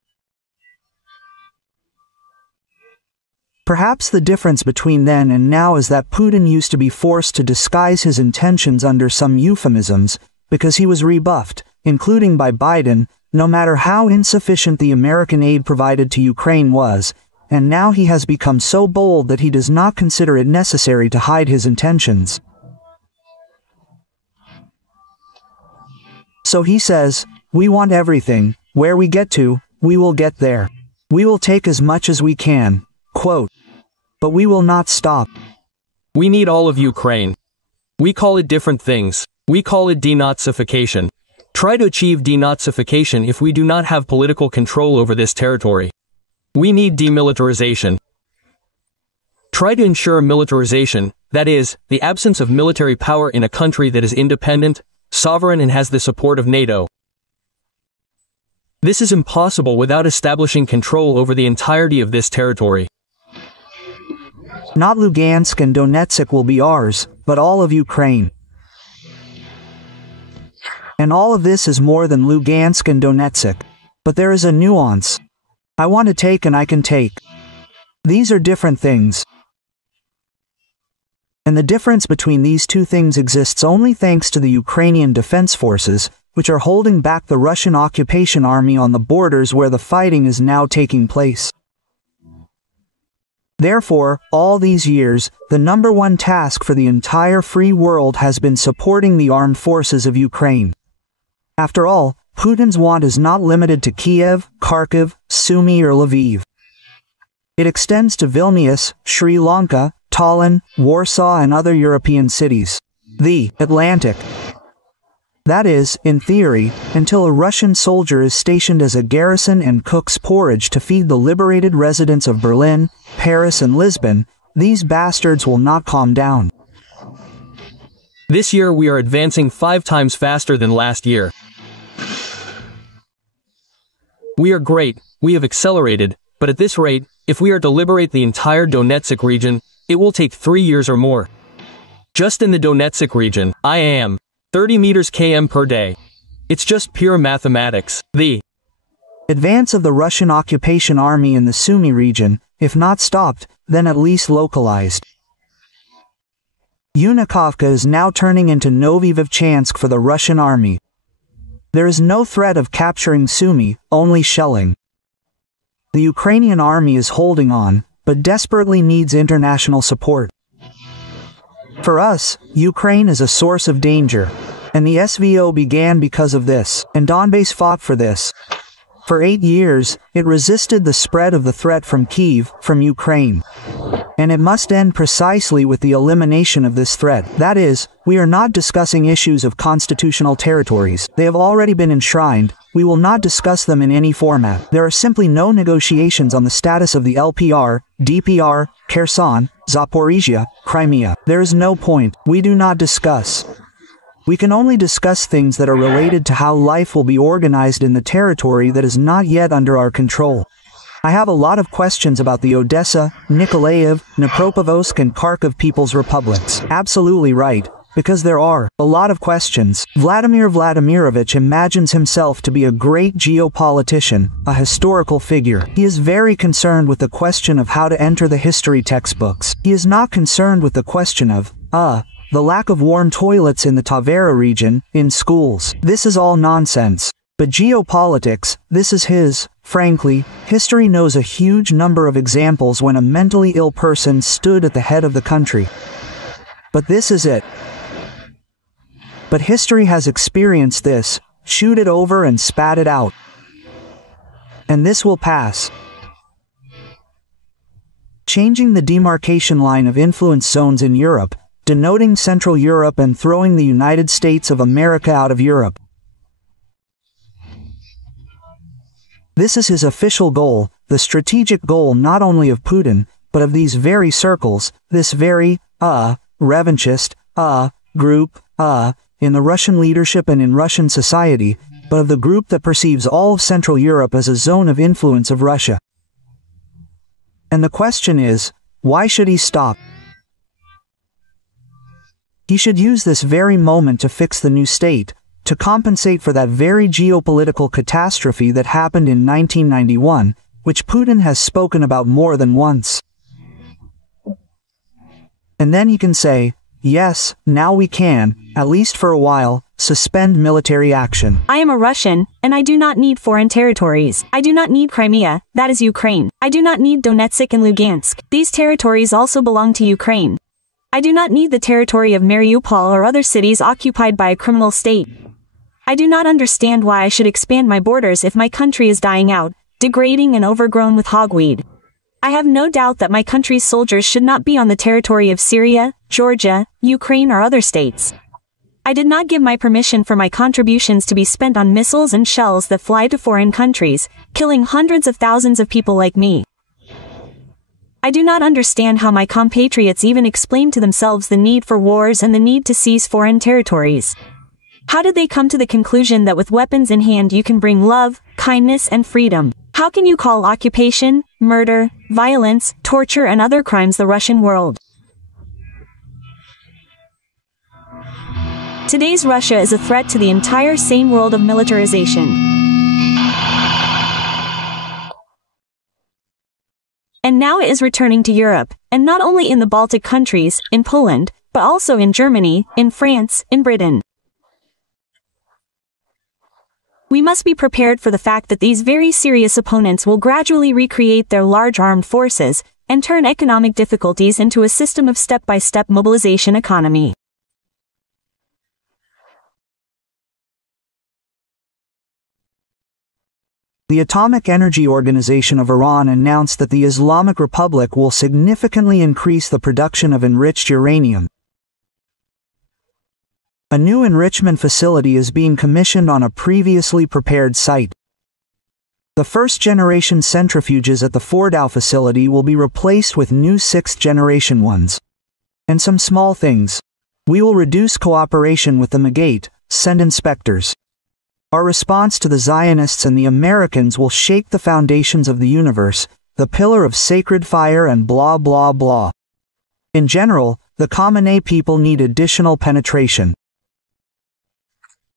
Perhaps the difference between then and now is that Putin used to be forced to disguise his intentions under some euphemisms, because he was rebuffed, including by Biden, no matter how insufficient the American aid provided to Ukraine was, and now he has become so bold that he does not consider it necessary to hide his intentions. So he says, we want everything, where we get to, we will get there. We will take as much as we can, quote, but we will not stop. We need all of Ukraine. We call it different things. We call it denazification. Try to achieve denazification if we do not have political control over this territory. We need demilitarization. Try to ensure militarization, that is, the absence of military power in a country that is independent, sovereign and has the support of NATO. This is impossible without establishing control over the entirety of this territory. Not Lugansk and Donetsk will be ours, but all of Ukraine. And all of this is more than Lugansk and Donetsk. But there is a nuance. I want to take and I can take. These are different things. And the difference between these two things exists only thanks to the Ukrainian defense forces, which are holding back the Russian occupation army on the borders where the fighting is now taking place. Therefore, all these years, the number one task for the entire free world has been supporting the armed forces of Ukraine. After all, Putin's want is not limited to Kiev, Kharkiv, Sumy or Lviv. It extends to Vilnius, Sri Lanka, Tallinn, Warsaw and other European cities. The Atlantic. That is, in theory, until a Russian soldier is stationed as a garrison and cooks porridge to feed the liberated residents of Berlin, Paris and Lisbon, these bastards will not calm down. This year we are advancing 5 times faster than last year. We are great, we have accelerated, but at this rate, if we are to liberate the entire Donetsk region, it will take 3 years or more. Just in the Donetsk region, I am 30 meters km per day. It's just pure mathematics. The advance of the Russian occupation army in the Sumy region, if not stopped, then at least localized. Unikovka is now turning into Novy-Vovchansk for the Russian army. There is no threat of capturing Sumy, only shelling. The Ukrainian army is holding on, but desperately needs international support. For us, Ukraine is a source of danger, and the SVO began because of this, and Donbass fought for this. For 8 years, it resisted the spread of the threat from Kyiv, from Ukraine. And it must end precisely with the elimination of this threat. That is, we are not discussing issues of constitutional territories. They have already been enshrined. We will not discuss them in any format. There are simply no negotiations on the status of the LPR, DPR, Kherson, Zaporizhia, Crimea. There is no point. We do not discuss. We can only discuss things that are related to how life will be organized in the territory that is not yet under our control. I have a lot of questions about the Odessa, Nikolaev, Dnipropetrovsk and Kharkiv People's Republics. Absolutely right, because there are a lot of questions. Vladimir Vladimirovich imagines himself to be a great geopolitician, a historical figure. He is very concerned with the question of how to enter the history textbooks. He is not concerned with the question of, the lack of warm toilets in the Tavera region, in schools. This is all nonsense. But geopolitics, this is his. Frankly, history knows a huge number of examples when a mentally ill person stood at the head of the country. But this is it. But history has experienced this, chewed it over and spat it out. And this will pass. Changing the demarcation line of influence zones in Europe, denoting Central Europe and throwing the United States of America out of Europe. This is his official goal, the strategic goal not only of Putin, but of these very circles, this very, revanchist, group, in the Russian leadership and in Russian society, but of the group that perceives all of Central Europe as a zone of influence of Russia. And the question is, why should he stop? He should use this very moment to fix the new state, to compensate for that very geopolitical catastrophe that happened in 1991, which Putin has spoken about more than once. And then he can say, yes, now we can, at least for a while, suspend military action. I am a Russian, and I do not need foreign territories. I do not need Crimea, that is Ukraine. I do not need Donetsk and Lugansk. These territories also belong to Ukraine. I do not need the territory of Mariupol or other cities occupied by a criminal state. I do not understand why I should expand my borders if my country is dying out, degrading and overgrown with hogweed. I have no doubt that my country's soldiers should not be on the territory of Syria, Georgia, Ukraine or other states. I did not give my permission for my contributions to be spent on missiles and shells that fly to foreign countries, killing hundreds of thousands of people like me. I do not understand how my compatriots even explain to themselves the need for wars and the need to seize foreign territories. How did they come to the conclusion that with weapons in hand you can bring love, kindness, and freedom? How can you call occupation, murder, violence, torture, and other crimes the Russian world? Today's Russia is a threat to the entire sane world of militarization. And now it is returning to Europe, and not only in the Baltic countries, in Poland, but also in Germany, in France, in Britain. We must be prepared for the fact that these very serious opponents will gradually recreate their large armed forces, and turn economic difficulties into a system of step-by-step mobilization economy. The Atomic Energy Organization of Iran announced that the Islamic Republic will significantly increase the production of enriched uranium. A new enrichment facility is being commissioned on a previously prepared site. The first-generation centrifuges at the Fordow facility will be replaced with new sixth-generation ones. And some small things. We will reduce cooperation with the Megate, send inspectors. Our response to the Zionists and the Americans will shake the foundations of the universe, the pillar of sacred fire and blah blah blah. In general, the Khamenei people need additional penetration.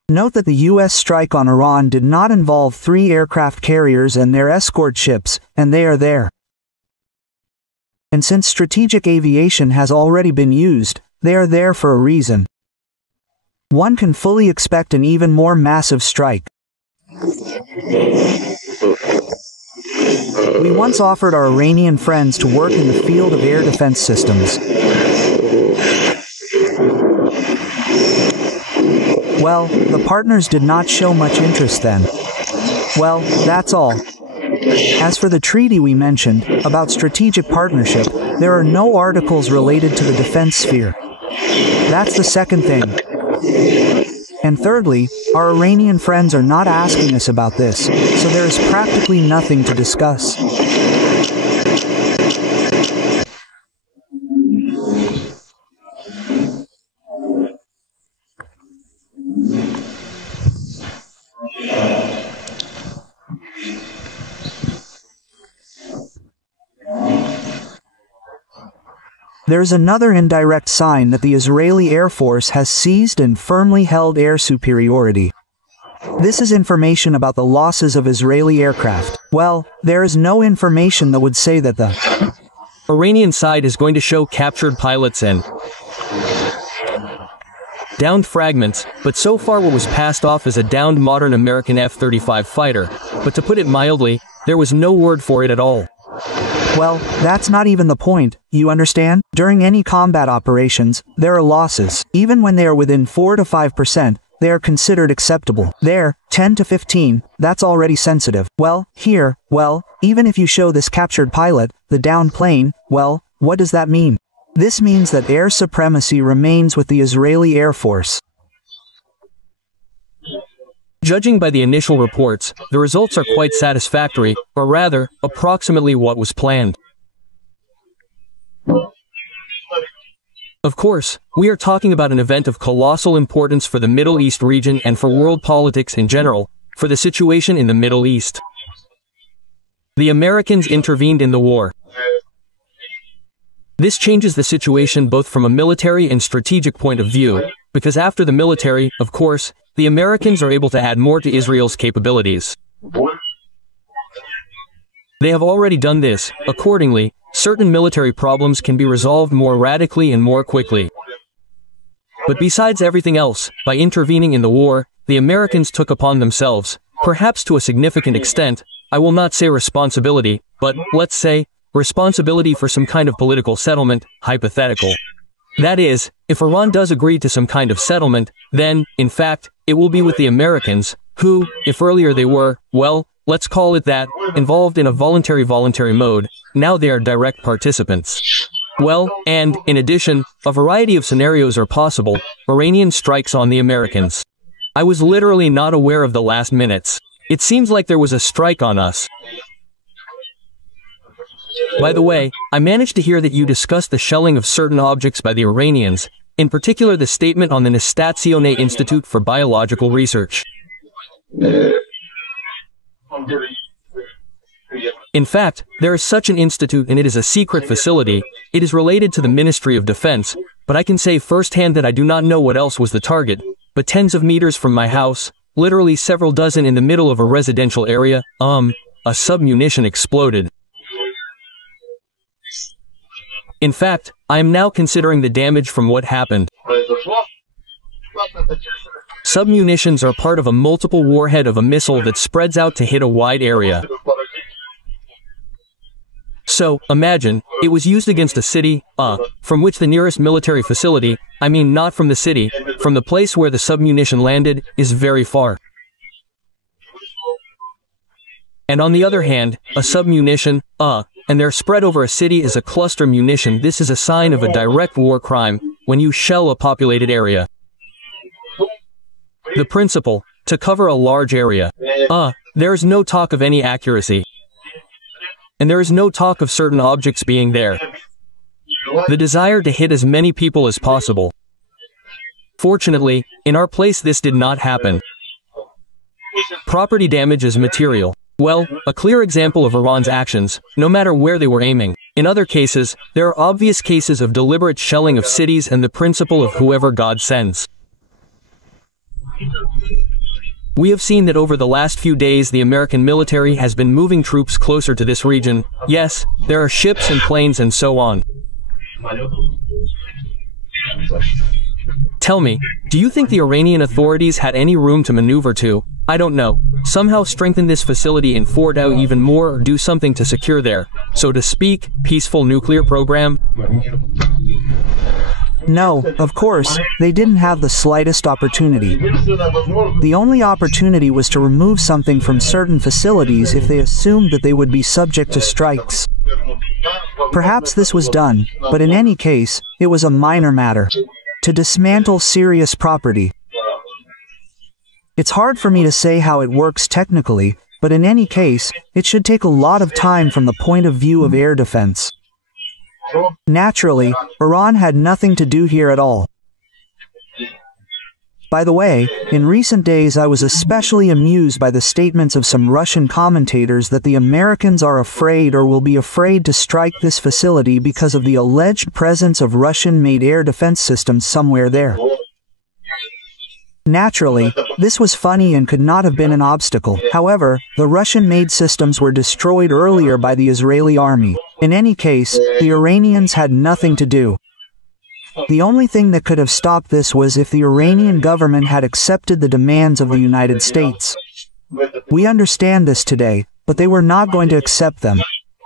Note that the U.S. strike on Iran did not involve 3 aircraft carriers and their escort ships, and they are there. And since strategic aviation has already been used, they are there for a reason. One can fully expect an even more massive strike. We once offered our Iranian friends to work in the field of air defense systems. Well, the partners did not show much interest then. Well, that's all. As for the treaty we mentioned, about strategic partnership, there are no articles related to the defense sphere. That's the second thing. And thirdly, our Iranian friends are not asking us about this, so there is practically nothing to discuss. There's another indirect sign that the Israeli Air Force has seized and firmly held air superiority. This is information about the losses of Israeli aircraft. Well, there is no information that would say that the Iranian side is going to show captured pilots and downed fragments, but so far what was passed off as a downed modern American F-35 fighter, but to put it mildly, there was no word for it at all. Well, that's not even the point, you understand? During any combat operations, there are losses. Even when they are within 4 to 5%, they are considered acceptable. There, 10 to 15, that's already sensitive. Well, here, well, even if you show this captured pilot, the downed plane, well, what does that mean? This means that air supremacy remains with the Israeli Air Force. Judging by the initial reports, the results are quite satisfactory, or rather, approximately what was planned. Of course, we are talking about an event of colossal importance for the Middle East region and for world politics in general, for the situation in the Middle East. The Americans intervened in the war. This changes the situation both from a military and strategic point of view, because after the military, of course, the Americans are able to add more to Israel's capabilities. They have already done this. Accordingly, certain military problems can be resolved more radically and more quickly. But besides everything else, by intervening in the war, the Americans took upon themselves, perhaps to a significant extent, I will not say responsibility, but, let's say, responsibility for some kind of political settlement, hypothetical. That is, if Iran does agree to some kind of settlement, then, in fact, it will be with the Americans, who, if earlier they were, well, let's call it that, involved in a voluntary mode, now they are direct participants. Well, and, in addition, a variety of scenarios are possible. Iranian strikes on the Americans. I was literally not aware of the last minutes. It seems like there was a strike on us. By the way, I managed to hear that you discussed the shelling of certain objects by the Iranians, in particular the statement on the Nastatsione Institute for Biological Research. In fact, there is such an institute and it is a secret facility. It is related to the Ministry of Defense, but I can say firsthand that I do not know what else was the target, but tens of meters from my house, literally several dozen in the middle of a residential area, a submunition exploded. In fact, I am now considering the damage from what happened. Submunitions are part of a multiple warhead of a missile that spreads out to hit a wide area. So, imagine, it was used against a city, from which the nearest military facility, I mean not from the city, from the place where the submunition landed, is very far. And on the other hand, a submunition, and they're spread over a city is a cluster munition. This is a sign of a direct war crime, when you shell a populated area. The principle, to cover a large area. There is no talk of any accuracy. And there is no talk of certain objects being there. The desire to hit as many people as possible. Fortunately, in our place this did not happen. Property damage is material. Well, a clear example of Iran's actions, no matter where they were aiming. In other cases, there are obvious cases of deliberate shelling of cities and the principle of whoever God sends. We have seen that over the last few days the American military has been moving troops closer to this region. Yes, there are ships and planes and so on. Tell me, do you think the Iranian authorities had any room to maneuver to, I don't know, somehow strengthen this facility in Fordow even more or do something to secure their, so to speak, peaceful nuclear program? No, of course, they didn't have the slightest opportunity. The only opportunity was to remove something from certain facilities if they assumed that they would be subject to strikes. Perhaps this was done, but in any case, it was a minor matter. To dismantle serious property. It's hard for me to say how it works technically, but in any case, it should take a lot of time from the point of view of air defense. Naturally, Iran had nothing to do here at all. By the way, in recent days I was especially amused by the statements of some Russian commentators that the Americans are afraid or will be afraid to strike this facility because of the alleged presence of Russian-made air defense systems somewhere there. Naturally, this was funny and could not have been an obstacle. However, the Russian-made systems were destroyed earlier by the Israeli army. In any case, the Iranians had nothing to do. The only thing that could have stopped this was if the Iranian government had accepted the demands of the United States. We understand this today, but they were not going to accept them.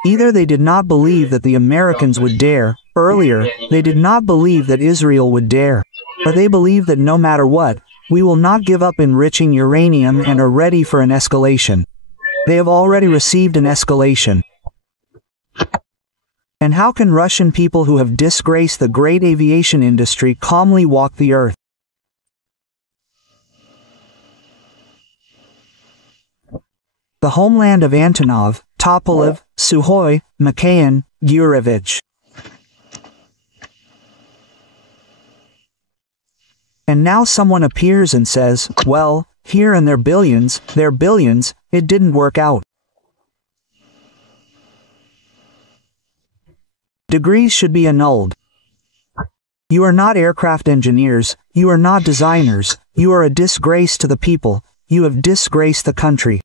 Either they did not believe that the Americans would dare, earlier, they did not believe that Israel would dare, or they believe that no matter what, we will not give up enriching uranium and are ready for an escalation. They have already received an escalation. And how can Russian people who have disgraced the great aviation industry calmly walk the earth? The homeland of Antonov, Tupolev, Sukhoi, Mikhail, Gurevich. And now someone appears and says, well, here and their billions, it didn't work out. Degrees should be annulled. You are not aircraft engineers, you are not designers, you are a disgrace to the people, you have disgraced the country.